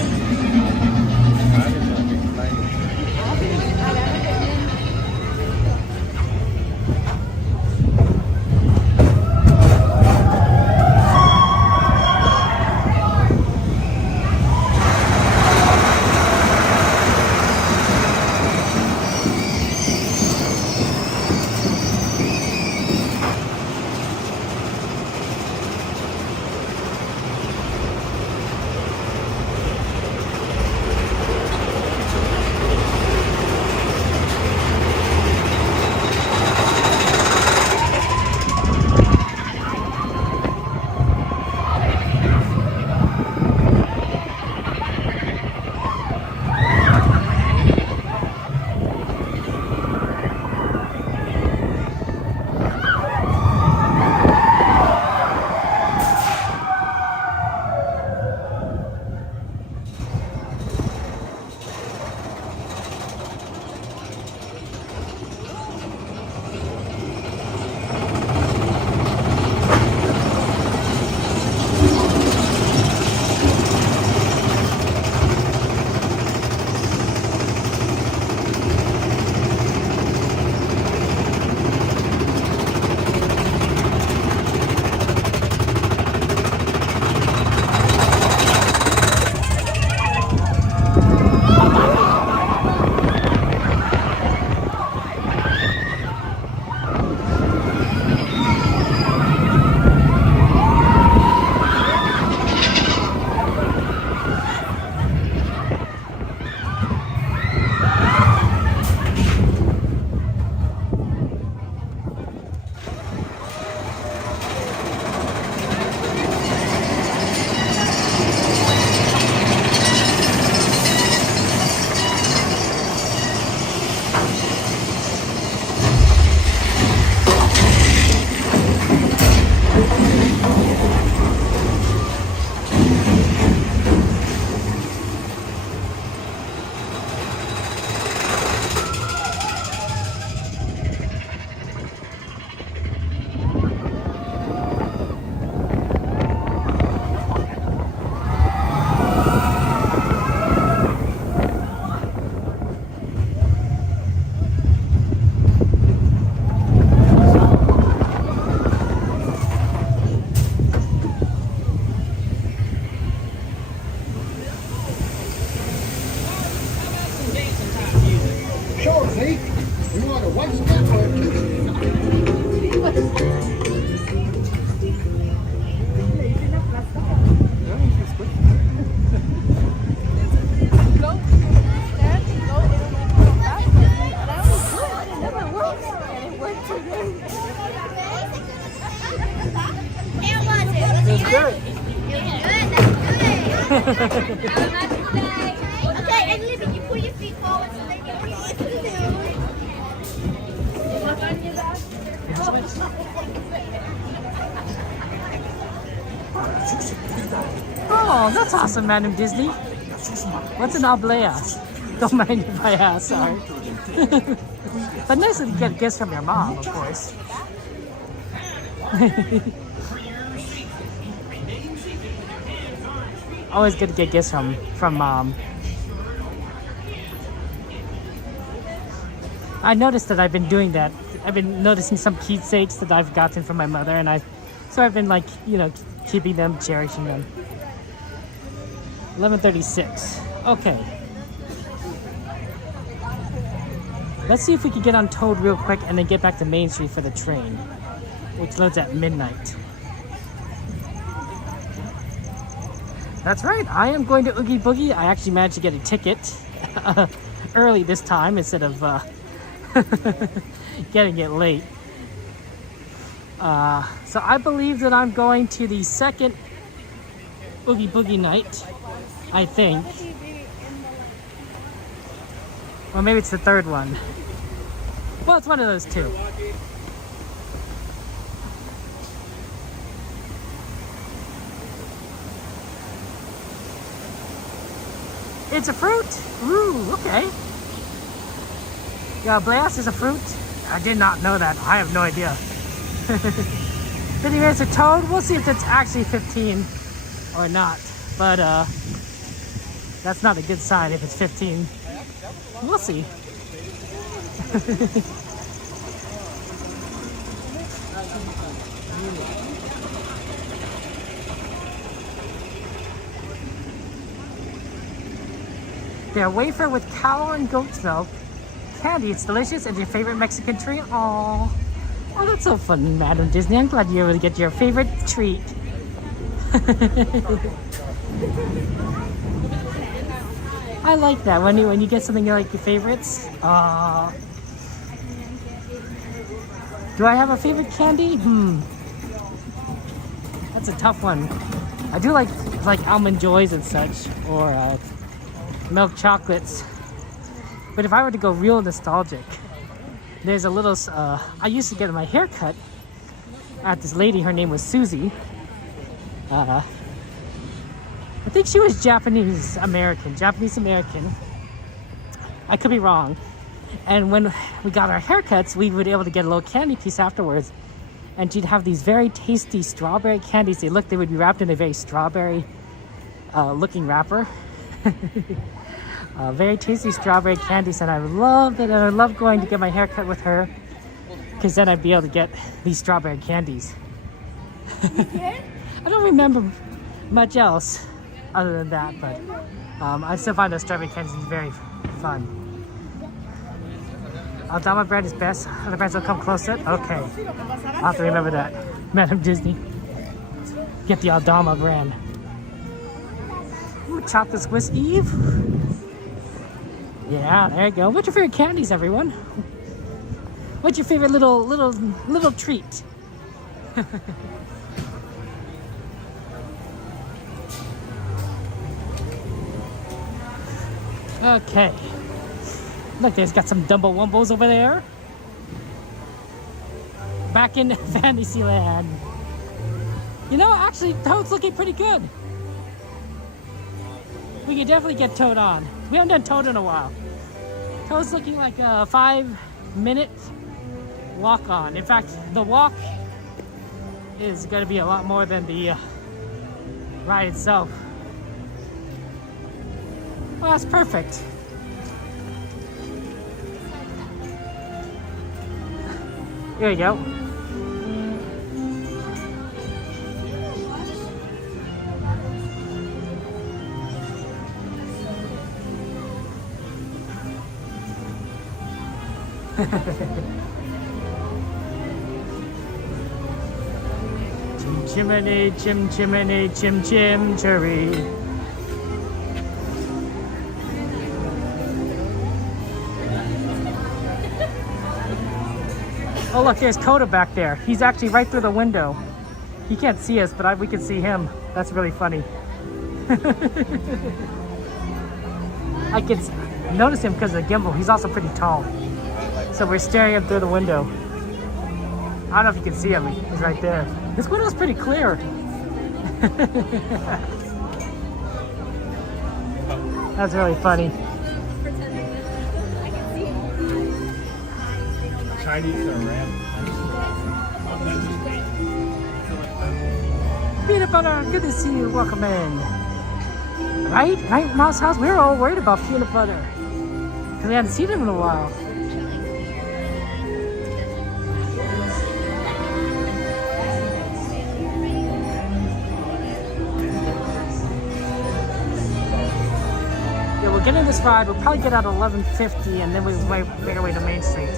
Okay, and Libby, you put your feet forward so they can listen to you. Oh, that's awesome, Madam Disney. What's an oblea? Don't mind if I ask, sorry. But nice to get gifts from your mom, of course. Always good to get gifts from mom. I noticed that I've been doing that. I've been noticing some keepsakes that I've gotten from my mother, and I've been like, you know, keeping them, cherishing them. 11:36. Okay. Let's see if we can get on Toad real quick and then get back to Main Street for the train, which loads at midnight. That's right, I am going to Oogie Boogie. I actually managed to get a ticket early this time instead of getting it late. So I believe that I'm going to the second Oogie Boogie night, I think. Or maybe it's the third one. Well, it's one of those two. It's a fruit? Ooh, okay. Yeah, blast is a fruit? I did not know that. I have no idea. 50 minutes of Toad? We'll see if it's actually 15 or not. But that's not a good sign if it's 15. We'll see. They're wafer with cow and goat's milk. Candy, it's delicious, and your favorite Mexican treat. Aww. Oh, that's so fun, Madam Disney. I'm glad you were able to get your favorite treat. I like that when you get something you like your favorites. Do I have a favorite candy? That's a tough one. I do like almond joys and such, or milk chocolates. But if I were to go real nostalgic, there's a little. I used to get my hair cut at this lady. Her name was Susie. I think she was Japanese American. I could be wrong. And when we got our haircuts, we would be able to get a little candy piece afterwards. And she'd have these very tasty strawberry candies. They would be wrapped in a very strawberry looking wrapper. Very tasty strawberry candies, and I loved it. And I loved going to get my hair cut with her, because then I'd be able to get these strawberry candies. I don't remember much else other than that, but I still find those strawberry candies very fun. Aldama brand is best. Other brands will come close to it. Okay, I'll have to remember that. Madam Disney, get the Aldama brand. Ooh, chocolate Swiss Eve. Yeah, there you go. What's your favorite candies, everyone? What's your favorite little treat? Okay. Look, there's got some Dumbo Wumbos over there. Back in Fantasyland. You know, actually, Toad's looking pretty good. We can definitely get Toad on. We haven't done Toad in a while. Toad's looking like a 5-minute walk on. In fact, the walk is going to be a lot more than the ride itself. Well, that's perfect. Here you go. Chim chimney, chim chimney, chim chim cherry. Oh look, there's Coda back there. He's actually right through the window. He can't see us, but we can see him. That's really funny. I can notice him because of the gimbal. He's also pretty tall. So we're staring him through the window. I don't know if you can see him. He's right there. This window's pretty clear. That's really funny. Chinese are ram. Peanut butter, good to see you. Welcome in. Right? Right, Mouse House? We were all worried about peanut butter. Because we hadn't seen him in a while. Yeah, we're getting this ride. We'll probably get out at 11:50 and then we'll make our way to Main Street.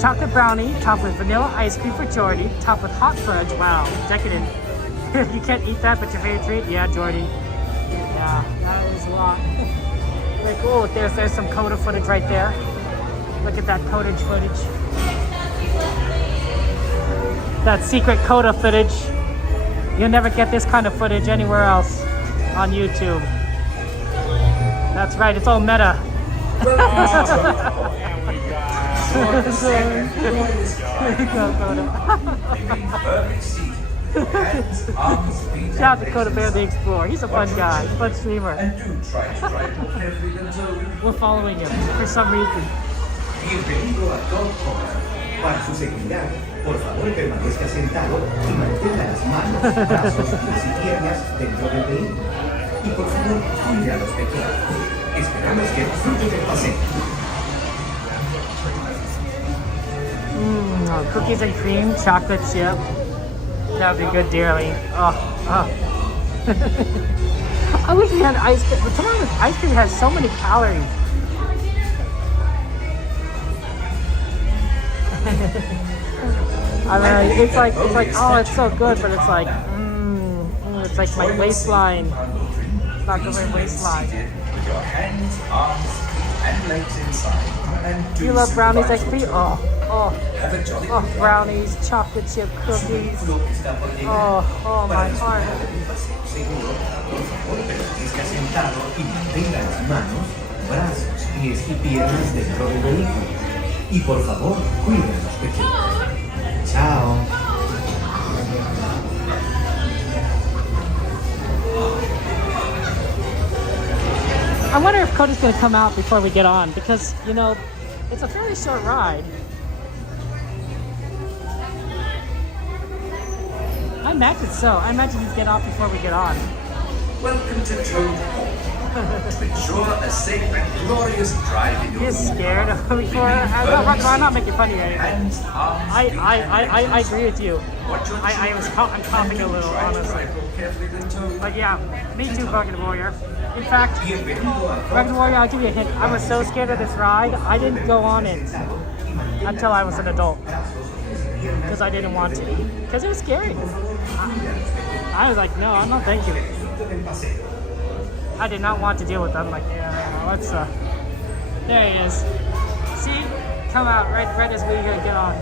Chocolate brownie, topped with vanilla ice cream for Jordy, topped with hot fudge. Wow, decadent. You can't eat that, but your favorite treat? Yeah, Jordy. Yeah, that was a lot. Very cool. Look, there's some Coda footage right there. Look at that Coda footage. That secret Coda footage. You'll never get this kind of footage anywhere else on YouTube. That's right, it's all meta. Shout out to Coda Bear the Explorer. He's a fun guy, fun streamer. We're following him for some reason. Bienvenido a Coda. Para su seguridad, por favor permanezca sentado y mantenga las manos, brazos, pies y piernas dentro del vehículo. Y por favor, cuide a los pequeños. Esperamos que disfruten del paseo. Cookies and cream, chocolate chip. That would be good dearly. Oh. I wish we had ice cream. But tonight, ice cream has so many calories. I mean, it's like, oh, it's so good, but it's like, it's like my waistline. It's not good for my waistline. Your hands, arms, and legs inside. And Do you love brownies, XP? Oh, brownies, chocolate chip cookies. Oh, my heart. Seguro, por favor, permanezca sentado y mantenga las manos, brazos, pies y piernas dentro del vehículo. Y por favor, cuide a los pequeños. Chao. I wonder if Coda's going to come out before we get on because, you know, it's a fairly short ride. I imagine so. I imagine he'd get off before we get on. Welcome to Toad Hall. To ensure a safe and glorious drive in your He's scared before. I'm not making fun of you. I agree with you. I'm coughing a little, honestly. But yeah, me too, Rugged Warrior. In fact, Rugged Warrior, I'll give you a hint. I was so scared of this ride, I didn't go on it until I was an adult. Because I didn't want to. Because it was scary. I was like, no, thank you. I did not want to deal with that. I'm like, yeah, let's, there he is. See? Come out right as we get on.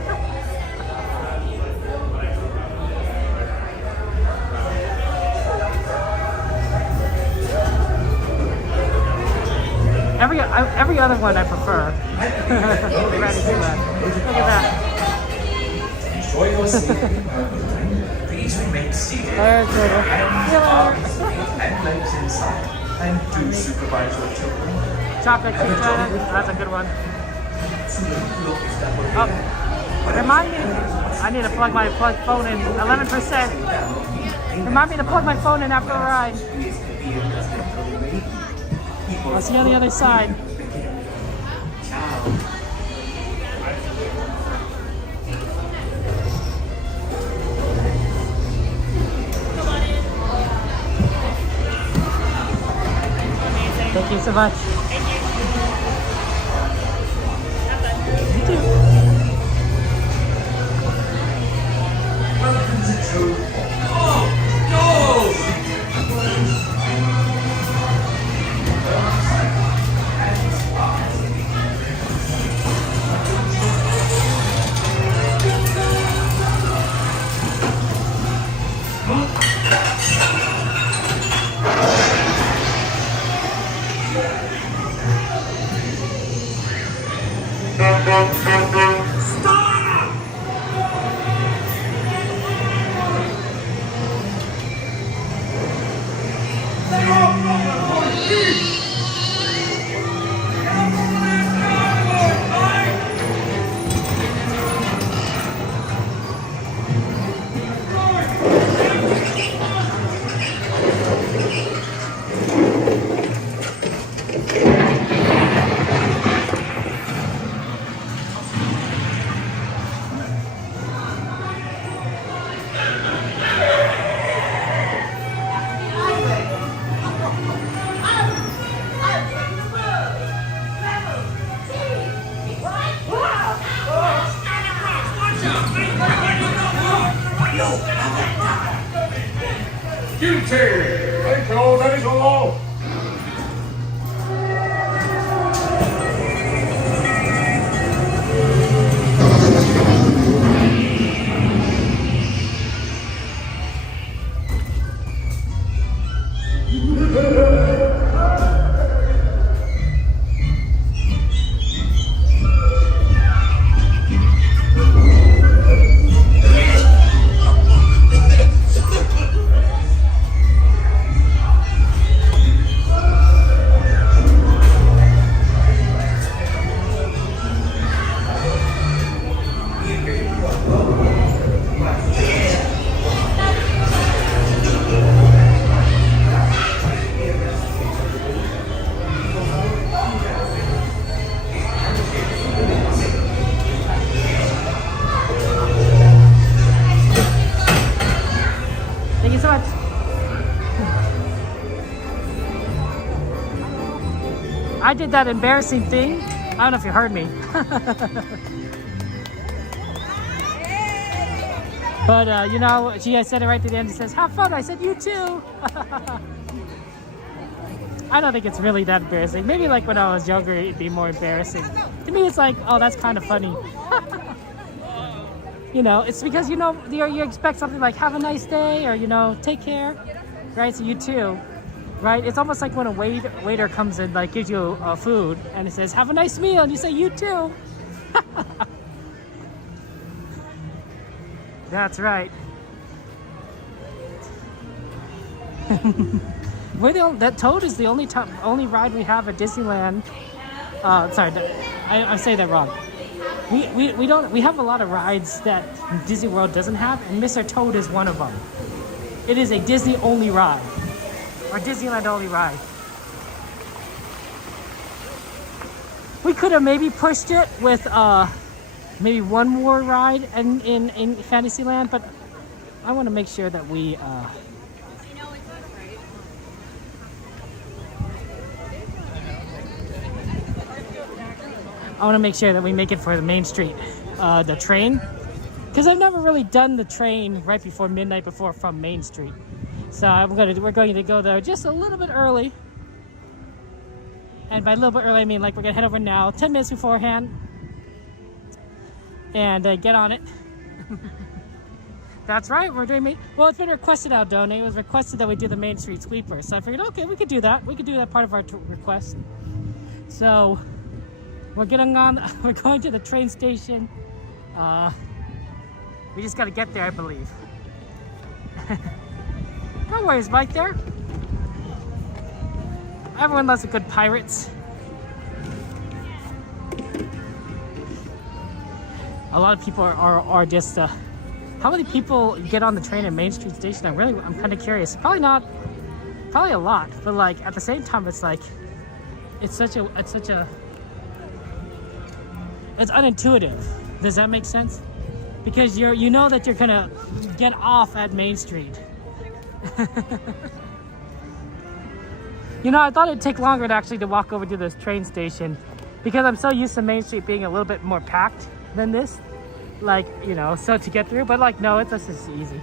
Every other one I prefer. Rather do that. Look at that. Enjoy your seat. Please remain seated. There's Hands, arms, and legs inside. And do supervise your children. Chocolate chip, that's a good one. Oh, remind me, I need to plug my phone in. 11%. Remind me to plug my phone in after a ride. I'll see you on the other side. Thank you so much. You too. Welcome to Toad Hall. Oh, no! I did that embarrassing thing. I don't know if you heard me. But, you know, gee, I said it right to the end. It says, have fun. I said, you too. I don't think it's really that embarrassing. Maybe like when I was younger, it'd be more embarrassing. To me, it's like, oh, that's kind of funny. You know, it's because, you know, you expect something like, have a nice day, or, you know, take care, right? So you too, right? It's almost like when a waiter comes in, like, gives you food, and it says, have a nice meal, and you say, you too. That's right. That Toad is the only ride we have at Disneyland. Sorry, I say that wrong. We have a lot of rides that Disney World doesn't have, and Mr. Toad is one of them. It is a Disney only ride, or Disneyland only ride. We could have maybe pushed it with maybe one more ride in Fantasyland, but I want to make sure that we make it for the Main Street, the train, because I've never really done the train right before midnight before from Main Street. So we're going to go there just a little bit early, and by a little bit early I mean like we're gonna head over now, 10 minutes beforehand, and get on it. That's right, we're doing well, it's been requested out, Donate. It was requested that we do the Main Street sweeper, so I figured, okay, we could do that. We could do that part of our request. So we're going to the train station. We just got to get there, I believe. No worries, Mike there. Everyone loves the good pirates. A lot of people are just, how many people get on the train at Main Street Station? I'm kind of curious. Probably a lot, but like at the same time, it's like, it's unintuitive. Does that make sense? Because you know that you're gonna get off at Main Street. You know, I thought it'd take longer to walk over to this train station, because I'm so used to Main Street being a little bit more packed than this. Like, you know, so to get through, but like, no, it's just easy.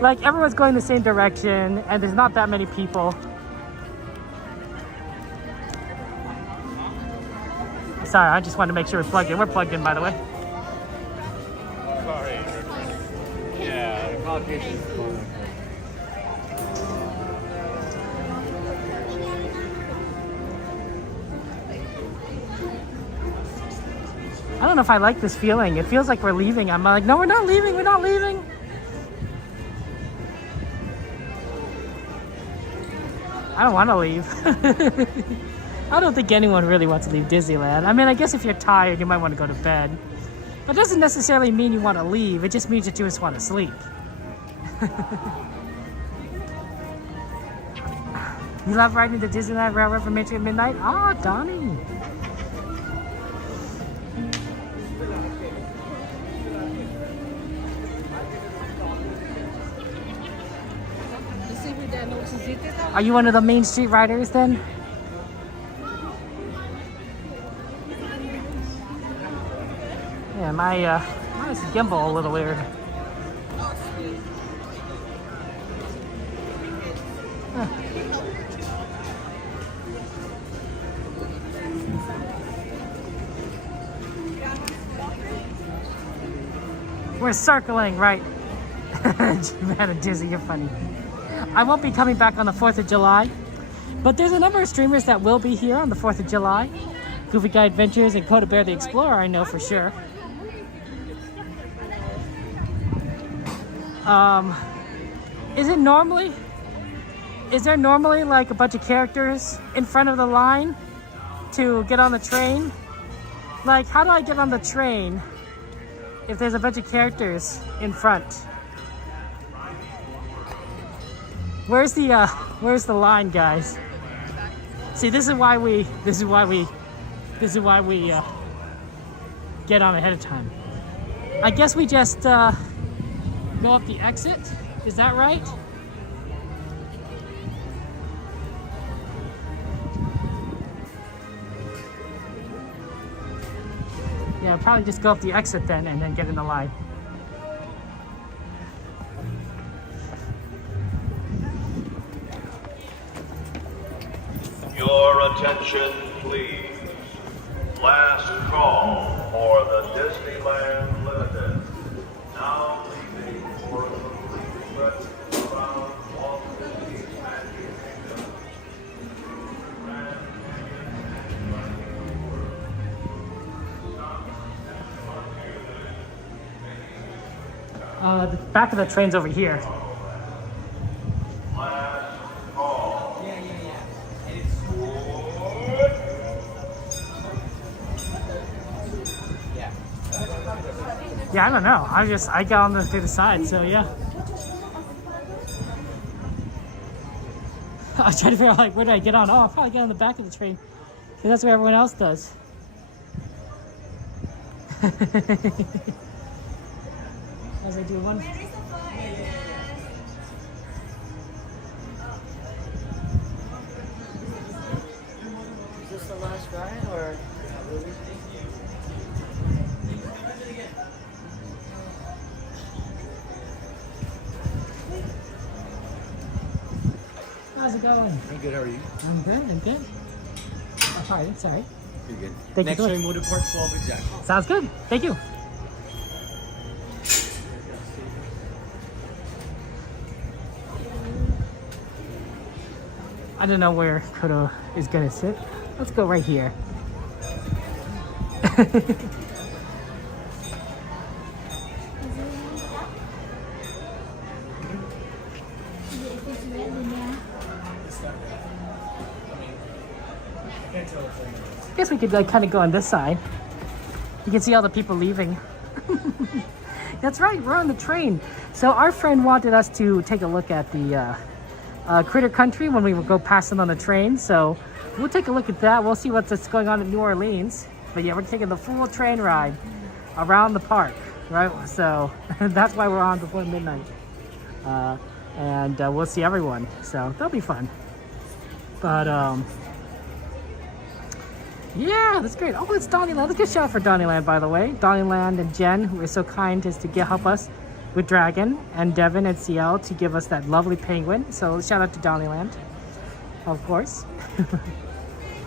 Like, everyone's going the same direction, and there's not that many people. Sorry, I just wanted to make sure we're plugged in. We're plugged in, by the way. Sorry. Yeah, the politicians. I don't know if I like this feeling. It feels like we're leaving. I'm like, no, we're not leaving. We're not leaving. I don't want to leave. I don't think anyone really wants to leave Disneyland. I mean, I guess if you're tired, you might want to go to bed. But it doesn't necessarily mean you want to leave. It just means that you just want to sleep. You love riding the Disneyland Railroad from Main Street at midnight? Oh, Donnie. Are you one of the Main Street riders then? Yeah, mine's gimbal a little weird. We're circling, right? Man and Dizzy, you're funny. I won't be coming back on the 4th of July, but there's a number of streamers that will be here on the 4th of July. Goofy Guy Adventures and Coda Bear the Explorer, I know for sure. Is there normally like a bunch of characters in front of the line to get on the train? Like, how do I get on the train if there's a bunch of characters in front? Where's the line, guys? See, this is why we get on ahead of time. I guess we just go up the exit. Is that right? Yeah, probably just go up the exit then and then get in the line. Your attention, please. Last call for the Disneyland Limited. Now leaving for the complete trip around Walt Disney's Magic Kingdom. The back of the train's over here. Yeah, I don't know. I got on through the side, so yeah. I was trying to figure out like where do I get on? Oh, I'll probably get on the back of the train. Because that's where everyone else does. As I do one. Is this the last ride or? How's it going? I'm good, how are you? I'm good. Oh, sorry. You're good. Thank Next you. train will depart 12 exactly. Sounds good. Thank you. I don't know where Kodo is gonna sit. Let's go right here. I guess we could like kind of go on this side. You can see all the people leaving. That's right, we're on the train. So our friend wanted us to take a look at the Critter Country when we would go past them on the train. So we'll take a look at that. We'll see what's going on in New Orleans. But yeah, we're taking the full train ride around the park, right? So that's why we're on before midnight. And we'll see everyone. So that'll be fun. But yeah, that's great. Oh, it's Donnyland. Let's get a shout out for Donnyland, by the way. Donnyland and Jen, who were so kind as to help us with Dragon, and Devin and CL to give us that lovely penguin. So shout out to Donnyland, of course.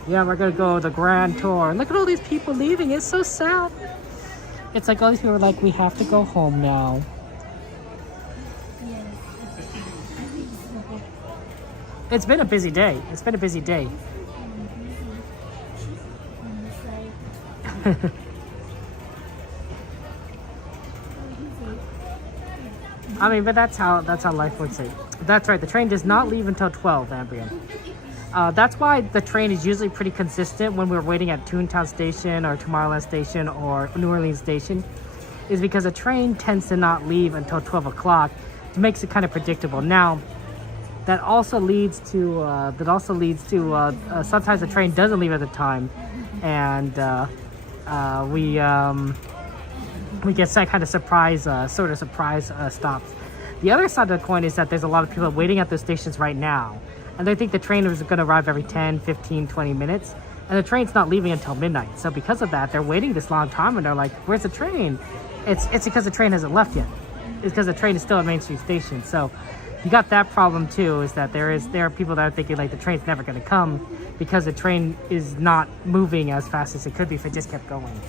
Yeah, we're gonna go the grand tour. Look at all these people leaving. It's so sad. It's like all these people are like, we have to go home now. It's been a busy day. I mean, but that's how life works. That's right. The train does not leave until 12, Ambrian. That's why the train is usually pretty consistent when we're waiting at Toontown Station or Tomorrowland Station or New Orleans Station, is because a train tends to not leave until 12 o'clock. It makes it kind of predictable. Now, that also leads to sometimes the train doesn't leave at the time, and we get some kind of surprise stops. The other side of the coin is that there's a lot of people waiting at those stations right now, and they think the train is going to arrive every 10, 15, 20 minutes, and the train's not leaving until midnight. So because of that, they're waiting this long time, and they're like, where's the train? It's because the train hasn't left yet. It's because the train is still at Main Street Station. So you got that problem too, is that there are people that are thinking like the train's never going to come because the train is not moving as fast as it could be if it just kept going.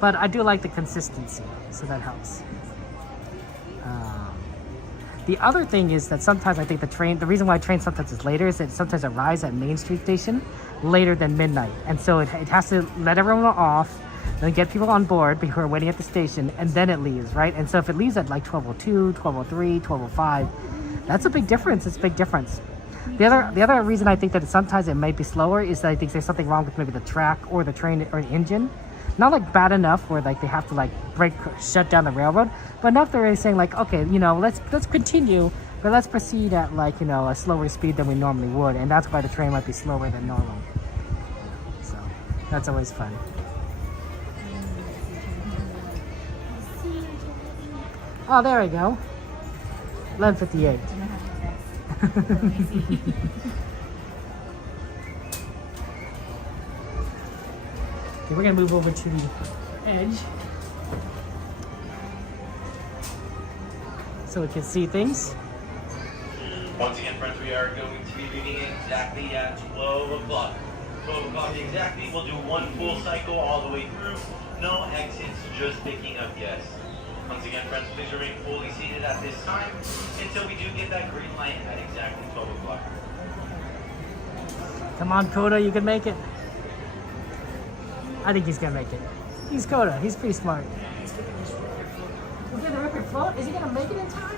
But I do like the consistency, so that helps. The other thing is that sometimes I think the reason why train sometimes is later is that it sometimes arrives at Main Street Station later than midnight. And so it has to let everyone off, then get people on board who are waiting at the station, and then it leaves, right? And so if it leaves at like 12:02, 12:03, 12:05, that's a big difference. It's a big difference. The other reason I think that sometimes it might be slower is that I think there's something wrong with maybe the track or the train or the engine. Not like bad enough where like they have to like shut down the railroad, but enough they're really saying like, okay, let's continue, but let's proceed at like, a slower speed than we normally would, and that's why the train might be slower than normal. So that's always fun. Oh, there we go. 11:58. Okay, we're gonna move over to the edge so we can see things. Once again, friends, we are going to be leaving exactly at 12 o'clock. 12 o'clock exactly. We'll do one full cycle all the way through. No exits, just picking up guests. Once again, friends, please remain fully seated at this time until we do get that green light at exactly 12 o'clock. Come on, Coda, you can make it. I think he's gonna make it. He's Coda. He's pretty smart. We'll get the record float. Is he gonna make it in time?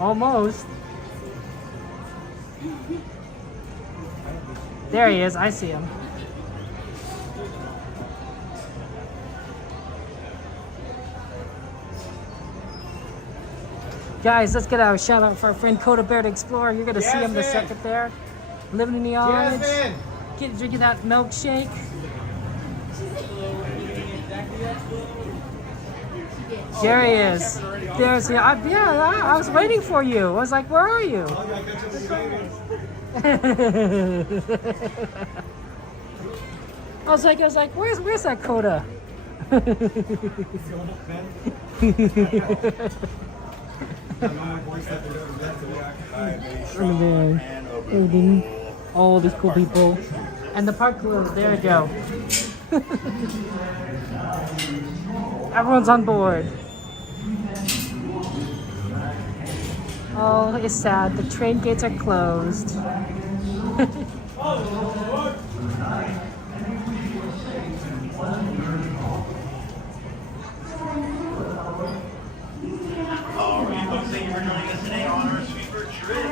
Almost. There he is. I see him. Guys, let's get a shout out for our friend Coda Bear the Explorer. You're gonna see him in a second there, living in the orange, drinking that milkshake. There he is. There's the. I was waiting for you. I was like, where are you? I was like, where's that Coda? All these cool people. And the park crew, there we go. Everyone's on board. Oh, it's sad. The train gates are closed. Alright, folks, thank you for joining us today on our sweeper trip.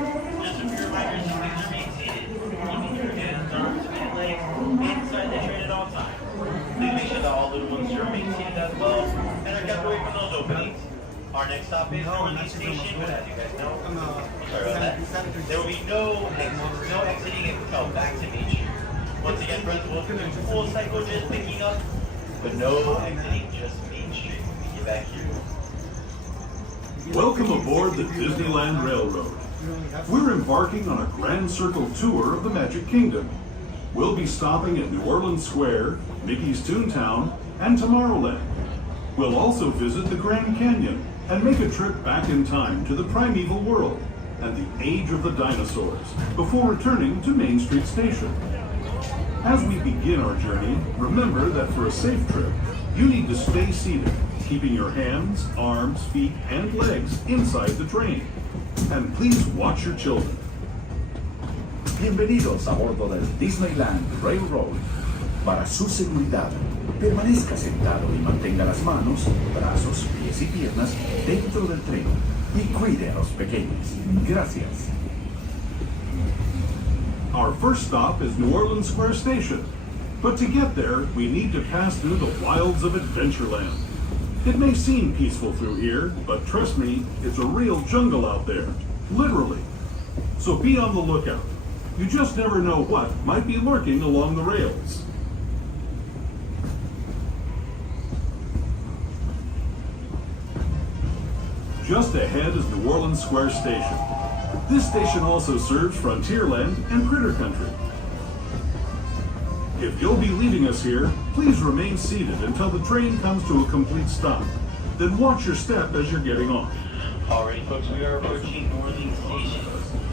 Just a few reminders, please remain seated. Keeping your hands, arms, and legs inside the train at all times. Please make sure that all little ones remain seated as well and are kept away from those openings. Our next stop is Northern Station, but as you guys know, sorry about that, there will be no exiting until back to Main Street. Once again, friends, we'll do full cycle just picking up, but no exiting, just Main Street. We get back here. Welcome aboard the Disneyland Railroad. We're embarking on a grand circle tour of the Magic Kingdom. We'll be stopping at New Orleans Square, Mickey's Toontown, and Tomorrowland. We'll also visit the Grand Canyon and make a trip back in time to the primeval world and the age of the dinosaurs before returning to Main Street Station. As we begin our journey, remember that for a safe trip, you need to stay seated, keeping your hands, arms, feet, and legs inside the train. And please watch your children. Bienvenidos a bordo del Disneyland Railroad. Para su seguridad, permanezca sentado y mantenga las manos, brazos, pies y piernas dentro del tren y cuide a los pequeños. Gracias. Our first stop is New Orleans Square Station. But to get there, we need to pass through the wilds of Adventureland. It may seem peaceful through here, but trust me, it's a real jungle out there. Literally. So be on the lookout. You just never know what might be lurking along the rails. Just ahead is New Orleans Square Station. This station also serves Frontierland and Critter Country. If you'll be leaving us here, please remain seated until the train comes to a complete stop. Then watch your step as you're getting off. Alrighty, folks, we are approaching New Orleans Station.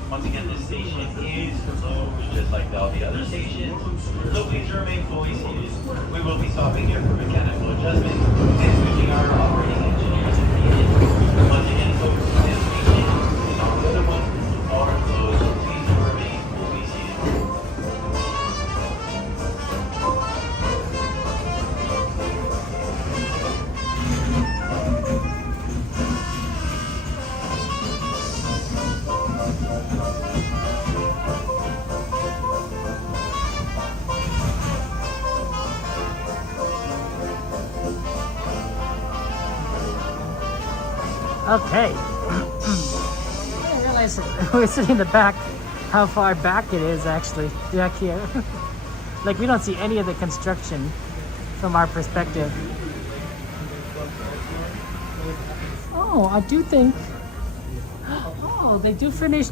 Once again, this station is closed, just like all the other stations. So please remain fully seated. We will be stopping here for mechanical adjustments and switching our operating engineers if needed. Once again, folks, this station and all the other ones are closed. Please remain fully seated. Okay. I didn't realize we're sitting in the back, how far back it is actually, back here. Like we don't see any of the construction from our perspective. Oh, I do think, Oh, they did finish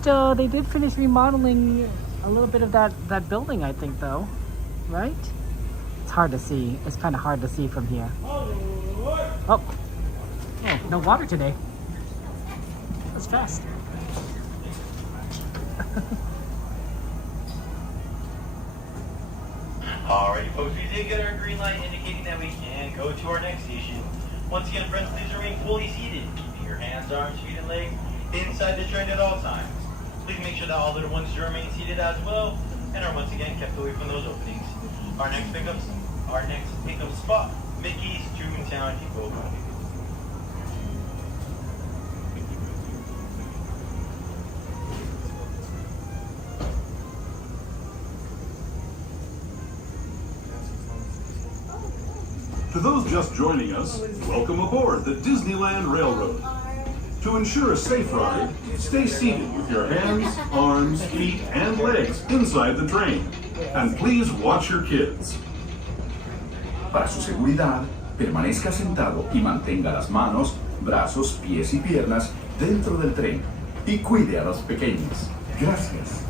remodeling a little bit of that building, I think, though, right? It's hard to see. It's kind of hard to see from here. Oh, no water today. That's fast. Alrighty, folks, we did get our green light indicating that we can go to our next station. Once again, friends, please remain fully seated, keeping your hands, arms, feet, and legs inside the train at all times. Please make sure that all little ones do remain seated as well, and are once again kept away from those openings. Our next pickup spot, Mickey's Toontown Depot. To those just joining us, welcome aboard the Disneyland Railroad. To ensure a safe ride, stay seated with your hands, arms, feet, and legs inside the train. And please watch your kids. Para su seguridad, permanezca sentado y mantenga las manos, brazos, pies y piernas dentro del tren. Y cuide a los pequeños. Gracias.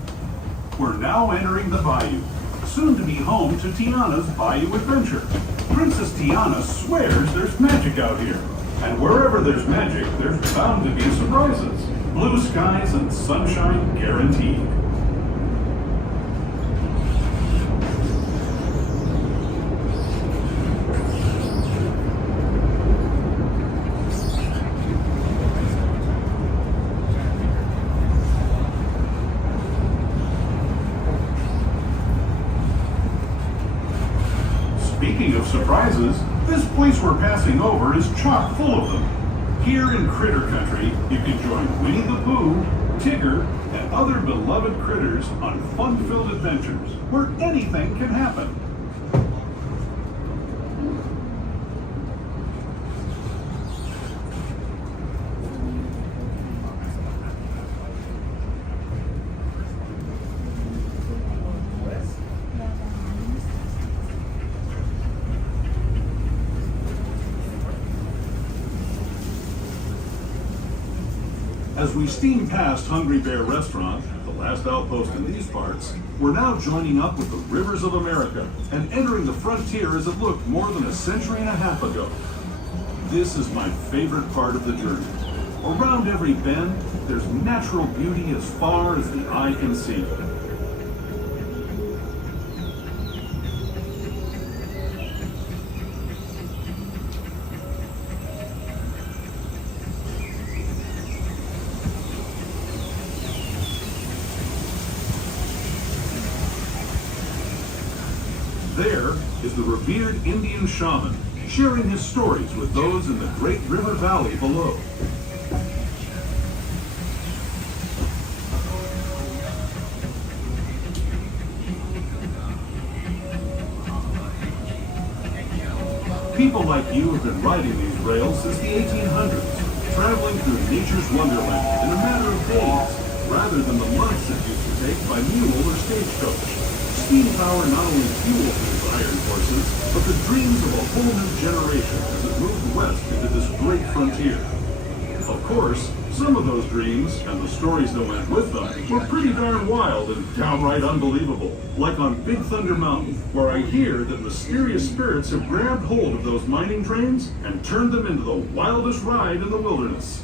We're now entering the bayou, soon to be home to Tiana's Bayou Adventure. Princess Tiana swears there's magic out here. And wherever there's magic, there's bound to be surprises. Blue skies and sunshine guaranteed. Speaking of surprises, this place we're passing over is chock full of them. Here in Critter Country, you can join Winnie the Pooh, Tigger, and other beloved critters on fun-filled adventures where anything can happen. As we steam past Hungry Bear Restaurant, the last outpost in these parts, we're now joining up with the rivers of America and entering the frontier as it looked more than a century and a half ago. This is my favorite part of the journey. Around every bend, there's natural beauty as far as the eye can see. There is the revered Indian shaman, sharing his stories with those in the Great River Valley below. People like you have been riding these rails since the 1800s, traveling through nature's wonderland in a matter of days, rather than the months it used to take by mule or stagecoach. Steam power not only fueled these iron horses, but the dreams of a whole new generation as it moved west into this great frontier. Of course, some of those dreams, and the stories that went with them, were pretty darn wild and downright unbelievable. Like on Big Thunder Mountain, where I hear that mysterious spirits have grabbed hold of those mining trains and turned them into the wildest ride in the wilderness.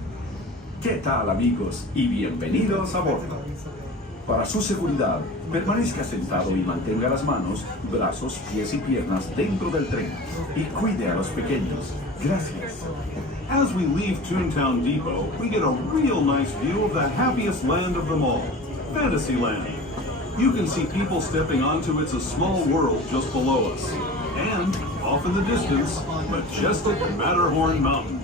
¿Qué tal, amigos? Y bienvenidos a bordo. Para su seguridad, permanezca sentado y mantenga las manos, brazos, pies y piernas dentro del tren. Y cuide a los pequeños. Gracias. As we leave Toontown Depot, we get a real nice view of the happiest land of them all, Fantasyland. You can see people stepping onto It's a Small World just below us. And, off in the distance, majestic Matterhorn Mountain.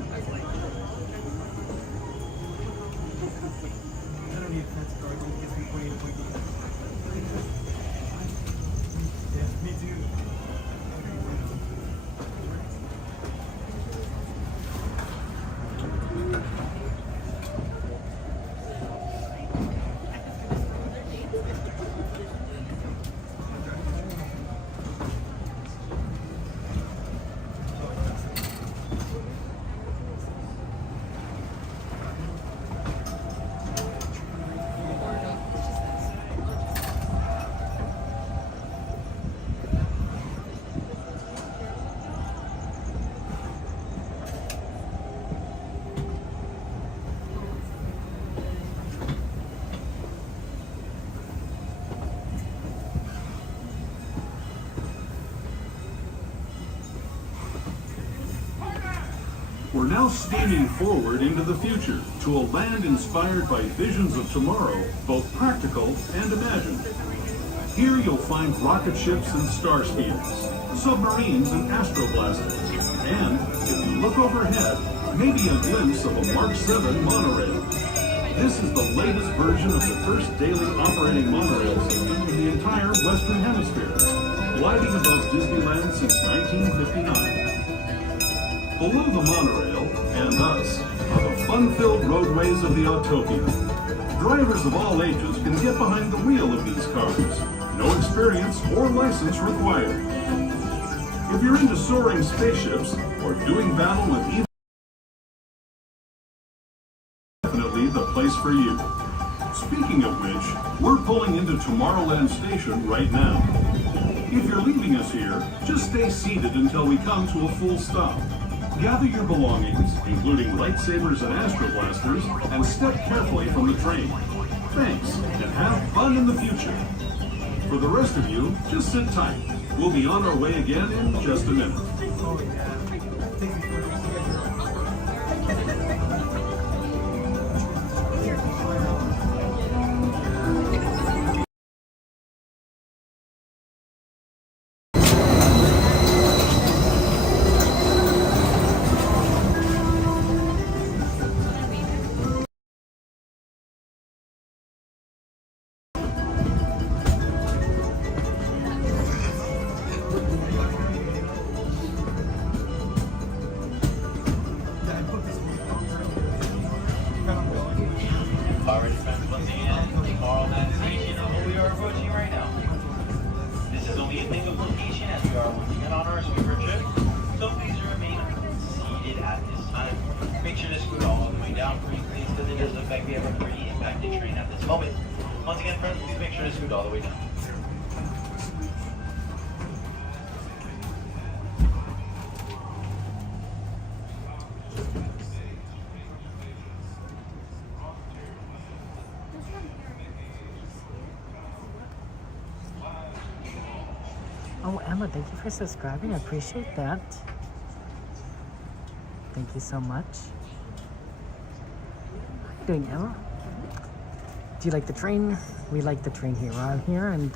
We're now steaming forward into the future to a land inspired by visions of tomorrow, both practical and imagined. Here you'll find rocket ships and star speeders, submarines and astroblasters, and, if you look overhead, maybe a glimpse of a Mark 7 monorail. This is the latest version of the first daily operating monorail system in the entire Western Hemisphere, gliding above Disneyland since 1959. Below the monorail, and us, are the fun-filled roadways of the Autopia. Drivers of all ages can get behind the wheel of these cars. No experience or license required. If you're into soaring spaceships or doing battle with evil, definitely the place for you. Speaking of which, we're pulling into Tomorrowland Station right now. If you're leaving us here, just stay seated until we come to a full stop. Gather your belongings, including lightsabers and astroblasters, and step carefully from the train. Thanks, and have fun in the future. For the rest of you, just sit tight. We'll be on our way again in just a minute. Alright, friends, once again, Tomorrowland Station is what we are approaching right now. This is only a pickup location as we are once again on our sweeper trip, so please remain seated at this time. Make sure to scoot all the way down, please, because it does look like we have a pretty impacted train at this moment. Once again, friends, please make sure to scoot all the way down. Oh, Emma, thank you for subscribing. I appreciate that. Thank you so much. How you doing, Emma? Do you like the train? We like the train here. We're on here, and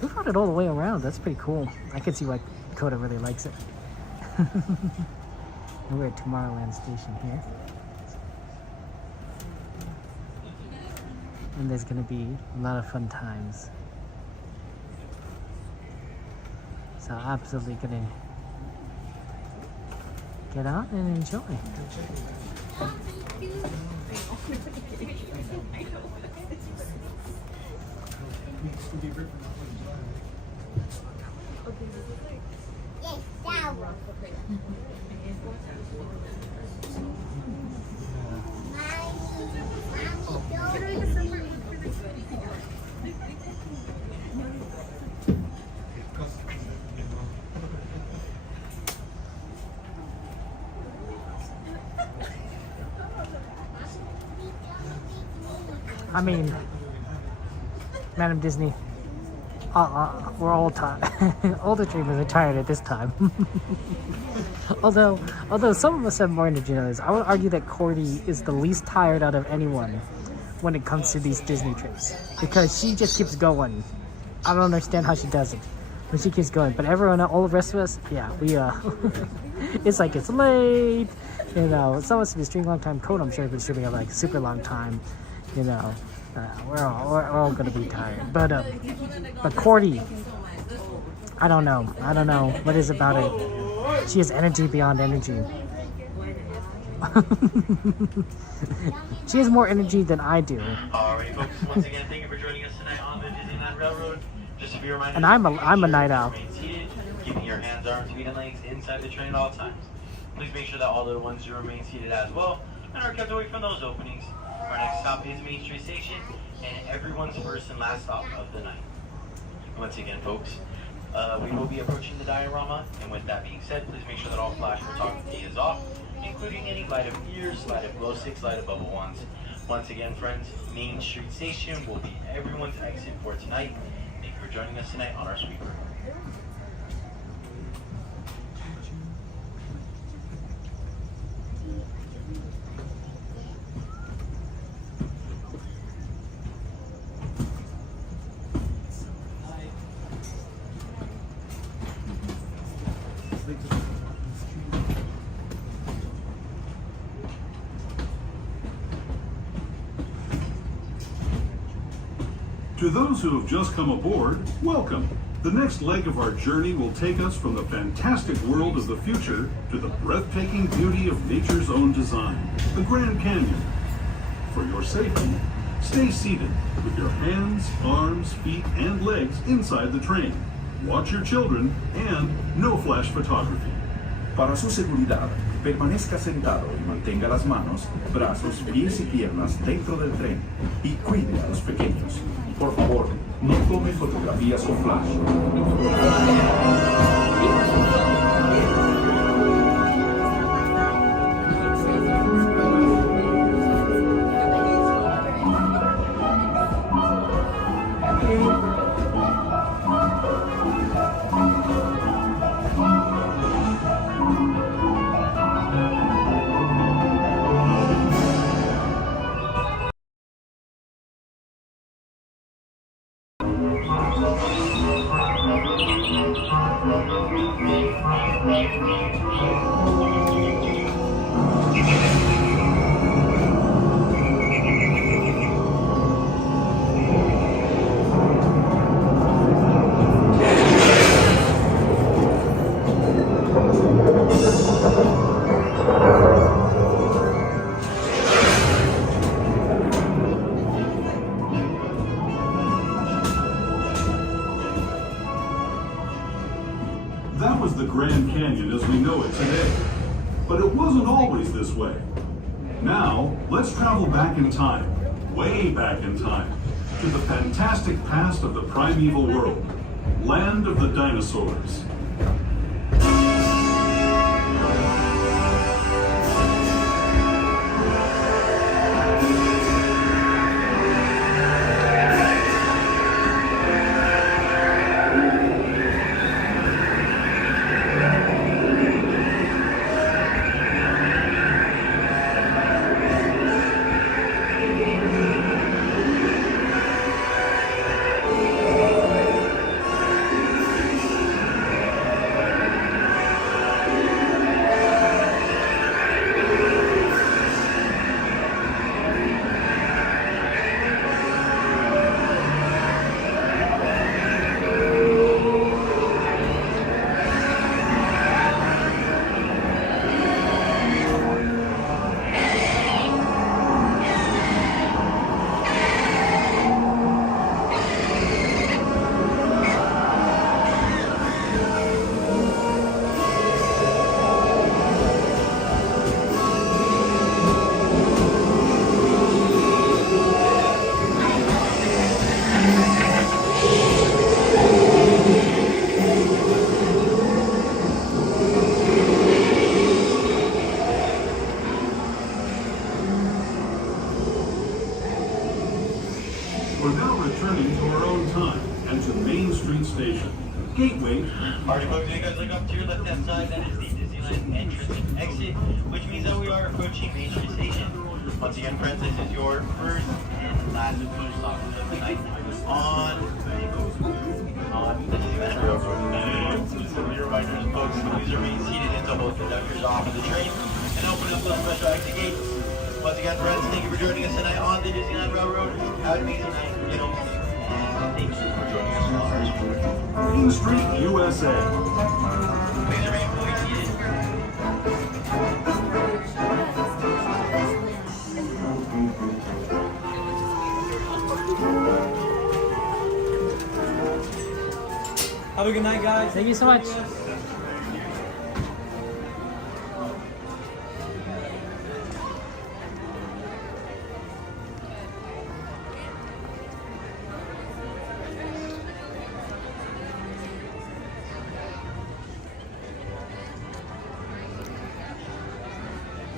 we rode it all the way around. That's pretty cool. I can see why Coda really likes it. And we're at Tomorrowland Station here. And there's going to be a lot of fun times. So absolutely gonna get out and enjoy. Yes, that one. I mean, Madam Disney, we're all tired. All the dreamers are tired at this time. although some of us have more energy than others. I would argue that Cordy is the least tired out of anyone when it comes to these Disney trips, because she just keeps going. I don't understand how she does it, but she keeps going. But everyone, all the rest of us, yeah, we it's like it's late. You know, some of us have been streaming a long time. Code, I'm sure, has been streaming like a super long time. You know, we're all gonna be tired. But Cordy, I don't know what is about it. She has energy beyond energy. She has more energy than I do. Alright, folks, once again, thank you for joining us tonight on the Disneyland Railroad. Just a few reminders. And I'm a night owl. Remain seated, keeping your hands, arms, feet, and legs inside the train at all times. Please make sure that all the ones you remain seated as well and are kept away from those openings. Our next stop is Main Street Station and everyone's first and last stop of the night. Once again, folks, we will be approaching the diorama, and with that being said, please make sure that all flash photography is off, including any light up ears, light up glow sticks, light up bubble wands. Once again, friends, Main Street Station will be everyone's exit for tonight. Thank you for joining us tonight on our sweeper. To those who have just come aboard, welcome. The next leg of our journey will take us from the fantastic world of the future to the breathtaking beauty of nature's own design, the Grand Canyon. For your safety, stay seated with your hands, arms, feet, and legs inside the train. Watch your children and no flash photography. Para su seguridad, permanezca sentado y mantenga las manos, brazos, pies y piernas dentro del tren y cuide a los pequeños. Por favor, no tome fotografías con flash. That was the Grand Canyon as we know it today. But it wasn't always this way. Now, let's travel back in time, way back in time, to the fantastic past of the primeval world, land of the dinosaurs. Station, gateway. Alright, folks, you guys look up to your left-hand side. That is the Disneyland entrance and exit, which means that we are approaching Main Street Station. Once again, friends, this is your first and last food stop of the night on the Disneyland Resort. Just a reminder, folks, please remain seated until both conductors off of the train and open up those special exit gates. Once again, friends, thank you for joining us tonight on the Disneyland Railroad. Have an amazing night. Get home safe. And thank you for joining us on Main Street, USA. Please remain fully seated. Have a good night, guys. Thank you so much.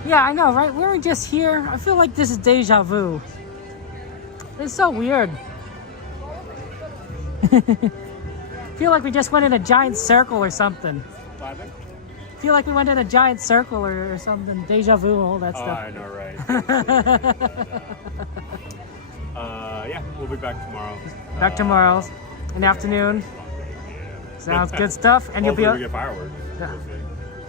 Yeah, I know, right? We were just here. I feel like this is deja vu. It's so weird. Feel like we just went in a giant circle or something. Feel like we went in a giant circle or something. Deja vu, all that stuff. I know, right? Yeah, we'll be back tomorrow. Back tomorrow, in the afternoon. Sounds good stuff. And you'll be. We get fireworks.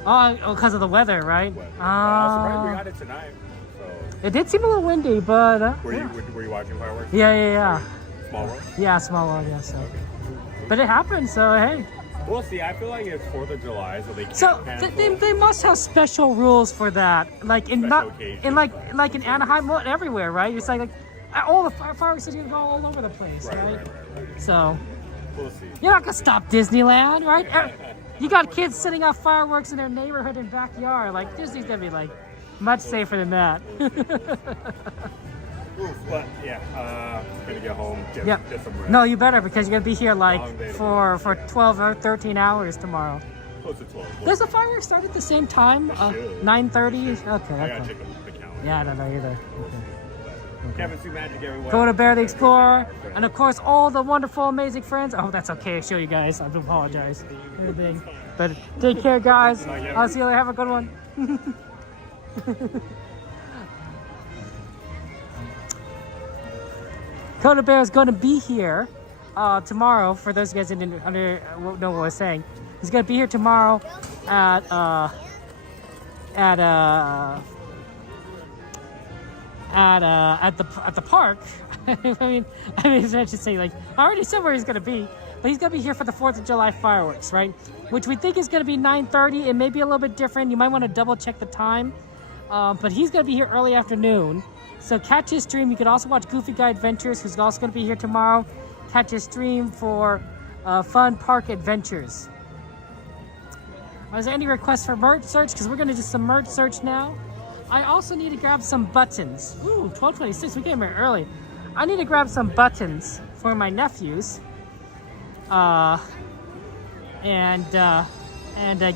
Oh, because of the weather, right? I'm surprised we got it tonight. So. It did seem a little windy, but Were you watching fireworks? Yeah. Small world? Yeah, small world. Yeah, so. But it happened, so hey. We'll see. I feel like it's 4th of July, so they can't. So they must have special rules for that, like in like in Anaheim, well, everywhere, right? It's like all the fireworks are gonna go all over the place, right? So we'll see. You're not gonna stop Disneyland, right? You got kids setting off fireworks in their neighborhood and backyard. Like Disney's gonna be like much safer than that. But yeah, gonna get home. Get some rest. No, you better, because you're gonna be here like for 12 or 13 hours tomorrow. Close to 12. Does the fireworks start at the same time? 9:30. Okay. I gotta check the calendar. Yeah, I don't know either. Kevin Sue Magic, everyone. Go to Bear the Explorer, and of course all the wonderful, amazing friends. Oh, that's okay. I show you guys. I do apologize. Everything, but take care, guys. I'll see you later. Have a good one. Coda Bear is going to be here tomorrow. For those guys that didn't know what I was saying, he's going to be here tomorrow at the park. I mean, I should say, like, I already said where he's going to be, but he's going to be here for the 4th of July fireworks, right? Which we think is going to be 9:30. It may be a little bit different. You might want to double check the time, but he's going to be here early afternoon. So catch his stream. You can also watch Goofy Guy Adventures, who's also going to be here tomorrow. Catch his stream for fun park adventures. Is there any requests for merch search? Because we're going to do some merch search now. I also need to grab some buttons. Ooh, 12:26. We came here early. I need to grab some buttons for my nephews. And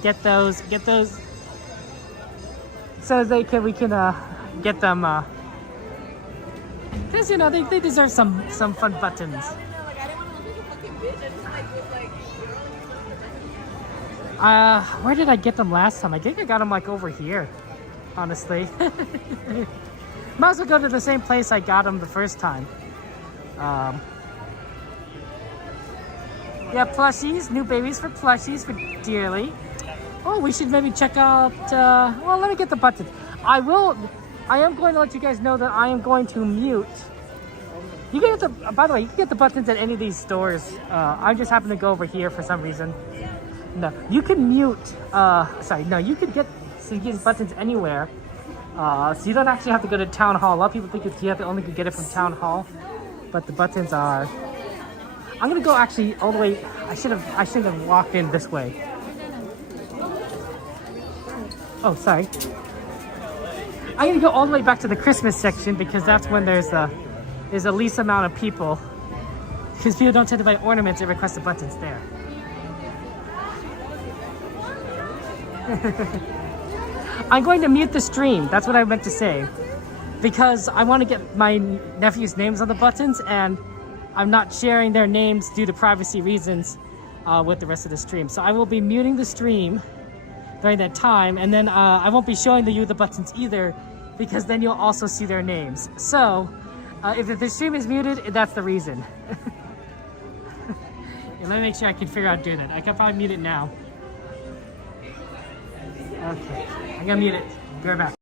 get those so we can get them. Because, you know, they deserve some fun buttons. Where did I get them last time? I think I got them like over here, honestly. Might as well go to the same place I got them the first time. Yeah, plushies, new babies for plushies for dearly. Oh, we should maybe check out, well, let me get the buttons. I am going to let you guys know that I am going to mute. You can get the, by the way, you can get the buttons at any of these stores. I just happen to go over here for some reason. No, you can mute, you can get buttons anywhere. So you don't actually have to go to Town Hall. A lot of people think you have to only get it from Town Hall, but the buttons are. I'm gonna go actually all the way. I should have walked in this way. Oh, sorry. I'm gonna go all the way back to the Christmas section because that's when there's the least amount of people. Because people don't tend to buy ornaments; they request the buttons there. I'm going to mute the stream. That's what I meant to say. Because I want to get my nephew's names on the buttons, and I'm not sharing their names due to privacy reasons. with the rest of the stream. So I will be muting the stream during that time, and then I won't be showing you the buttons either, because then you'll also see their names. So if the stream is muted, that's the reason. Yeah, let me make sure I can figure out doing that. I can probably mute it now. Okay, I'm gonna mute it. Be right back.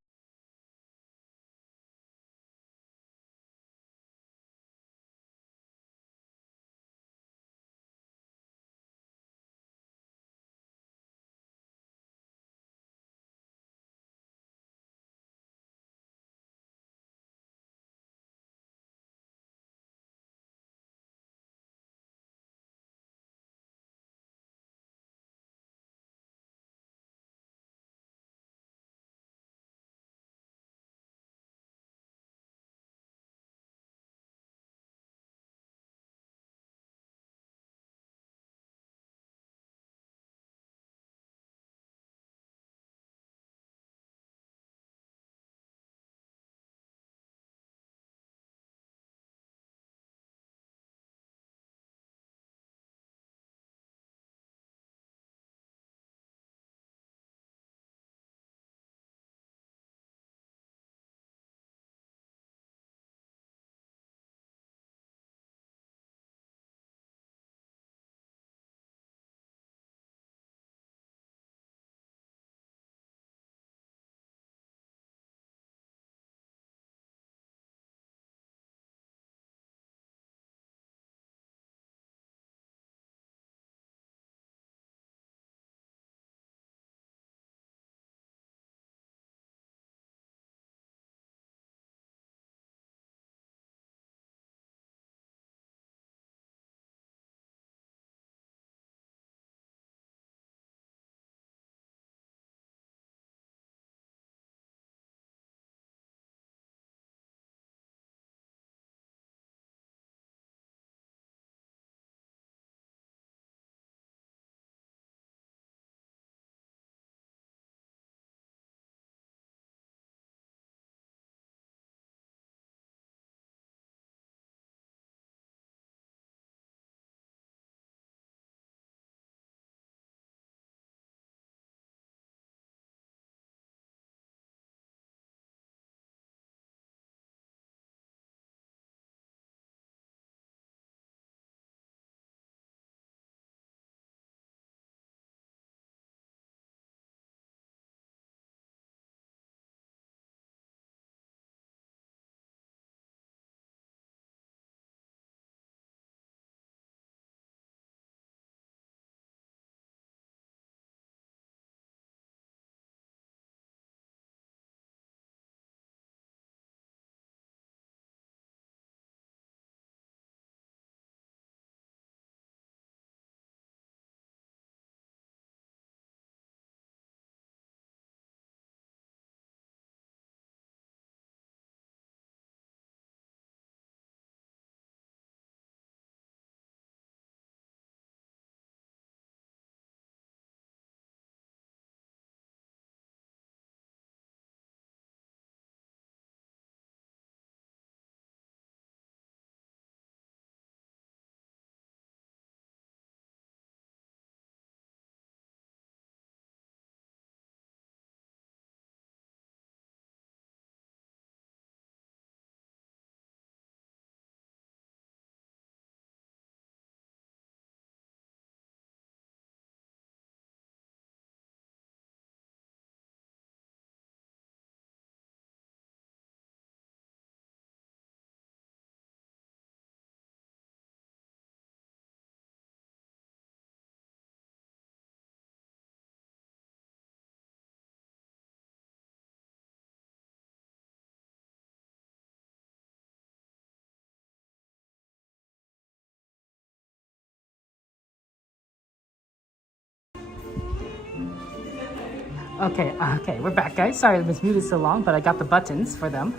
Okay, we're back, guys. Sorry I was muted so long, but I got the buttons for them.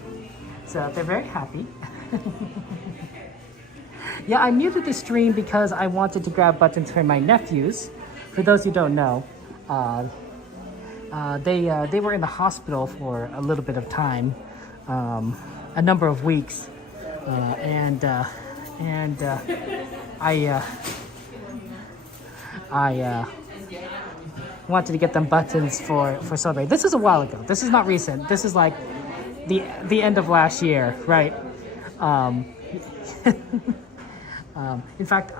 So they're very happy. Yeah, I muted the stream because I wanted to grab buttons for my nephews. For those who don't know, they were in the hospital for a little bit of time, a number of weeks, I wanted to get them buttons for Celebrate. This is a while ago. This is not recent. This is like the end of last year, right? In fact,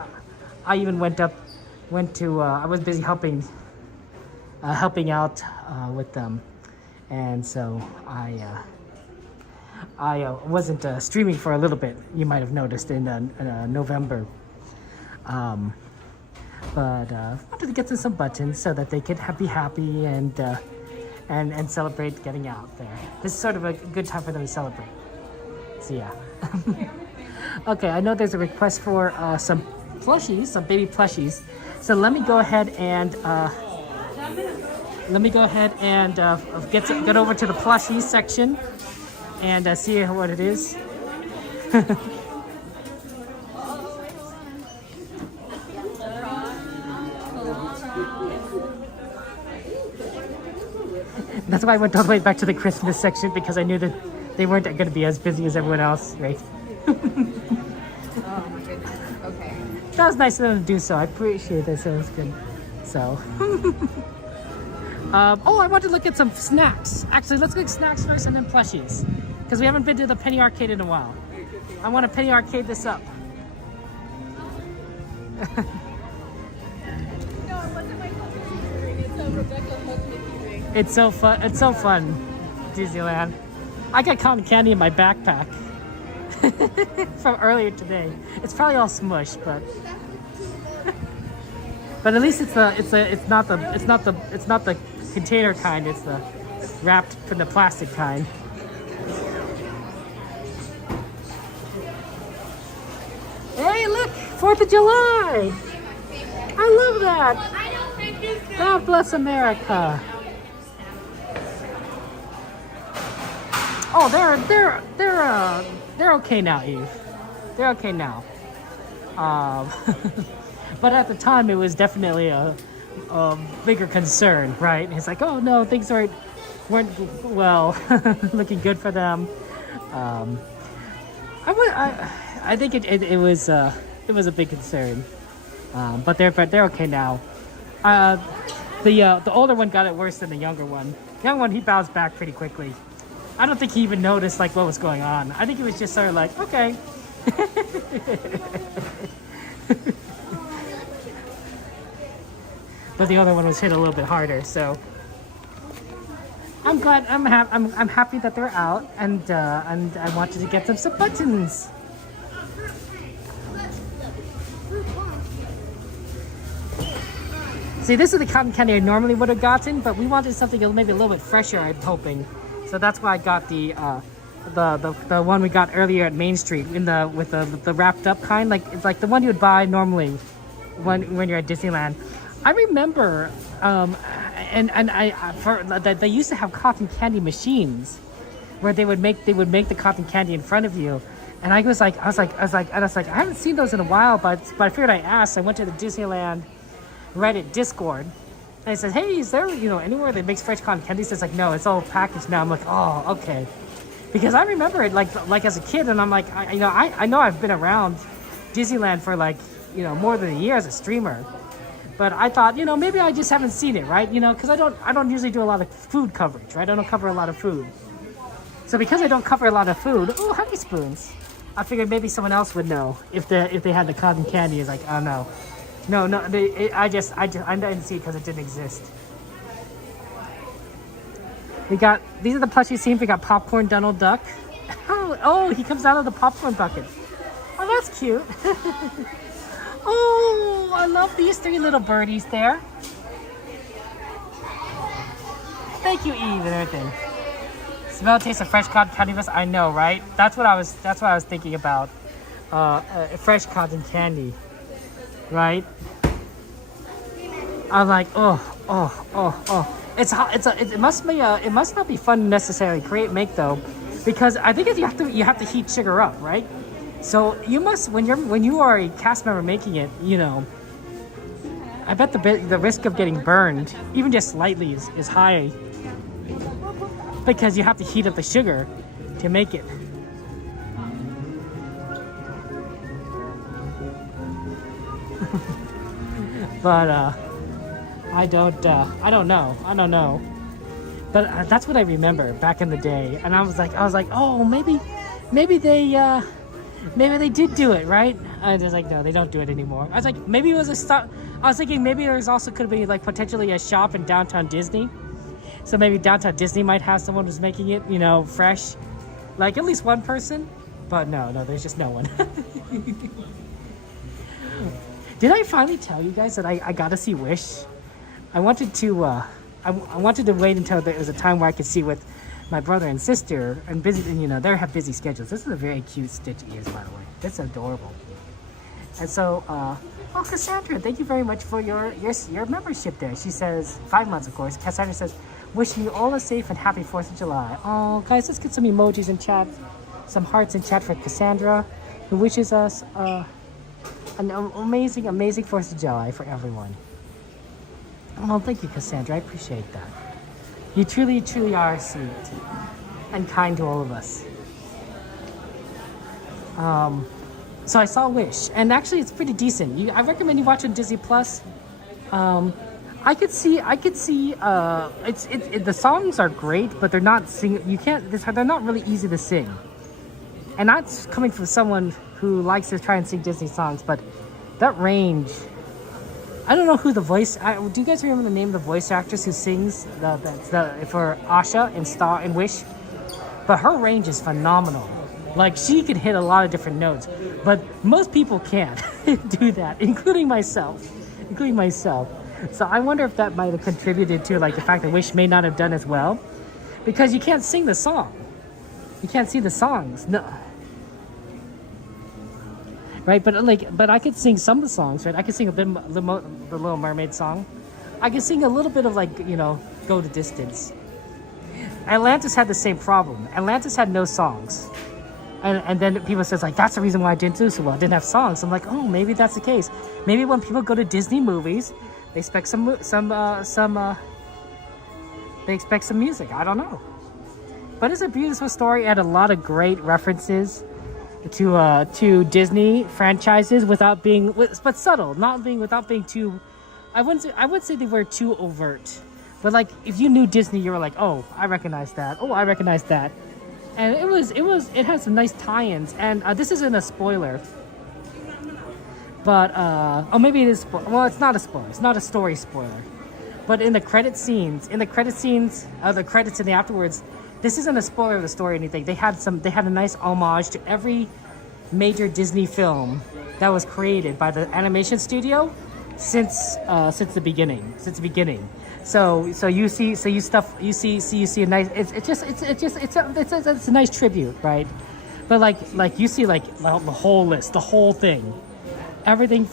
I even went to I was busy helping out with them, and so I wasn't streaming for a little bit. You might have noticed in November. But wanted to get them some buttons so that they could be happy and celebrate getting out there. This is sort of a good time for them to celebrate. So yeah. Okay, I know there's a request for some plushies, some baby plushies. So let me go ahead and get over to the plushies section and see what it is. That's why I went all the way back to the Christmas section, because I knew that they weren't going to be as busy as everyone else, right? Oh my goodness. Okay. That was nice of them to do so. I appreciate it. So it was good. So. Oh, I want to look at some snacks. Actually, let's look at snacks first and then plushies, because we haven't been to the Penny Arcade in a while. I want to Penny Arcade this up. It's so fun. It's so fun, Disneyland. I got cotton candy in my backpack from earlier today. It's probably all smush, but at least it's not the container kind. It's the wrapped in the plastic kind. Hey, look! 4th of July! I love that! God bless America! Oh, they're okay now, Eve. They're okay now. But at the time, it was definitely a bigger concern, right? It's like, oh no, things weren't well, looking good for them. I think it was a big concern, but they're okay now. The older one got it worse than the younger one. The young one, he bounced back pretty quickly. I don't think he even noticed like what was going on. I think he was just sort of like, okay. But the other one was hit a little bit harder, so I'm glad. I'm happy that they're out, and I wanted to get them some buttons. See, this is the cotton candy I normally would have gotten, but we wanted something maybe a little bit fresher, I'm hoping. So that's why I got the one we got earlier at Main Street with the wrapped up kind, like it's like the one you would buy normally when you're at Disneyland. I remember, they used to have cotton candy machines where they would make the cotton candy in front of you, and I was like, I haven't seen those in a while, but I figured I asked. I went to the Disneyland Reddit Discord. And I said, hey, is there, anywhere that makes fresh cotton candy? It's like, no, it's all packaged now. I'm like, oh, okay. Because I remember it like as a kid, and I'm like, I know I've been around Disneyland for more than a year as a streamer. But I thought, maybe I just haven't seen it, right? Because I don't usually do a lot of food coverage, right? I don't cover a lot of food. So because I don't cover a lot of food, oh, honey spoons. I figured maybe someone else would know if they had the cotton candy. It's like, oh no. No, I didn't see it because it didn't exist. These are the plushie scenes. We got Popcorn Donald Duck. Oh, he comes out of the popcorn bucket. Oh, that's cute. Oh, I love these 3 little birdies there. Thank you, Eve, and everything. Smell and taste of fresh cotton candy. I know, right? That's what I was thinking about. Fresh cotton candy. Right? I'm like, oh. It must not be fun to necessarily make though, because I think you have to heat sugar up, right? So you must when you are a cast member making it, I bet the risk of getting burned, even just slightly, is high, because you have to heat up the sugar to make it. But I don't know. But that's what I remember back in the day, and I was like, oh, maybe they did do it, right? I was like, no, they don't do it anymore. I was like, maybe it was a stop. I was thinking maybe there's also could be like potentially a shop in downtown Disney. So maybe downtown Disney might have someone who's making it, you know, fresh, like at least one person. But no, there's just no one. Did I finally tell you guys that I got to see Wish? I wanted to I wanted to wait until there was a time where I could see with my brother and sister, and busy, and you know, they have busy schedules. This is a very cute Stitch ears, by the way. It's adorable. And so, oh, Cassandra, thank you very much for your membership there. She says 5 months, of course. Cassandra says, wishing you all a safe and happy 4th of July. Oh, guys, let's get some emojis in chat, some hearts in chat for Cassandra, who wishes us an amazing 4th of July for everyone. Oh, thank you, Cassandra. I appreciate that. You truly, truly are sweet and kind to all of us. So I saw Wish, and actually it's pretty decent. I recommend you watch on Disney Plus. I could see. The songs are great, but they're not they're not really easy to sing. And that's coming from someone who likes to try and sing Disney songs, but that range. I don't know who the voice. Do you guys remember the name of the voice actress who sings for Asha in Wish? But her range is phenomenal. Like, she can hit a lot of different notes, but most people can't do that, including myself. So I wonder if that might have contributed to like the fact that Wish may not have done as well, because you can't sing the song. You can't see the songs. No. Right, but I could sing some of the songs, right? I could sing a bit of the Little Mermaid song. I could sing a little bit of, like, you know, Go the Distance. Atlantis had the same problem. Atlantis had no songs. And then people says, like, that's the reason why I didn't do so well. I didn't have songs. I'm like, oh, maybe that's the case. Maybe when people go to Disney movies, they expect they expect some music. I don't know. But it's a beautiful story and a lot of great references to Disney franchises without being, but subtle, without being too. I wouldn't say they were too overt, but like if you knew Disney, you were like, oh, I recognize that. Oh, I recognize that, and it has some nice tie-ins. And this isn't a spoiler, but oh, maybe it is. Well, it's not a spoiler. It's not a story spoiler, but in the credit scenes, the credits and the afterwards. This isn't a spoiler of the story or anything. They had a nice homage to every major Disney film that was created by the animation studio since the beginning. So you see a nice. It's a nice tribute, right? But like you see like the whole list, the whole thing, everything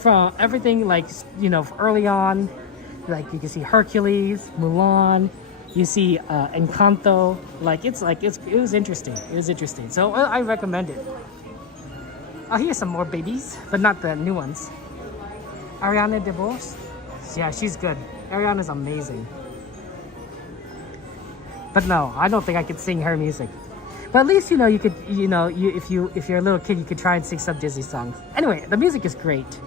like, you know, early on, like you can see Hercules, Mulan. You see Encanto, it was interesting. So I recommend it. Oh, here's some more babies, but not the new ones. Ariana DeBose, yeah, she's good. Ariana's amazing. But no, I don't think I could sing her music. But at least, you know, you could, you know, if you're a little kid, you could try and sing some Disney songs. Anyway, the music is great.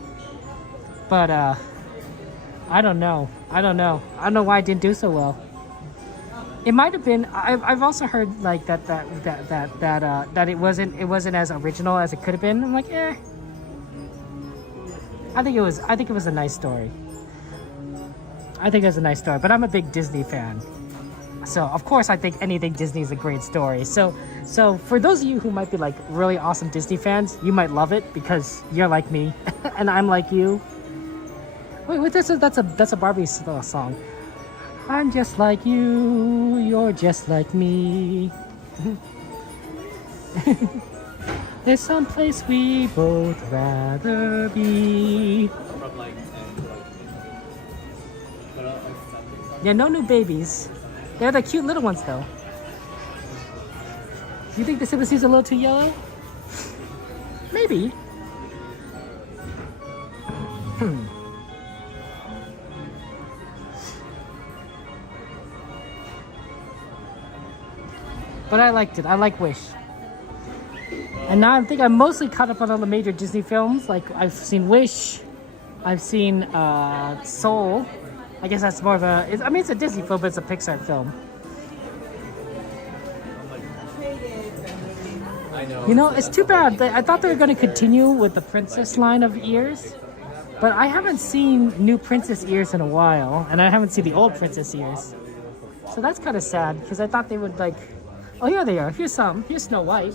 But I don't know why I didn't do so well. It might have been. I've also heard like that it wasn't as original as it could have been. I'm like, eh. I think it was a nice story. But I'm a big Disney fan, so of course I think anything Disney is a great story. So for those of you who might be like really awesome Disney fans, you might love it because you're like me, and I'm like you. Wait, that's a Barbie song. I'm just like you, you're just like me. There's some place we both rather be. Yeah, no new babies. They're the cute little ones though. Do you think the Sympathy's a little too yellow? Maybe. But I liked it. I like Wish. And now I think I'm mostly caught up on all the major Disney films. Like I've seen Wish, I've seen Soul. I guess that's more of a. I mean, it's a Disney film, but it's a Pixar film. I know. You know, it's too bad. I thought they were going to continue with the princess line of ears, but I haven't seen new princess ears in a while, and I haven't seen the old princess ears. So that's kind of sad because I thought they would like. Oh, here they are. Here's some. Here's Snow White.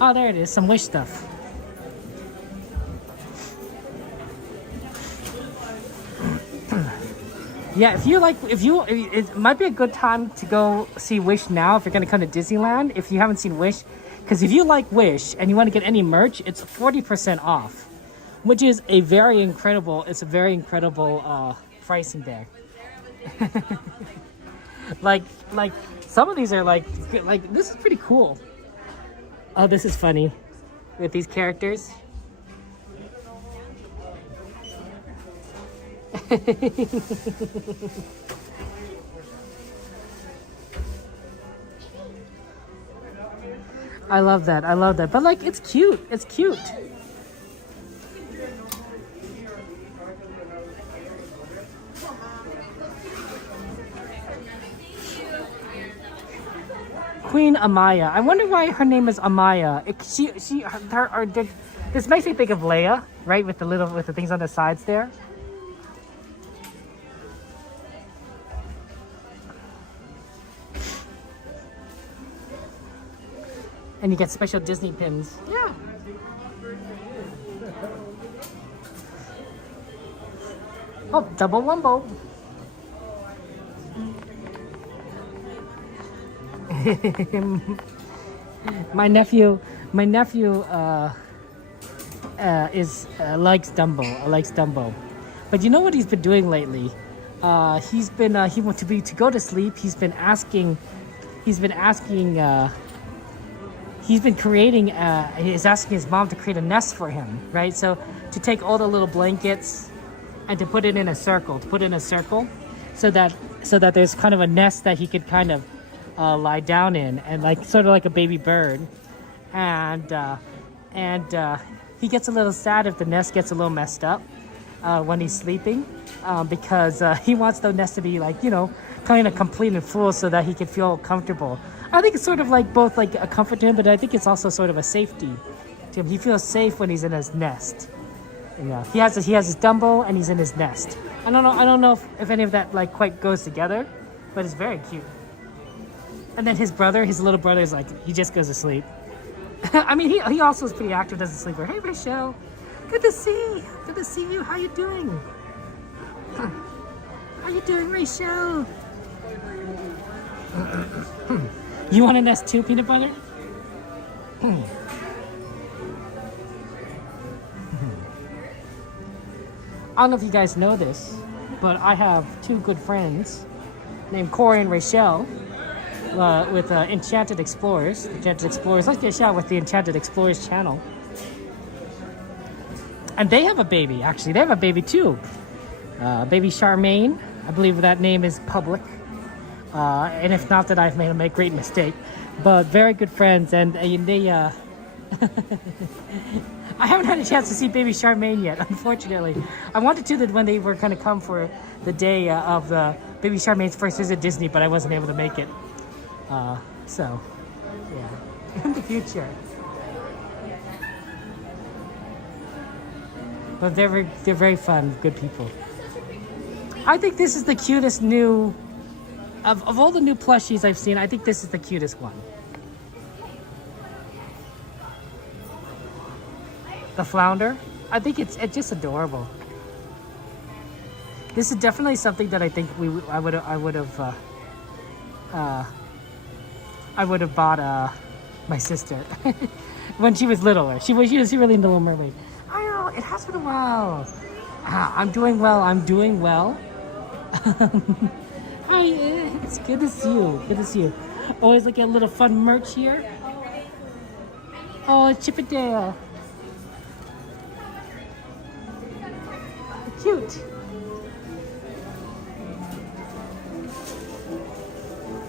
Oh, there it is. Some Wish stuff. Yeah, it might be a good time to go see Wish now if you're gonna come to Disneyland. If you haven't seen Wish, because if you like Wish and you want to get any merch, it's 40% off, which is a very incredible. It's a very incredible pricing there. like some of these are like this is pretty cool. Oh, this is funny with these characters. I love that. I love that. But like, it's cute. It's cute. Queen Amaya. I wonder why her name is Amaya. This makes me think of Leia, right? With the things on the sides there. And you get special Disney pins. Yeah. Oh, double wumbo. my nephew likes Dumbo. But you know what he's been doing lately? He's been asking his mom to create a nest for him, right? So to take all the little blankets and to put it in a circle, so that there's kind of a nest that he could kind of lie down in, and like sort of like a baby bird. And he gets a little sad if the nest gets a little messed up when he's sleeping, because he wants the nest to be like, you know, kind of complete and full so that he can feel comfortable. I think it's sort of like both like a comfort to him, but I think it's also sort of a safety to him. He feels safe when he's in his nest. You know, he has his Dumbo and he's in his nest. I don't know if any of that like quite goes together, but it's very cute. And then his little brother is like, he just goes to sleep. I mean, he also is pretty active, doesn't sleep. Hey, Rachel, good to see you. How you doing? How you doing, Rachel? You want a nest too, Peanut Butter? I don't know if you guys know this, but I have two good friends named Corey and Rachel with Enchanted Explorers. Let's get a shot with the Enchanted Explorers channel. And they have a baby, actually. They have a baby too. Baby Charmaine. I believe that name is public. And if not, that I've made a great mistake. But very good friends, and they I haven't had a chance to see baby Charmaine yet, unfortunately. I wanted to when they were going to come for the day of the baby Charmaine's first visit Disney, but I wasn't able to make it. So, yeah, in the future. But they're very fun, good people. I think this is the cutest new... Of all the new plushies I've seen, I think this is the cutest one. The flounder. I think it's just adorable. This is definitely something that I think I would have bought my sister when she was littler. She was really into Little Mermaid. I know, it has been a while. I'm doing well. Hi, it's good to see you. Always like a little fun merch here. Oh, it's Chip 'n Dale. Cute.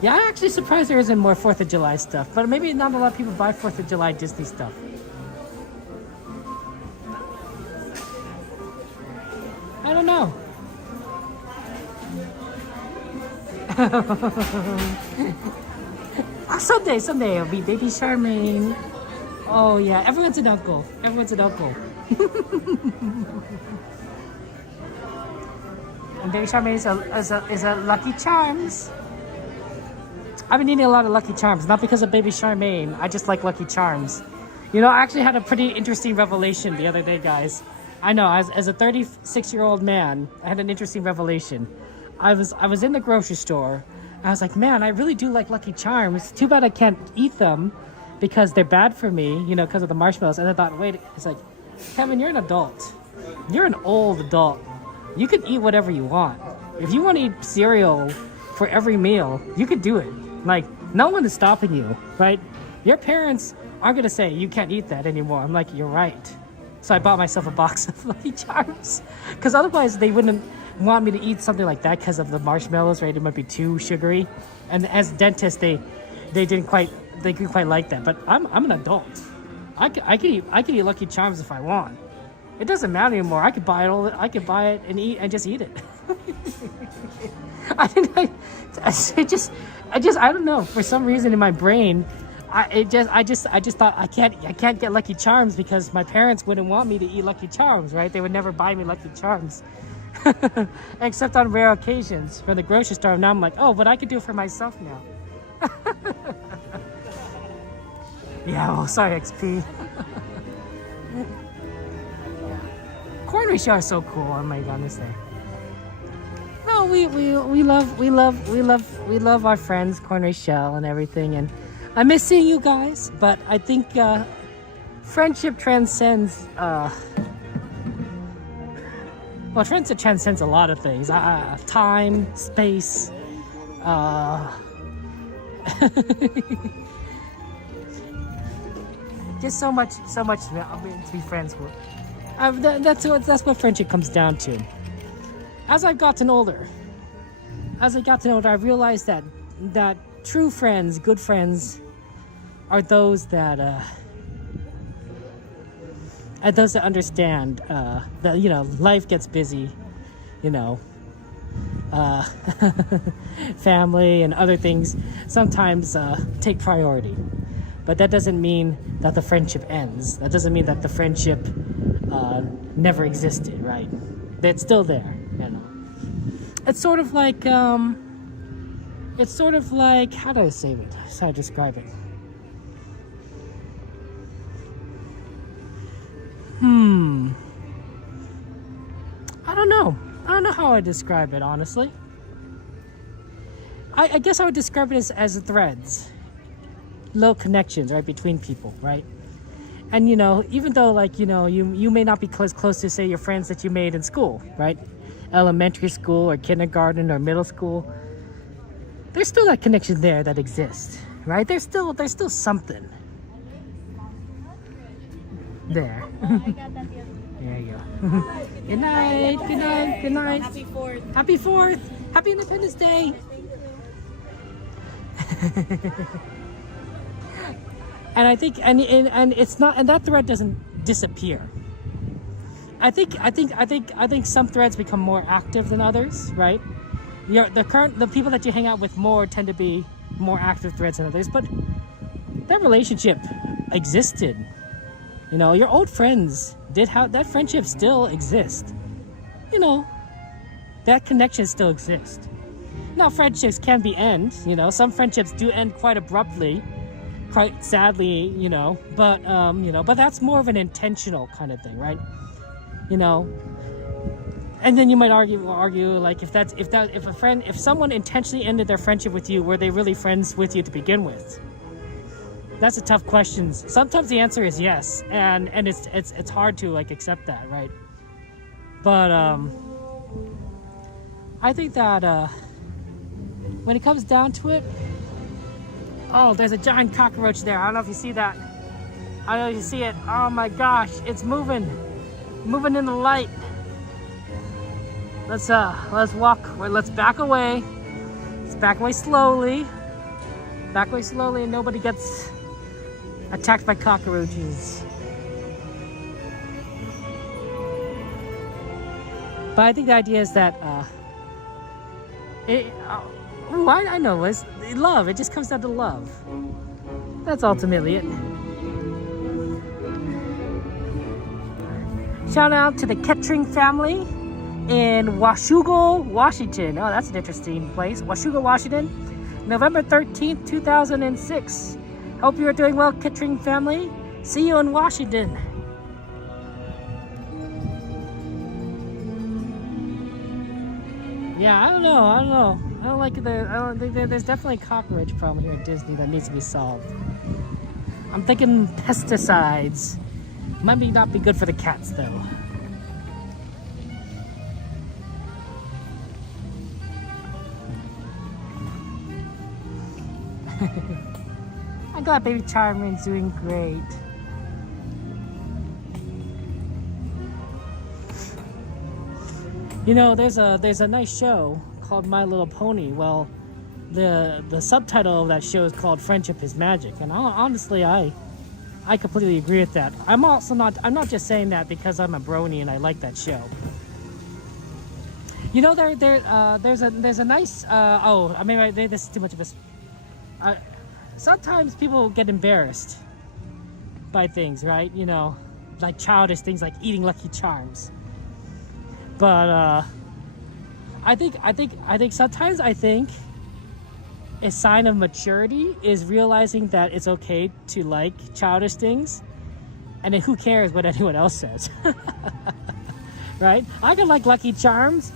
Yeah, I'm actually surprised there isn't more 4th of July stuff, but maybe not a lot of people buy 4th of July Disney stuff. I don't know. Someday it'll be Baby Charmaine. Oh yeah, everyone's an uncle. Everyone's an uncle. And Baby Charmaine is a Lucky Charms. I've been eating a lot of Lucky Charms, not because of Baby Charmaine. I just like Lucky Charms. You know, I actually had a pretty interesting revelation the other day, guys. I know, as a 36-year-old man, I had an interesting revelation. I was in the grocery store. I was like, man, I really do like Lucky Charms. Too bad I can't eat them because they're bad for me, you know, because of the marshmallows. And I thought, wait, it's like, Kevin, you're an adult. You're an old adult. You can eat whatever you want. If you want to eat cereal for every meal, you could do it. Like, no one is stopping you, right? Your parents aren't going to say, you can't eat that anymore. I'm like, you're right. So I bought myself a box of Lucky Charms. Because otherwise, they wouldn't want me to eat something like that because of the marshmallows, right? It might be too sugary. And as dentists, they couldn't quite like that. But I'm an adult. I could eat Lucky Charms if I want. It doesn't matter anymore. I could buy it and eat and just eat it. I don't know. For some reason in my brain, I just thought I can't get Lucky Charms because my parents wouldn't want me to eat Lucky Charms, right? They would never buy me Lucky Charms, except on rare occasions from the grocery store. Now I'm like, oh, but I could do it for myself now. Yeah. Oh, sorry, XP. Corn ratio are so cool. Oh my goodness, there. No, we love our friends, Corn Rachel and everything, and I miss seeing you guys. But I think friendship transcends. Friendship transcends a lot of things. Time, space. Just so much to be friends with. That's what friendship comes down to. As I've gotten older, I realized that true friends, good friends, are those that understand that, you know, life gets busy, you know, family and other things sometimes take priority. But that doesn't mean that the friendship ends. That doesn't mean that the friendship never existed, right? It's still there, you know. It's sort of like, how do I say it? How do I describe it? I don't know. I don't know how I describe it, honestly. I guess I would describe it as threads. Little connections, right, between people, right? And, you know, even though, like, you know, you may not be close to, say, your friends that you made in school, right? Elementary school or kindergarten or middle school. There's still that connection there that exists, right? There's still something there. There you go. Good night. Good night. Good night. Happy 4th. Happy 4th. Happy Independence Day. And I think, and it's not, and that thread doesn't disappear. I think some threads become more active than others, right? The people that you hang out with more tend to be more active threads than others, but that relationship existed. You know, your old friends that friendship still exists. You know, that connection still exists. Now, friendships can end, you know, some friendships do end quite abruptly, quite sadly, you know, but that's more of an intentional kind of thing, right? You know, and then you might argue like if someone intentionally ended their friendship with you, were they really friends with you to begin with? That's a tough question. Sometimes the answer is yes, and it's hard to like accept that, right? But I think that when it comes down to it, Oh, there's a giant cockroach there. I don't know if you see that. I don't know if you see it. Oh my gosh, it's moving. Moving in the light. Let's walk. Let's back away. Let's back away slowly. Back away slowly and nobody gets attacked by cockroaches. But I think the idea is that I know it's love. It just comes down to love. That's ultimately it. Shout out to the Kettering family in Washougal, Washington. Oh, that's an interesting place. Washougal, Washington, November 13th, 2006. Hope you are doing well, Kettering family. See you in Washington. Yeah, I don't know. I don't think there's definitely a cockroach problem here at Disney that needs to be solved. I'm thinking pesticides. Might not be good for the cats though. I'm glad Baby Charmin's doing great. You know, there's a nice show called My Little Pony. Well, the subtitle of that show is called Friendship is Magic, and honestly, I completely agree with that. I'm not just saying that because I'm a brony and I like that show. You know, there's a nice this is too much of a. Sometimes people get embarrassed by things, right? You know, like childish things like eating Lucky Charms. But I think sometimes a sign of maturity is realizing that it's okay to like childish things, and then who cares what anyone else says, right? I can like Lucky Charms,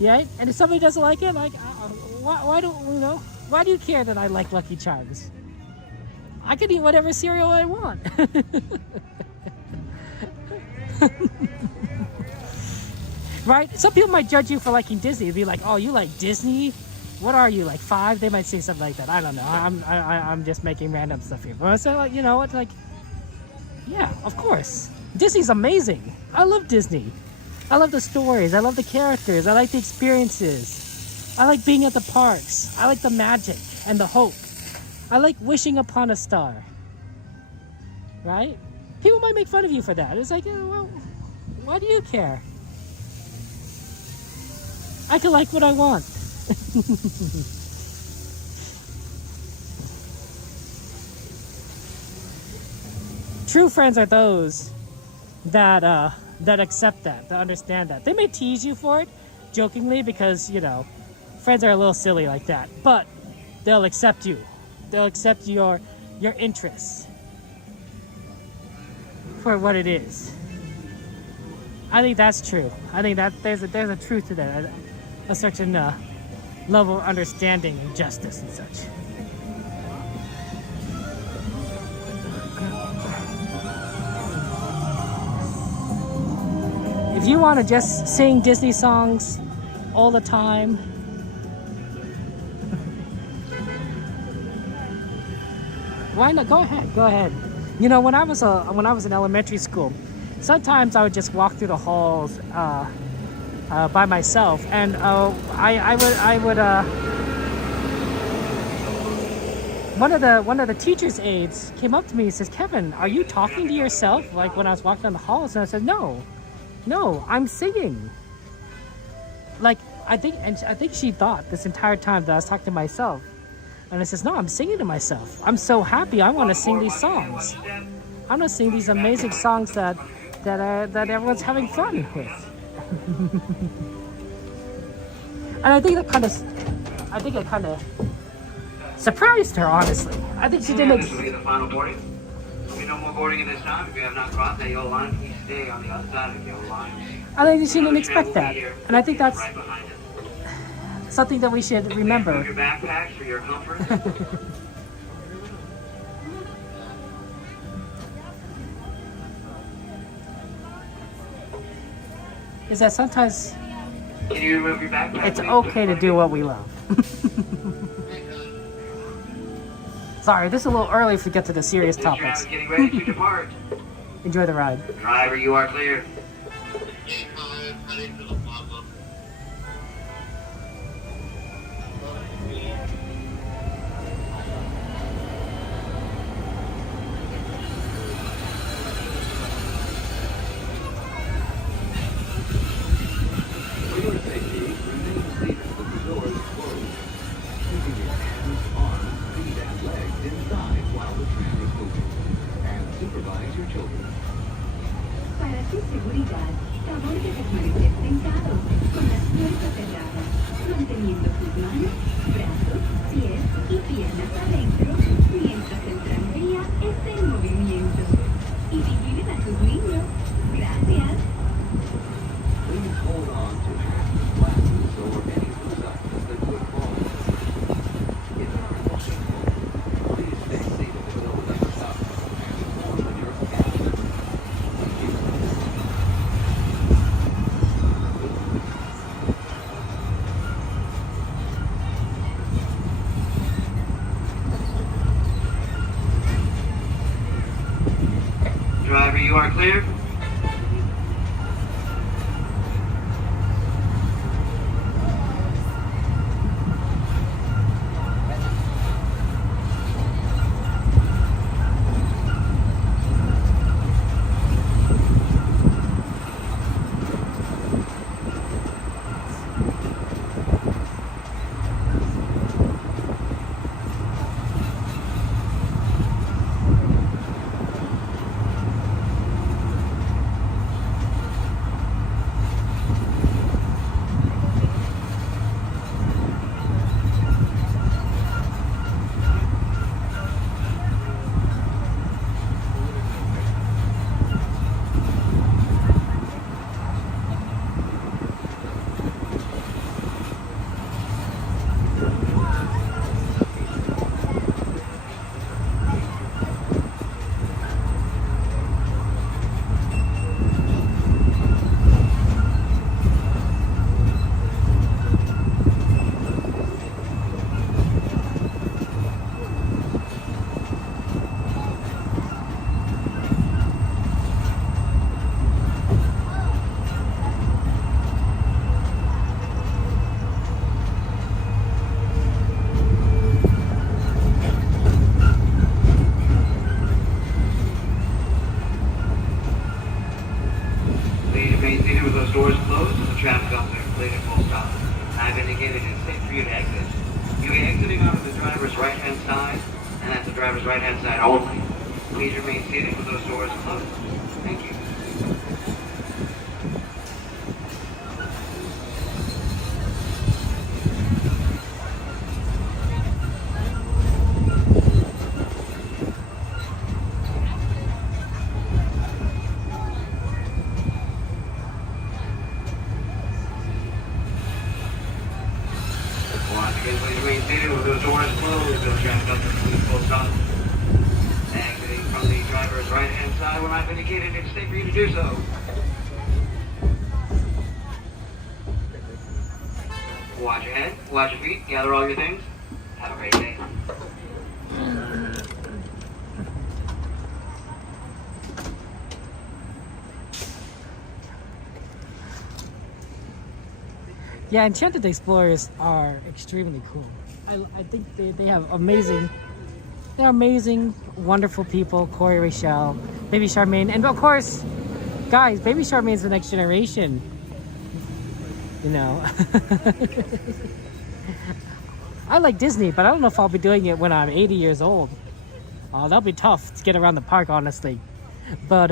yeah, and if somebody doesn't like it, like, why do you care that I like Lucky Charms? I can eat whatever cereal I want. Right? Some people might judge you for liking Disney. They'd be like, "Oh, you like Disney? What are you, like 5?" They might say something like that. I don't know. I'm just making random stuff here. But I say, like, you know, it's like, yeah, of course. Disney's amazing. I love Disney. I love the stories. I love the characters. I like the experiences. I like being at the parks. I like the magic and the hope. I like wishing upon a star. Right? People might make fun of you for that. It's like, well, why do you care? I can like what I want. True friends are those that accept that understand that. They may tease you for it, jokingly, because, you know, friends are a little silly like that. But they'll accept you. They'll accept your interests for what it is. I think that's true. I think that there's a truth to that. A certain level of understanding and justice and such. If you want to just sing Disney songs all the time, why not? Go ahead. You know, when I was in elementary school, sometimes I would just walk through the halls by myself, and one of the teacher's aides came up to me and says, "Kevin, are you talking to yourself?" Like when I was walking down the halls, and I said, "No, I'm singing." Like I think she thought this entire time that I was talking to myself, and I says, "No, I'm singing to myself. I'm so happy. I want to sing these songs. I want to sing these amazing songs that everyone's having fun with." And I think it kind of surprised her, honestly. I think she didn't. This will be the final boarding. There'll be no more boarding at this time. If you have not crossed that yellow line, please stay on the other side of the yellow line. I think she didn't expect that, and I think that's something that we should remember. Move your backpacks for your comfort. Is that sometimes Can you remove your backpack? it's okay to do what we love. Sorry, this is a little early if we get to the serious This tram topics. is getting ready to depart. Enjoy the ride. Driver, you are clear. For your safety, remain seated with the doors closed. Keeping your hands, arms, feet, and legs inside while the tram is moving. And supervise your children. Para su seguridad, favor de permanecer sentado, con las puertas cerradas, manteniendo sus manos, brazos, pies y piernas adentro, mientras el tranvía esté en movimiento. Y vigilen a sus niños. Gracias. Please hold on to hands, glasses, or any loose items that could fall. If you are walking home, please stay seated for those at the top and warm when you're scanning. Driver, you are clear. Please remain seated with those doors closed and the traffic officer completed full stop. I've indicated it's safe for you to exit. You'll be exiting onto the driver's right-hand side, and that's the driver's right-hand side only. Please remain seated with those doors closed. Thank you. Once again, please remain seated with those doors closed. Those traffic up to full stop. Exiting from the driver's right-hand side when I've indicated it's safe for you to do so. Watch ahead, watch your feet, gather all your things. Have a great day. Yeah, Enchanted Explorers are extremely cool. I think they have amazing, they're amazing, wonderful people. Corey, Rachel, Baby Charmaine, and of course, guys, Baby Charmaine's the next generation. You know. I like Disney, but I don't know if I'll be doing it when I'm 80 years old. That'll be tough to get around the park, honestly. But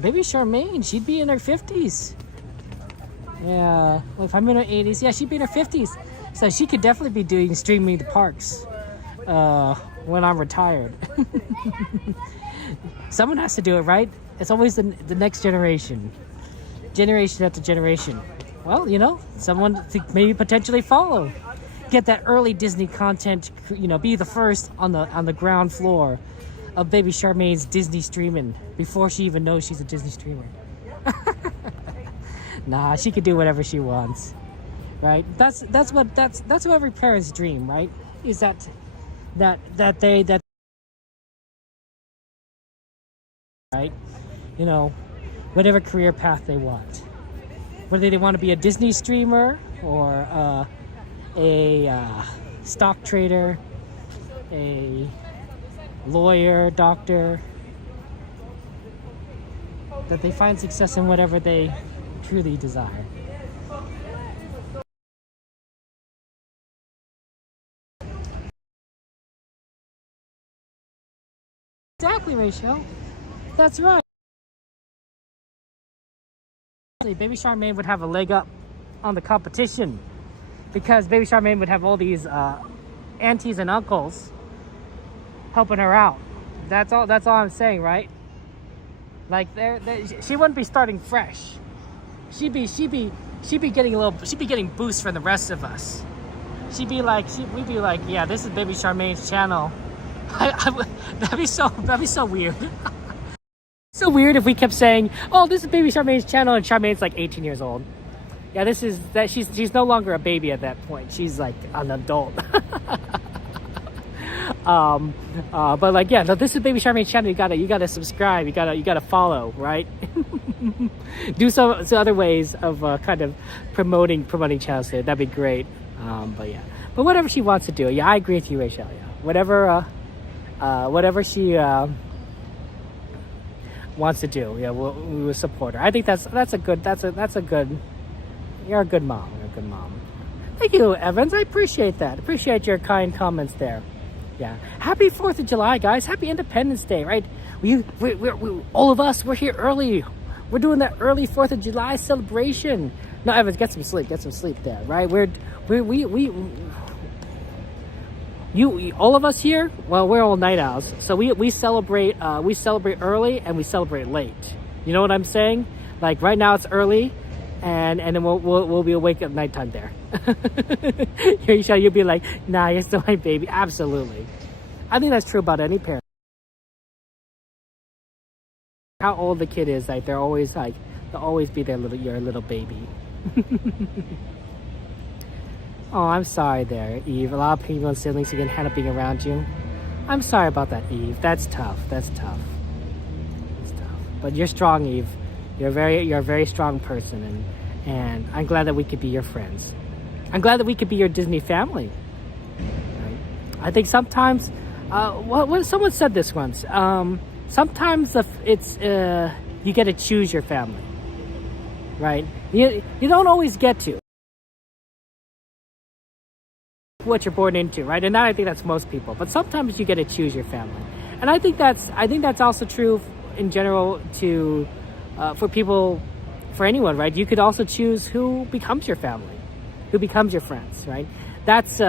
Baby Charmaine, she'd be in her 50s. Yeah, well, if I'm in her 80s, yeah, she'd be in her 50s. So she could definitely be doing streaming the parks when I'm retired. Someone has to do it, right? It's always the next generation. Generation after generation. Well, you know, someone to maybe potentially follow. Get that early Disney content, you know, be the first on the ground floor of Baby Charmaine's Disney streaming before she even knows she's a Disney streamer. Nah, she could do whatever she wants, right? That's what every parent's dream, right? Is that that right, you know, whatever career path they want. Whether they want to be a Disney streamer or a stock trader, a lawyer, doctor, that they find success in whatever they truly desire. Exactly, Rachel. That's right. Baby Charmaine would have a leg up on the competition because Baby Charmaine would have all these aunties and uncles helping her out. That's all I'm saying, right? Like she wouldn't be starting fresh. She'd be getting boosts from the rest of us. We'd be like, yeah, this is Baby Charmaine's channel. That'd be so weird. So weird if we kept saying, oh, this is Baby Charmaine's channel, and Charmaine's like 18 years old. Yeah, she's no longer a baby at that point. She's like an adult. But like, yeah, no, this is Baby Charmaine's channel. You gotta subscribe. You gotta follow, right? Do some other ways of kind of promoting channels there. That'd be great. But yeah, but whatever she wants to do. Yeah, I agree with you, Rachel. Yeah, whatever she wants to do. Yeah, we will support her. I think that's a good. You're a good mom. You're a good mom. Thank you, Evans. I appreciate that. Appreciate your kind comments there. Yeah. Happy 4th of July, guys. Happy Independence Day, right? We all of us, we're here early. We're doing that early 4th of July celebration. No, Evans, get some sleep. Get some sleep there, right? All of us here, well, we're all night owls. So we celebrate early and we celebrate late. You know what I'm saying? Like right now it's early and then we'll be awake at nighttime there. You'll be like, nah, you're still my baby. Absolutely. I think that's true about any parent. How old the kid is, like they'll always be your little baby. Oh, I'm sorry there, Eve. A lot of people and siblings again end up being around you. I'm sorry about that, Eve. That's tough. That's tough. But you're strong, Eve. You're a very strong person, and I'm glad that we could be your friends. I'm glad that we could be your Disney family. Right? I think sometimes, what someone said this once. Sometimes it's you get to choose your family, right? You don't always get to what you're born into, right? And I think that's most people. But sometimes you get to choose your family, and I think that's also true in general to for people, for anyone, right? You could also choose who becomes your family, who becomes your friends, right? That's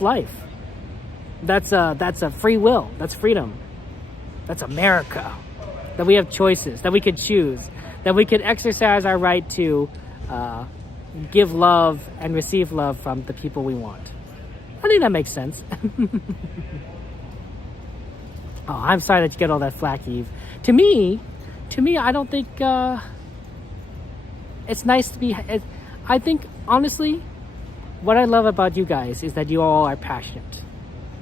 life. That's a free will. That's freedom. That's America. That we have choices, that we could choose, that we could exercise our right to give love and receive love from the people we want. I think that makes sense. Oh, I'm sorry that you get all that flack, Eve. To me, I don't think it's nice to be. I think, honestly, what I love about you guys is that you all are passionate.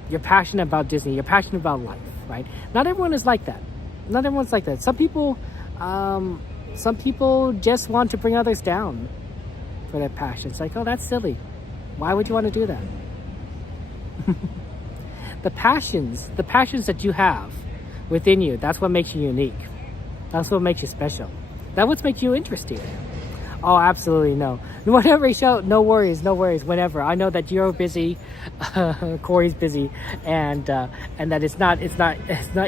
You're passionate about Disney. You're passionate about life, right? Not everyone is like that. Not everyone's like that. Some people just want to bring others down for their passion. It's like, oh, that's silly. Why would you want to do that? The passions that you have within you, that's what makes you unique. That's what makes you special. That's what makes you interesting. Oh, absolutely no. Whatever, Rachel, no worries. Whenever. I know that you're busy, Corey's busy, and that it's not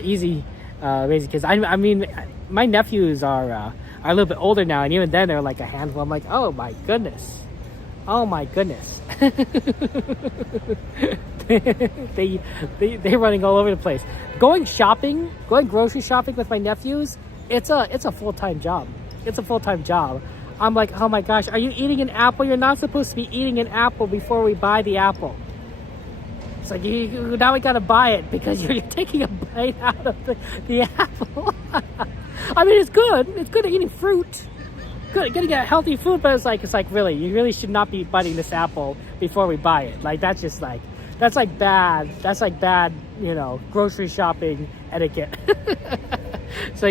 easy raising kids. I mean, my nephews are a little bit older now, and even then they're like a handful. I'm like, oh my goodness. They're running all over the place. Going grocery shopping with my nephews, it's a full-time job. I'm like, oh my gosh, are you eating an apple? You're not supposed to be eating an apple before we buy the apple. It's like, now we gotta buy it because you're taking a bite out of the apple. I mean, it's good. It's good at eating fruit. good, gonna get healthy food, but it's like really, you really should not be biting this apple before we buy it. Like that's just like that's like bad, you know, grocery shopping etiquette. So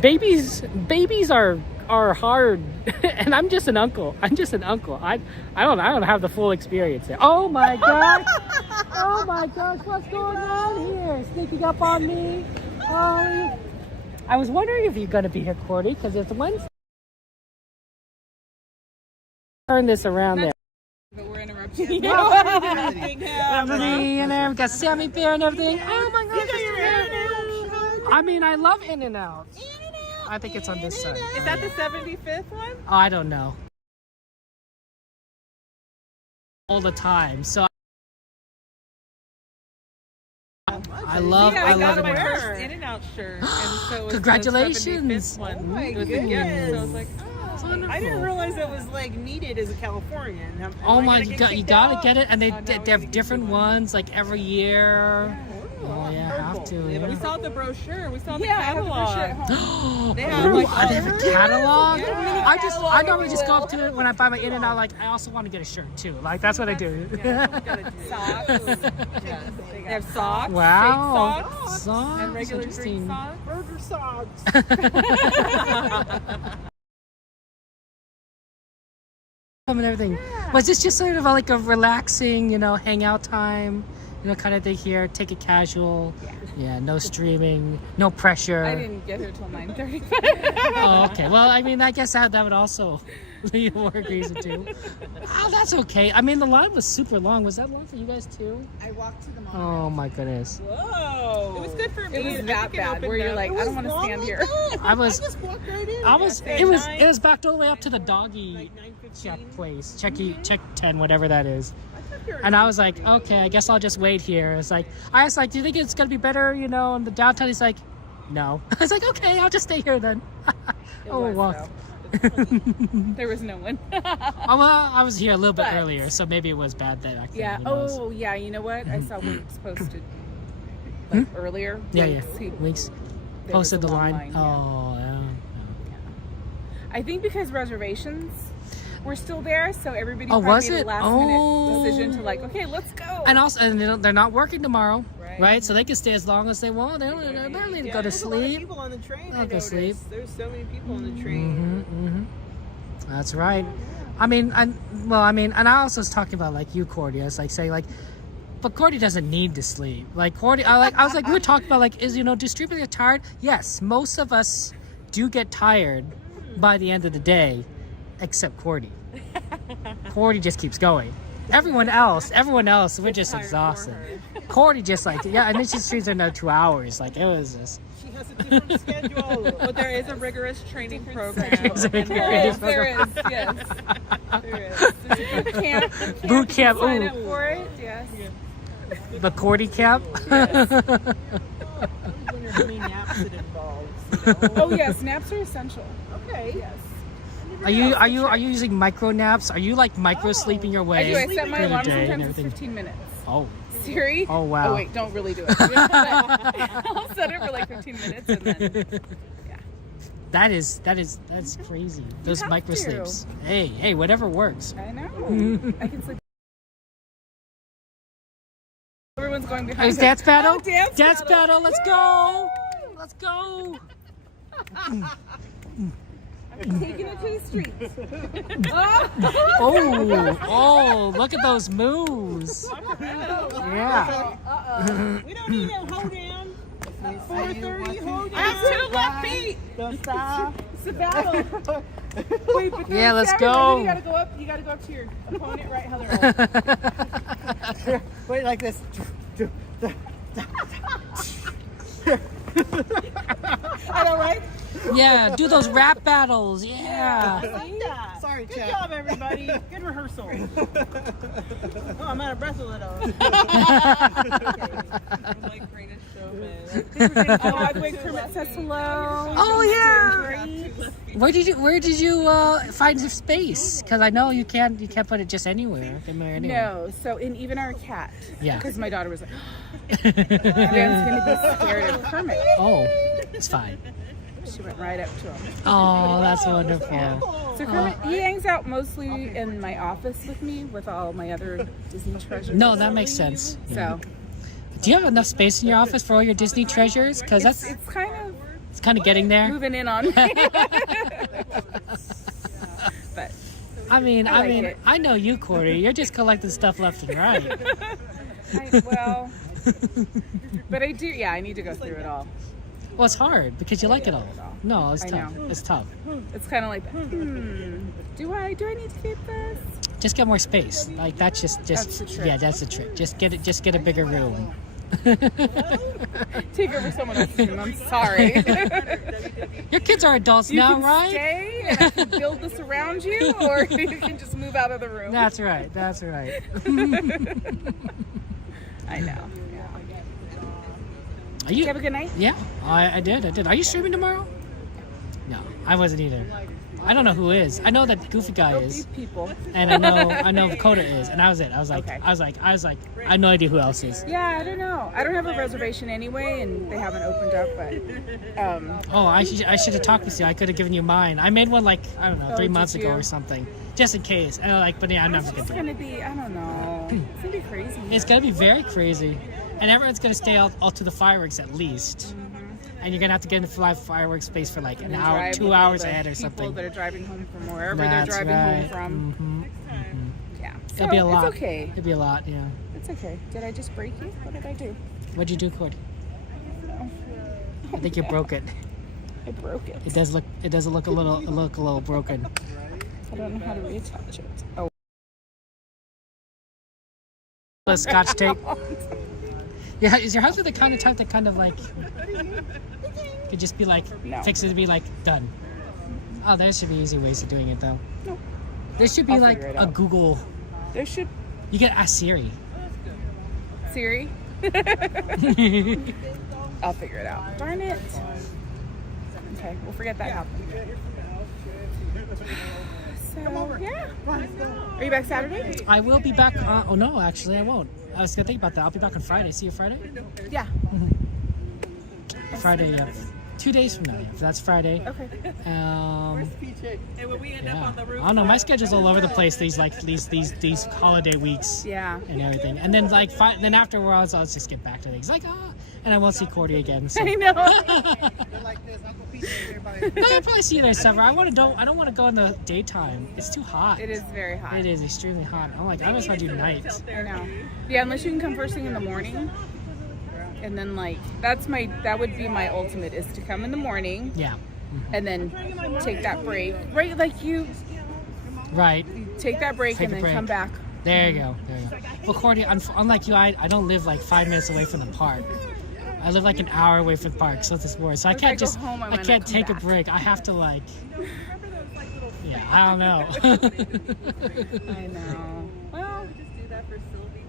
babies are hard, and I'm just an uncle. I don't have the full experience there. Oh my god! Oh my gosh, what's going on here? Sneaking up on me. I was wondering if you're gonna be here, Cordy, because it's Wednesday. Turn this around there. But we're interrupting. And then we got Sammy Bear and everything. Oh my gosh! I mean, I love In-N-Out. I think it's on this side. Is that the 75th one? I don't know. All the time, so I love got it. my first In-N-Out shirt, and so it was Congratulations! The 75th one. Oh my It was goodness. good. So I was like, I didn't realize it was like needed as a Californian. Oh my, you gotta get it, and they have different ones like every year. Oh yeah, have to. We saw the brochure. We saw the catalog. catalog. They have a catalog. I normally just go up to it when I buy my In-N-Out. Like I also want to get a shirt too. Like that's what I do. Socks. They have socks. Wow. Fake socks. Socks. And regular Interesting. drink socks. Burger socks. And everything. Was this just sort of like a relaxing, you know, hangout time, you know, kind of thing here? Take it casual. Yeah. No streaming, no pressure. I didn't get here till 9:30. Oh, okay. Well, I mean, I guess that would also be a work reason too. Oh, that's okay. I mean, the line was super long. Was that long for you guys too? I walked to the mall. Oh my goodness. Whoa. It was good for me. It was that bad where you're like, I don't want to stand here. I just walked right in. It was backed all the way up to the doggy check place. Check 10, whatever that is. And I was like, okay, I guess I'll just wait here. It's like, I was like, do you think it's gonna be better, you know, in the downtown? He's like, no. I was like, okay, I'll just stay here then. Oh, walk. There was no one. Oh, well, I was here a little bit earlier, so maybe it was bad that back then. Yeah. Who knows? Oh, yeah. You know what? I saw Winks posted like earlier. Yeah. Winks posted the line. Yeah. Oh, yeah. I think because reservations were still there, so everybody Oh, probably was made it? a last minute decision to like, okay, let's go. And also, they're not working tomorrow, right? So they can stay as long as they want. They don't need to go to There's a lot of sleep. people on the train. They'll go sleep. There's so many people on the train. That's right. I mean, and I also was talking about like you, Cordy. I was like saying like, but Cordy doesn't need to sleep. Like Cordy, I was like, we were talking about like, is distributors get tired? Yes, most of us do get tired by the end of the day, except Cordy. Cordy just keeps going. Everyone else, we're just exhausted. Cordy just like, yeah, and then she streams another 2 hours. Like it was just. She has a different schedule. But there is a rigorous training program. There is, yes. There is. There's a boot camp. Boot camp, Sign ooh. up for it, yes. The Cordy camp. I wonder how many naps it involves. Oh yes, naps are essential. Okay. Yes. Are you using micro naps? Are you like micro sleeping your way? I do. I set my through the alarm day and sometimes it's everything? 15 minutes. Oh. Siri? Oh wow. Oh wait, don't really do it. I'll set it for like 15 minutes and then That's crazy. Those have micro to. sleeps. Hey, whatever works. I know. I can sleep. Everyone's going behind Is us. dance battle? Oh, dance battle. Let's go. Let's go. I'm taking it to the streets. Oh, look at those moves. Yeah. We don't need no hold down. 4:30 hold down. I have 2 left feet. Don't stop. It's a battle. Wait, but Yeah, let's Saturday, go. You gotta go up to your opponent right how they're Wait, like this. I know, right? Yeah, do those rap battles. Yeah. I like that. Sorry, Good job, everybody. Good rehearsal. Oh, I'm out of breath a little. like greatest showman. Broadway Kermit says hello. Oh yeah. Where did you find your space? Because I know you can't put it just anywhere. No, so in even our cat. Yeah. Because my daughter was like, Dan's gonna be scared of Kermit. Oh, it's fine. She went right up to him. Oh, that's wonderful. So Kermit, he hangs out mostly in my office with me with all my other Disney treasures. No, that makes sense. So, do you have enough space in your office for all your Disney treasures? Because it's kind of getting there. moving in on me. But I mean, I like it. I know you, Corey. You're just collecting stuff left and right. But I do. Yeah, I need to go through it all. Well, it's hard because you like it all. No, it's I tough. know. It's tough. It's kind of like, do I need to keep this? Just get more space. Like that's That's the trick. yeah, that's the trick. Just get a bigger room. Take over someone else's room. I'm sorry. Your kids are adults You now, can right? stay and I can build this around you, or you can just move out of the room. That's right. That's right. I know. Are you have a good night? Yeah, I did. Are you streaming tomorrow? No, I wasn't either. I don't know who is. I know that Goofy guy is, People. and I know Coda is, and that was it. I was like, I had no idea who else is. Yeah, I don't know. I don't have a reservation anyway, and they haven't opened up. But Oh, I should have talked with you. I could have given you mine. I made one like I don't know 3 months did ago you? or something, just in case. And but yeah, I'm never it's gonna do it. gonna be. I don't know. It's gonna be crazy. It's gonna be very crazy, and everyone's gonna stay out to the fireworks at least. And you're gonna have to get in the fireworks space for like an And hour, drive 2 with hours all the ahead or people something. that are driving home from wherever That's they're driving right. home from. Yeah. It'll be a lot. It's okay. It'll be a lot, yeah. It's okay. Did I just break you? What did I do? What'd you do, Cordy? I think you broke it. I broke it. It does look a little broken. I don't know how to reattach it. Oh. The Scotch tape. Yeah, is your husband the kind of type that kind of like could just be like fix it to be like done? Oh, there should be easy ways of doing it though. Nope. There should be I'll like figure it a out. Google. There should. You can ask Siri. Siri? I'll figure it out. Darn it. Okay, we'll forget that happened. So, yeah. Are you back Saturday? I will be back. Oh no, actually I won't. I was gonna think about that. I'll be back on Friday. See you Friday? Yeah. Friday, yeah. 2 days from now. Yeah. That's Friday. Okay. And when we end up on the roof, I don't know. My schedule's all over the place. These holiday weeks. Yeah. And everything. And then then afterwards, I'll just get back to things like and I won't see Cordy again. So. I know. No, I'll probably see you there summer. I don't want to go in the daytime. It's too hot. It is very hot. It is extremely hot. I'm like, I just want to do night. I know. Yeah, unless you can come first thing in the morning. And then that would be my ultimate is to come in the morning. Yeah. And then take that break. Right, like you. Right. Take that break Take and a then break. come back. There you go. Well, Cordy, unlike you, I don't live like 5 minutes away from the park. I live like an hour away from the park, so it's worse. So I If can't I go just home, I might can't not come take back. a break. I have to like. Yeah, I don't know. I know. Well,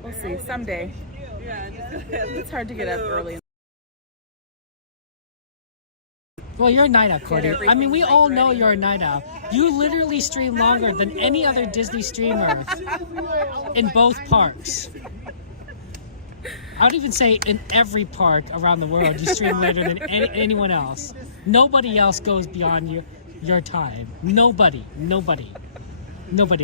we'll see. Someday. It's hard to get up early. Well, you're a night owl, Cordy. I mean, we everything all know you're a night owl. You literally stream longer than any other Disney streamer in both parks. I would even say in every park around the world, you stream later than anyone else. Nobody else goes beyond your time. Nobody.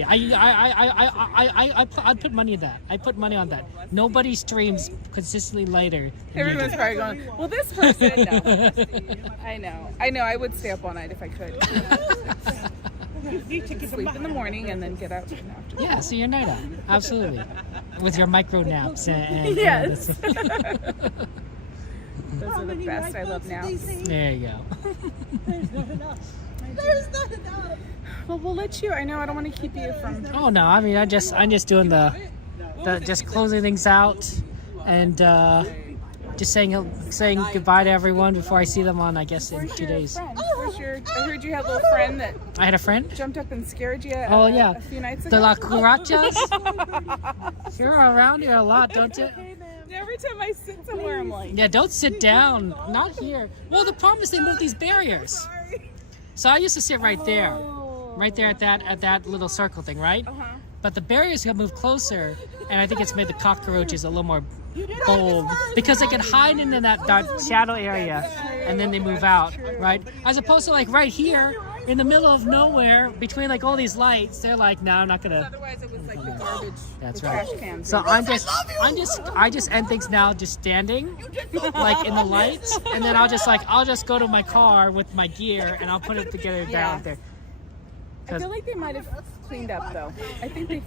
I'd put money on that. I put money on that. Nobody streams consistently later. than you Everyone's do. probably going, well, this person, no. I know. I would stay up all night if I could. Sleep in the morning and then get out after. Yeah, so you're a night owl. Absolutely. With your micro naps. Yes. Those are the best. I love naps. There you go. There's not enough. Well, we'll let you. I know I don't want to keep you from. Oh no, I mean I'm just doing the just closing things out and just saying goodbye to everyone before I see them on I guess in 2 days. I heard you had a little friend that I had a friend? jumped up and scared you. Oh yeah. A few nights ago. The La Cucarachas. You're around here a lot, don't you? Every time I sit somewhere, I'm like. Yeah, don't sit down. Not here. Well, the problem is they moved these barriers. So I used to sit right there at that little circle thing, right? But the barriers have moved closer, and I think it's made the cockroaches a little more bold because they can hide in that shadow area. and then they move out, right? As opposed to like right here in the middle of nowhere between like all these lights, they're like, no, I'm not gonna. Otherwise, it was like the garbage. That's the right. Trash cans. So I just end things now just standing, like in the lights, and then I'll just go to my car with my gear and I'll put it together down there. I feel like they might have cleaned up though. I think they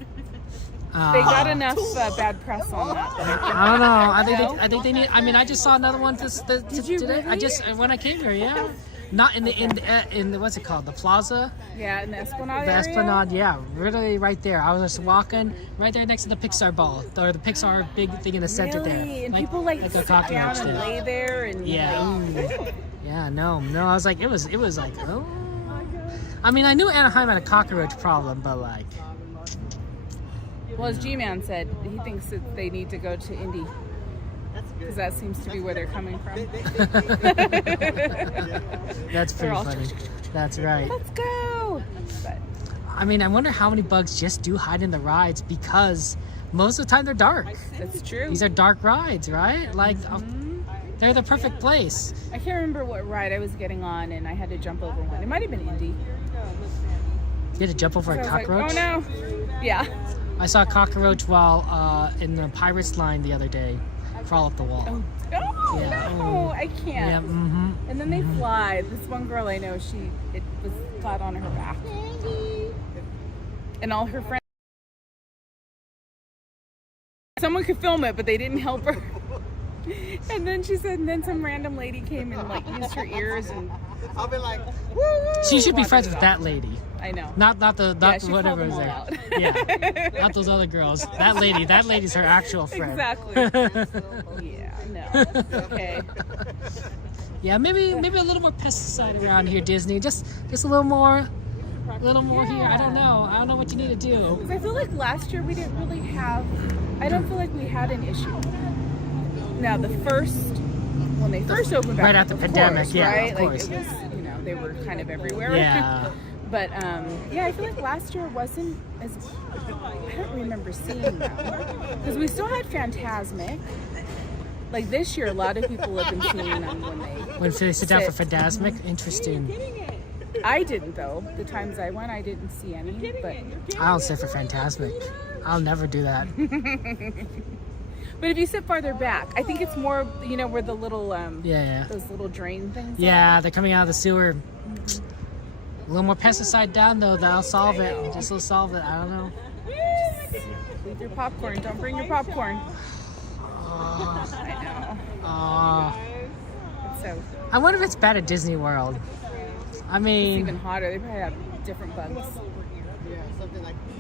got enough bad press on that. I don't know. I think they need. I mean, I just saw another one today. Really? I just when I came here, yeah. Not in the what's it called? The plaza? Yeah, in the Esplanade The area? Esplanade, yeah. Literally right there. I was just walking right there next to the Pixar ball. Or the Pixar big thing in the center there. And people like a sit cockroach down and there. lay there and Yeah, no. I was like, it was like, oh. I mean, I knew Anaheim had a cockroach problem, but like. Well, as G-Man said, he thinks that they need to go to Indy. Because that seems to be where they're coming from. That's pretty funny. That's right. Let's go! But, I mean, I wonder how many bugs just do hide in the rides because most of the time they're dark. That's true. These are dark rides, right? Like, they're the perfect place. I can't remember what ride I was getting on and I had to jump over one. It might have been Indy. You had to jump over So a I was like, cockroach? oh no! Yeah. I saw a cockroach while in the Pirates line the other day. Crawl up the wall. Oh Yeah. no, I can't. Yeah, And then they fly. This one girl I know, it was flat on her back. And all her friends. Someone could film it, but they didn't help her. And then she said, and then some random lady came and like used her ears and I'll be like, So you should be friends with that lady. I know. Not she whatever called is them all there. out. Yeah. Not those other girls. That lady's her actual friend. Exactly. Yeah, no. Okay. Yeah, maybe a little more pesticide around here, Disney. Just a little more here. I don't know what you need to do. Because I feel like last year we didn't really have, I don't feel like we had an issue. Now when they first opened back right up, after the of pandemic, course, yeah, right? of Like course. it was, they were kind of everywhere. Yeah. But I feel like last year wasn't as, I don't remember seeing that. Because we still had Fantasmic. Like this year, a lot of people have been seeing them When they sit down for Fantasmic, interesting. I didn't though. The times I went, I didn't see any. But I don't sit for Fantasmic. I'll never do that. But if you sit farther back, I think it's more, where the little, Yeah. those little drain things. Yeah, they're coming out of the sewer. A little more pesticide down though, that'll solve it. Just will solve it. I don't know. Leave your popcorn. Don't bring your popcorn. I know. So I wonder if it's bad at Disney World. I mean, it's even hotter. They probably have different bugs.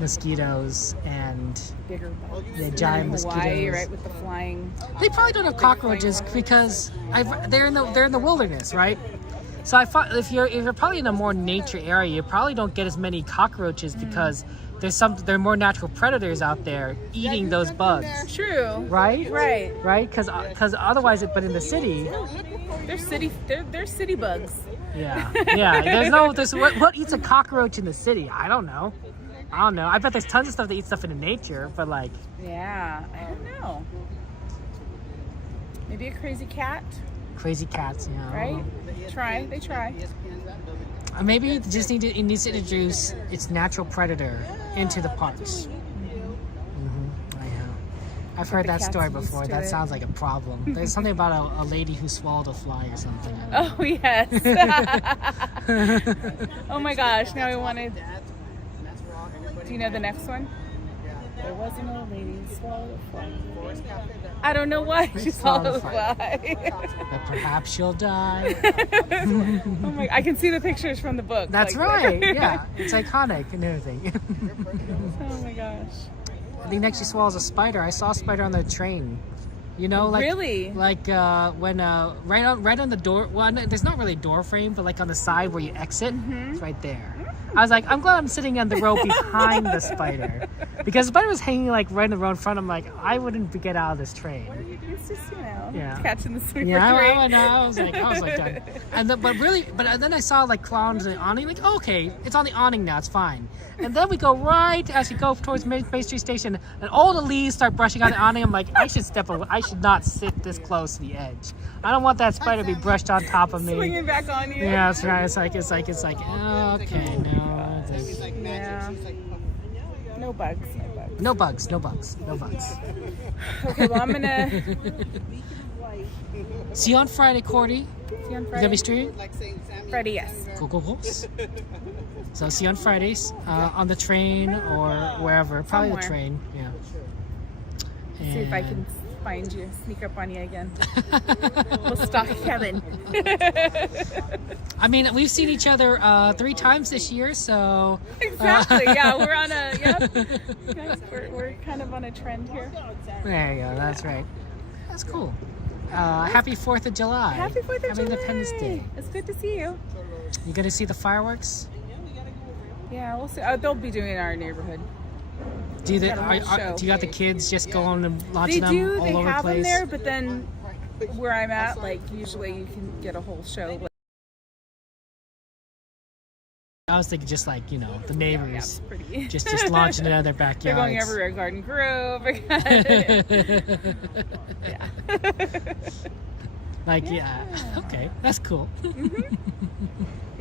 Mosquitoes and bigger bugs. The giant Hawaii, mosquitoes. right, with the flying. They probably don't have cockroaches because they're in the wilderness, right? So I thought if you're probably in a more nature area, you probably don't get as many cockroaches because there are more natural predators out there eating those bugs. True. Right? Right. Because otherwise, but in the city, they're city bugs. Yeah. What eats a cockroach in the city? I don't know. I bet there's tons of stuff that eats stuff in the nature, but like. Yeah, I don't know. Maybe a crazy cat. Crazy cats, yeah. Right? They try. Maybe it just needs to introduce its natural predator into the parks. I've heard that story before. That sounds like a problem. There's something about a lady who swallowed a fly or something. Oh, yes. Oh my gosh, now I wanted... Do you know the next one? There was an old lady who swallowed a fly. I don't know why she swallowed a fly. But perhaps she'll die. Oh my! I can see the pictures from the book. That's right. Yeah, it's iconic and everything. Oh my gosh! I think next she swallows a spider. I saw a spider on the train. Really? Like when right on the door. Well, there's not really a door frame, but like on the side where you exit, it's right there. I was like, I'm glad I'm sitting on the row behind the spider, because the spider was hanging like right in the row in front. I'm like, I wouldn't get out of this train. was just, Yeah. catching the swing. Yeah, I was like done. And then, but then I saw like clowns on the awning. Like, okay, it's on the awning now. It's fine. And then we go right as we go towards Main Street Station, and all the leaves start brushing on the awning. I'm like, I should step away. I should not sit this close to the edge. I don't want that spider to be brushed on top of me. Swinging back on you. Yeah, that's right. It's like, okay, no. Yeah. No bugs. No bugs. Okay, well, I'm gonna see you on Friday, Cordy. see you on You Friday. gonna be streaming? Friday, yes. Cool. So see you on Fridays on the train or wherever. Probably Somewhere. the train. Yeah. See if I can find you, sneak up on you again. We'll stalk Kevin. I mean, we've seen each other 3 times this year, so Exactly. Yeah, we're on a. Yep. Guys, we're kind of on a trend here. There you go. That's right. That's cool. Happy 4th of July. Happy 4th of Happy July. Independence Day. It's good to see you. You gonna see the fireworks? Yeah, we'll see. They'll be doing it in our neighborhood. Do you Got a whole show. do you got the kids just going and launching They them do. all They over the have them place? there, but then where I'm at, like usually you can get a whole show. I was thinking just like, the neighbors pretty. just launching it out of their backyards. They're going everywhere. Garden Grove. Yeah. Like, okay, that's cool. Yeah,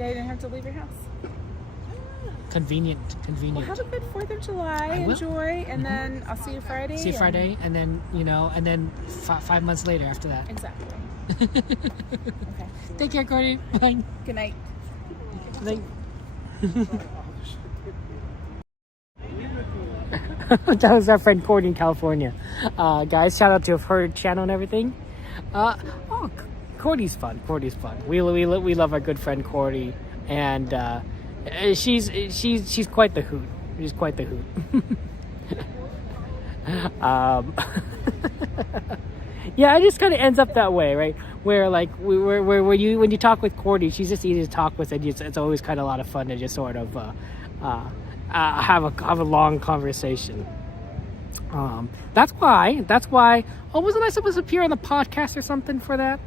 you didn't have to leave your house. Convenient. Well, have a good 4th of July. I will. Enjoy, and then I'll see you Friday. See you Friday, and then, and then 5 months later after that. Exactly. Okay. Take care, Cordy. Bye. Good night. Good night. That was our friend Cordy in California. Guys, shout out to her channel and everything. Cordy's fun. We love our good friend Cordy, and she's quite the hoot. She's quite the hoot. Yeah, it just kind of ends up that way, right? Where like where when you talk with Cordy, she's just easy to talk with, and it's always kind of a lot of fun to just sort of have a long conversation. That's why. Oh, wasn't I supposed to appear on the podcast or something for that?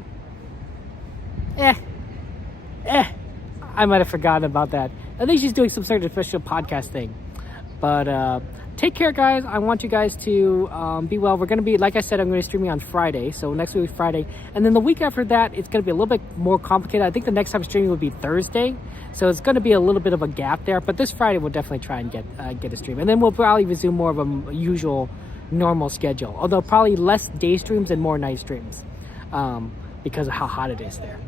I might have forgotten about that. I think she's doing some sort of special podcast thing. But take care, guys. I want you guys to be well. We're going to be, like I said, I'm going to be streaming on Friday. So next week, Friday. And then the week after that, it's going to be a little bit more complicated. I think the next time streaming will be Thursday. So it's going to be a little bit of a gap there. But this Friday, we'll definitely try and get a stream. And then we'll probably resume more of a usual normal schedule. Although probably less day streams and more night streams because of how hot it is there.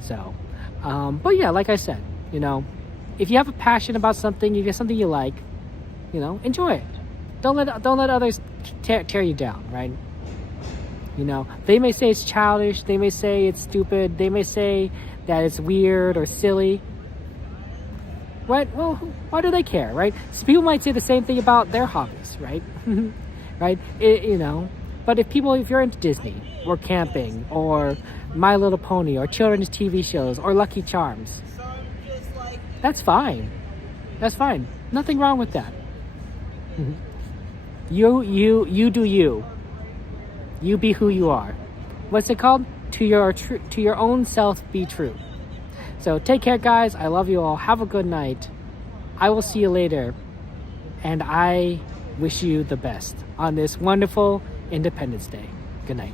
So, but yeah, like I said, if you have a passion about something, if you have something you like, enjoy it. Don't let others tear you down, right? They may say it's childish, they may say it's stupid, they may say that it's weird or silly. Right? Well, why do they care, right? So people might say the same thing about their hobbies, right? Right? But if you're into Disney or camping or My Little Pony or children's TV shows or Lucky Charms, that's fine. That's fine. Nothing wrong with that. You do you. You be who you are. What's it called? To your own self, be true. So take care, guys. I love you all. Have a good night. I will see you later. And I wish you the best on this wonderful Independence Day. Good night.